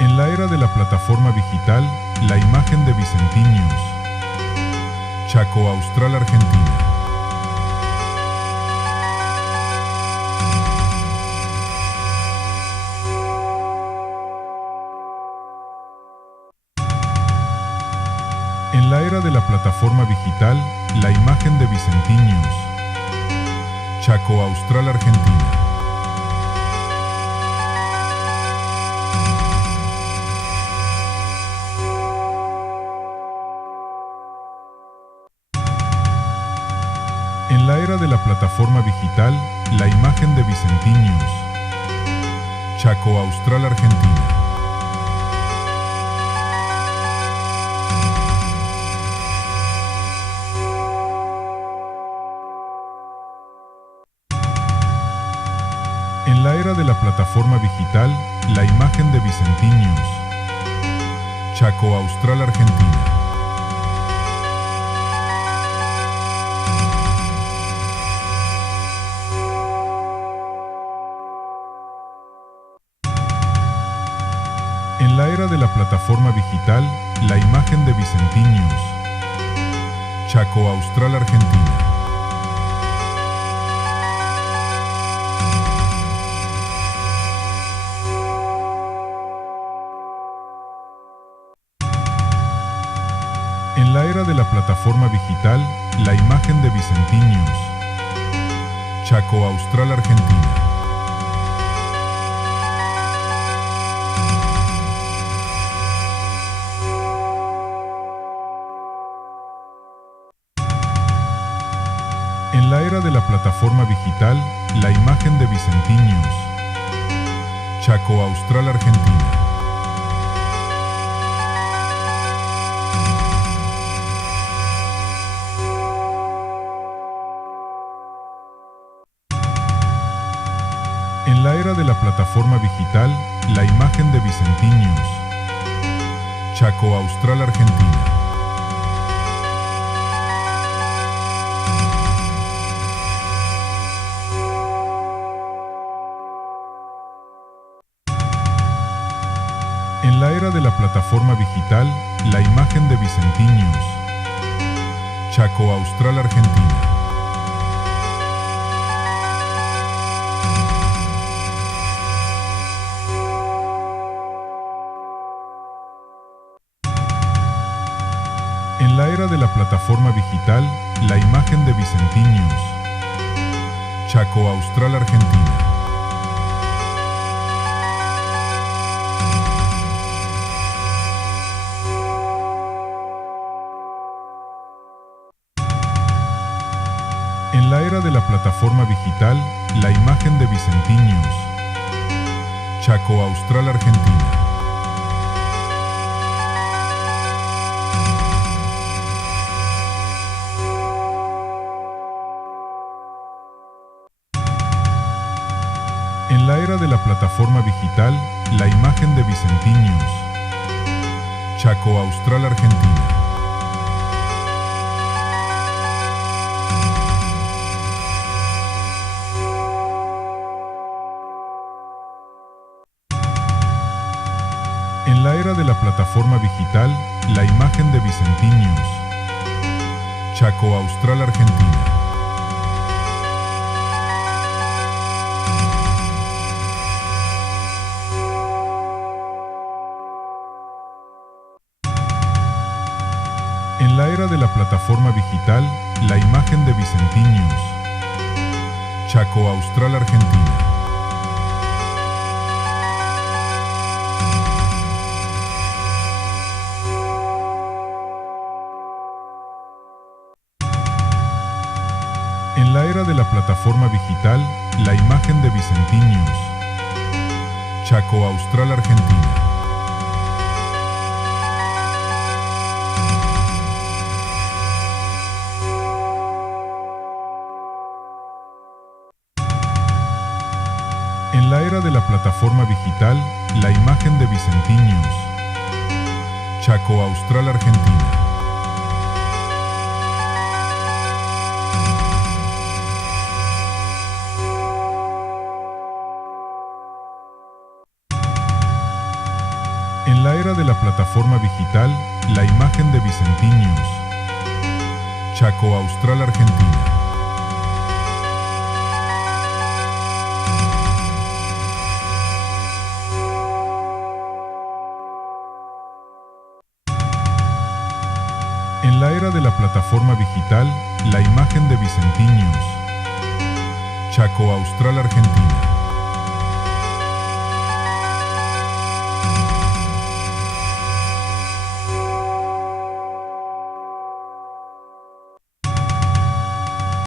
En la era de la plataforma digital, la imagen de Vicentinius. Chaco Austral, Argentina. En la era de la plataforma digital, la imagen de Vicentinius. Chaco Austral, Argentina. En la era de la plataforma digital, la imagen de Vicentinius. Chaco Austral, Argentina. En la era de la plataforma digital, la imagen de Vicentinius. Chaco Austral, Argentina. En la era de la plataforma digital, la imagen de Vicentinius. Chaco Austral, Argentina. En la era de la plataforma digital, la imagen de Vicentinius. Chaco Austral, Argentina. En la era de la plataforma digital, la imagen de Vicentinius. Chaco Austral, Argentina. En la era de la plataforma digital, la imagen de Vicentinius. Chaco Austral, Argentina. En la era de la plataforma digital, la imagen de Vicentinius. Chaco Austral, Argentina. En la era de la plataforma digital, la imagen de Vicentinius. Chaco Austral, Argentina. En la era de la plataforma digital, la imagen de Vicentinius. Chaco Austral, Argentina. En la era de la plataforma digital, la imagen de Vicentinius. Chaco Austral, Argentina. En la era de la plataforma digital, la imagen de Vicentinius. Chaco Austral, Argentina. En la era de la plataforma digital, la imagen de Vicentinius. Chaco Austral, Argentina. En la era de la plataforma digital, la imagen de Vicentín News. Chaco Austral, Argentina. En la era de la plataforma digital, la imagen de Vicentín News. Chaco Austral, Argentina. En la era de la plataforma digital, la imagen de Vicentín News. Chaco Austral, Argentina. En la era de la plataforma digital, la imagen de Vicentín News. Chaco Austral, Argentina.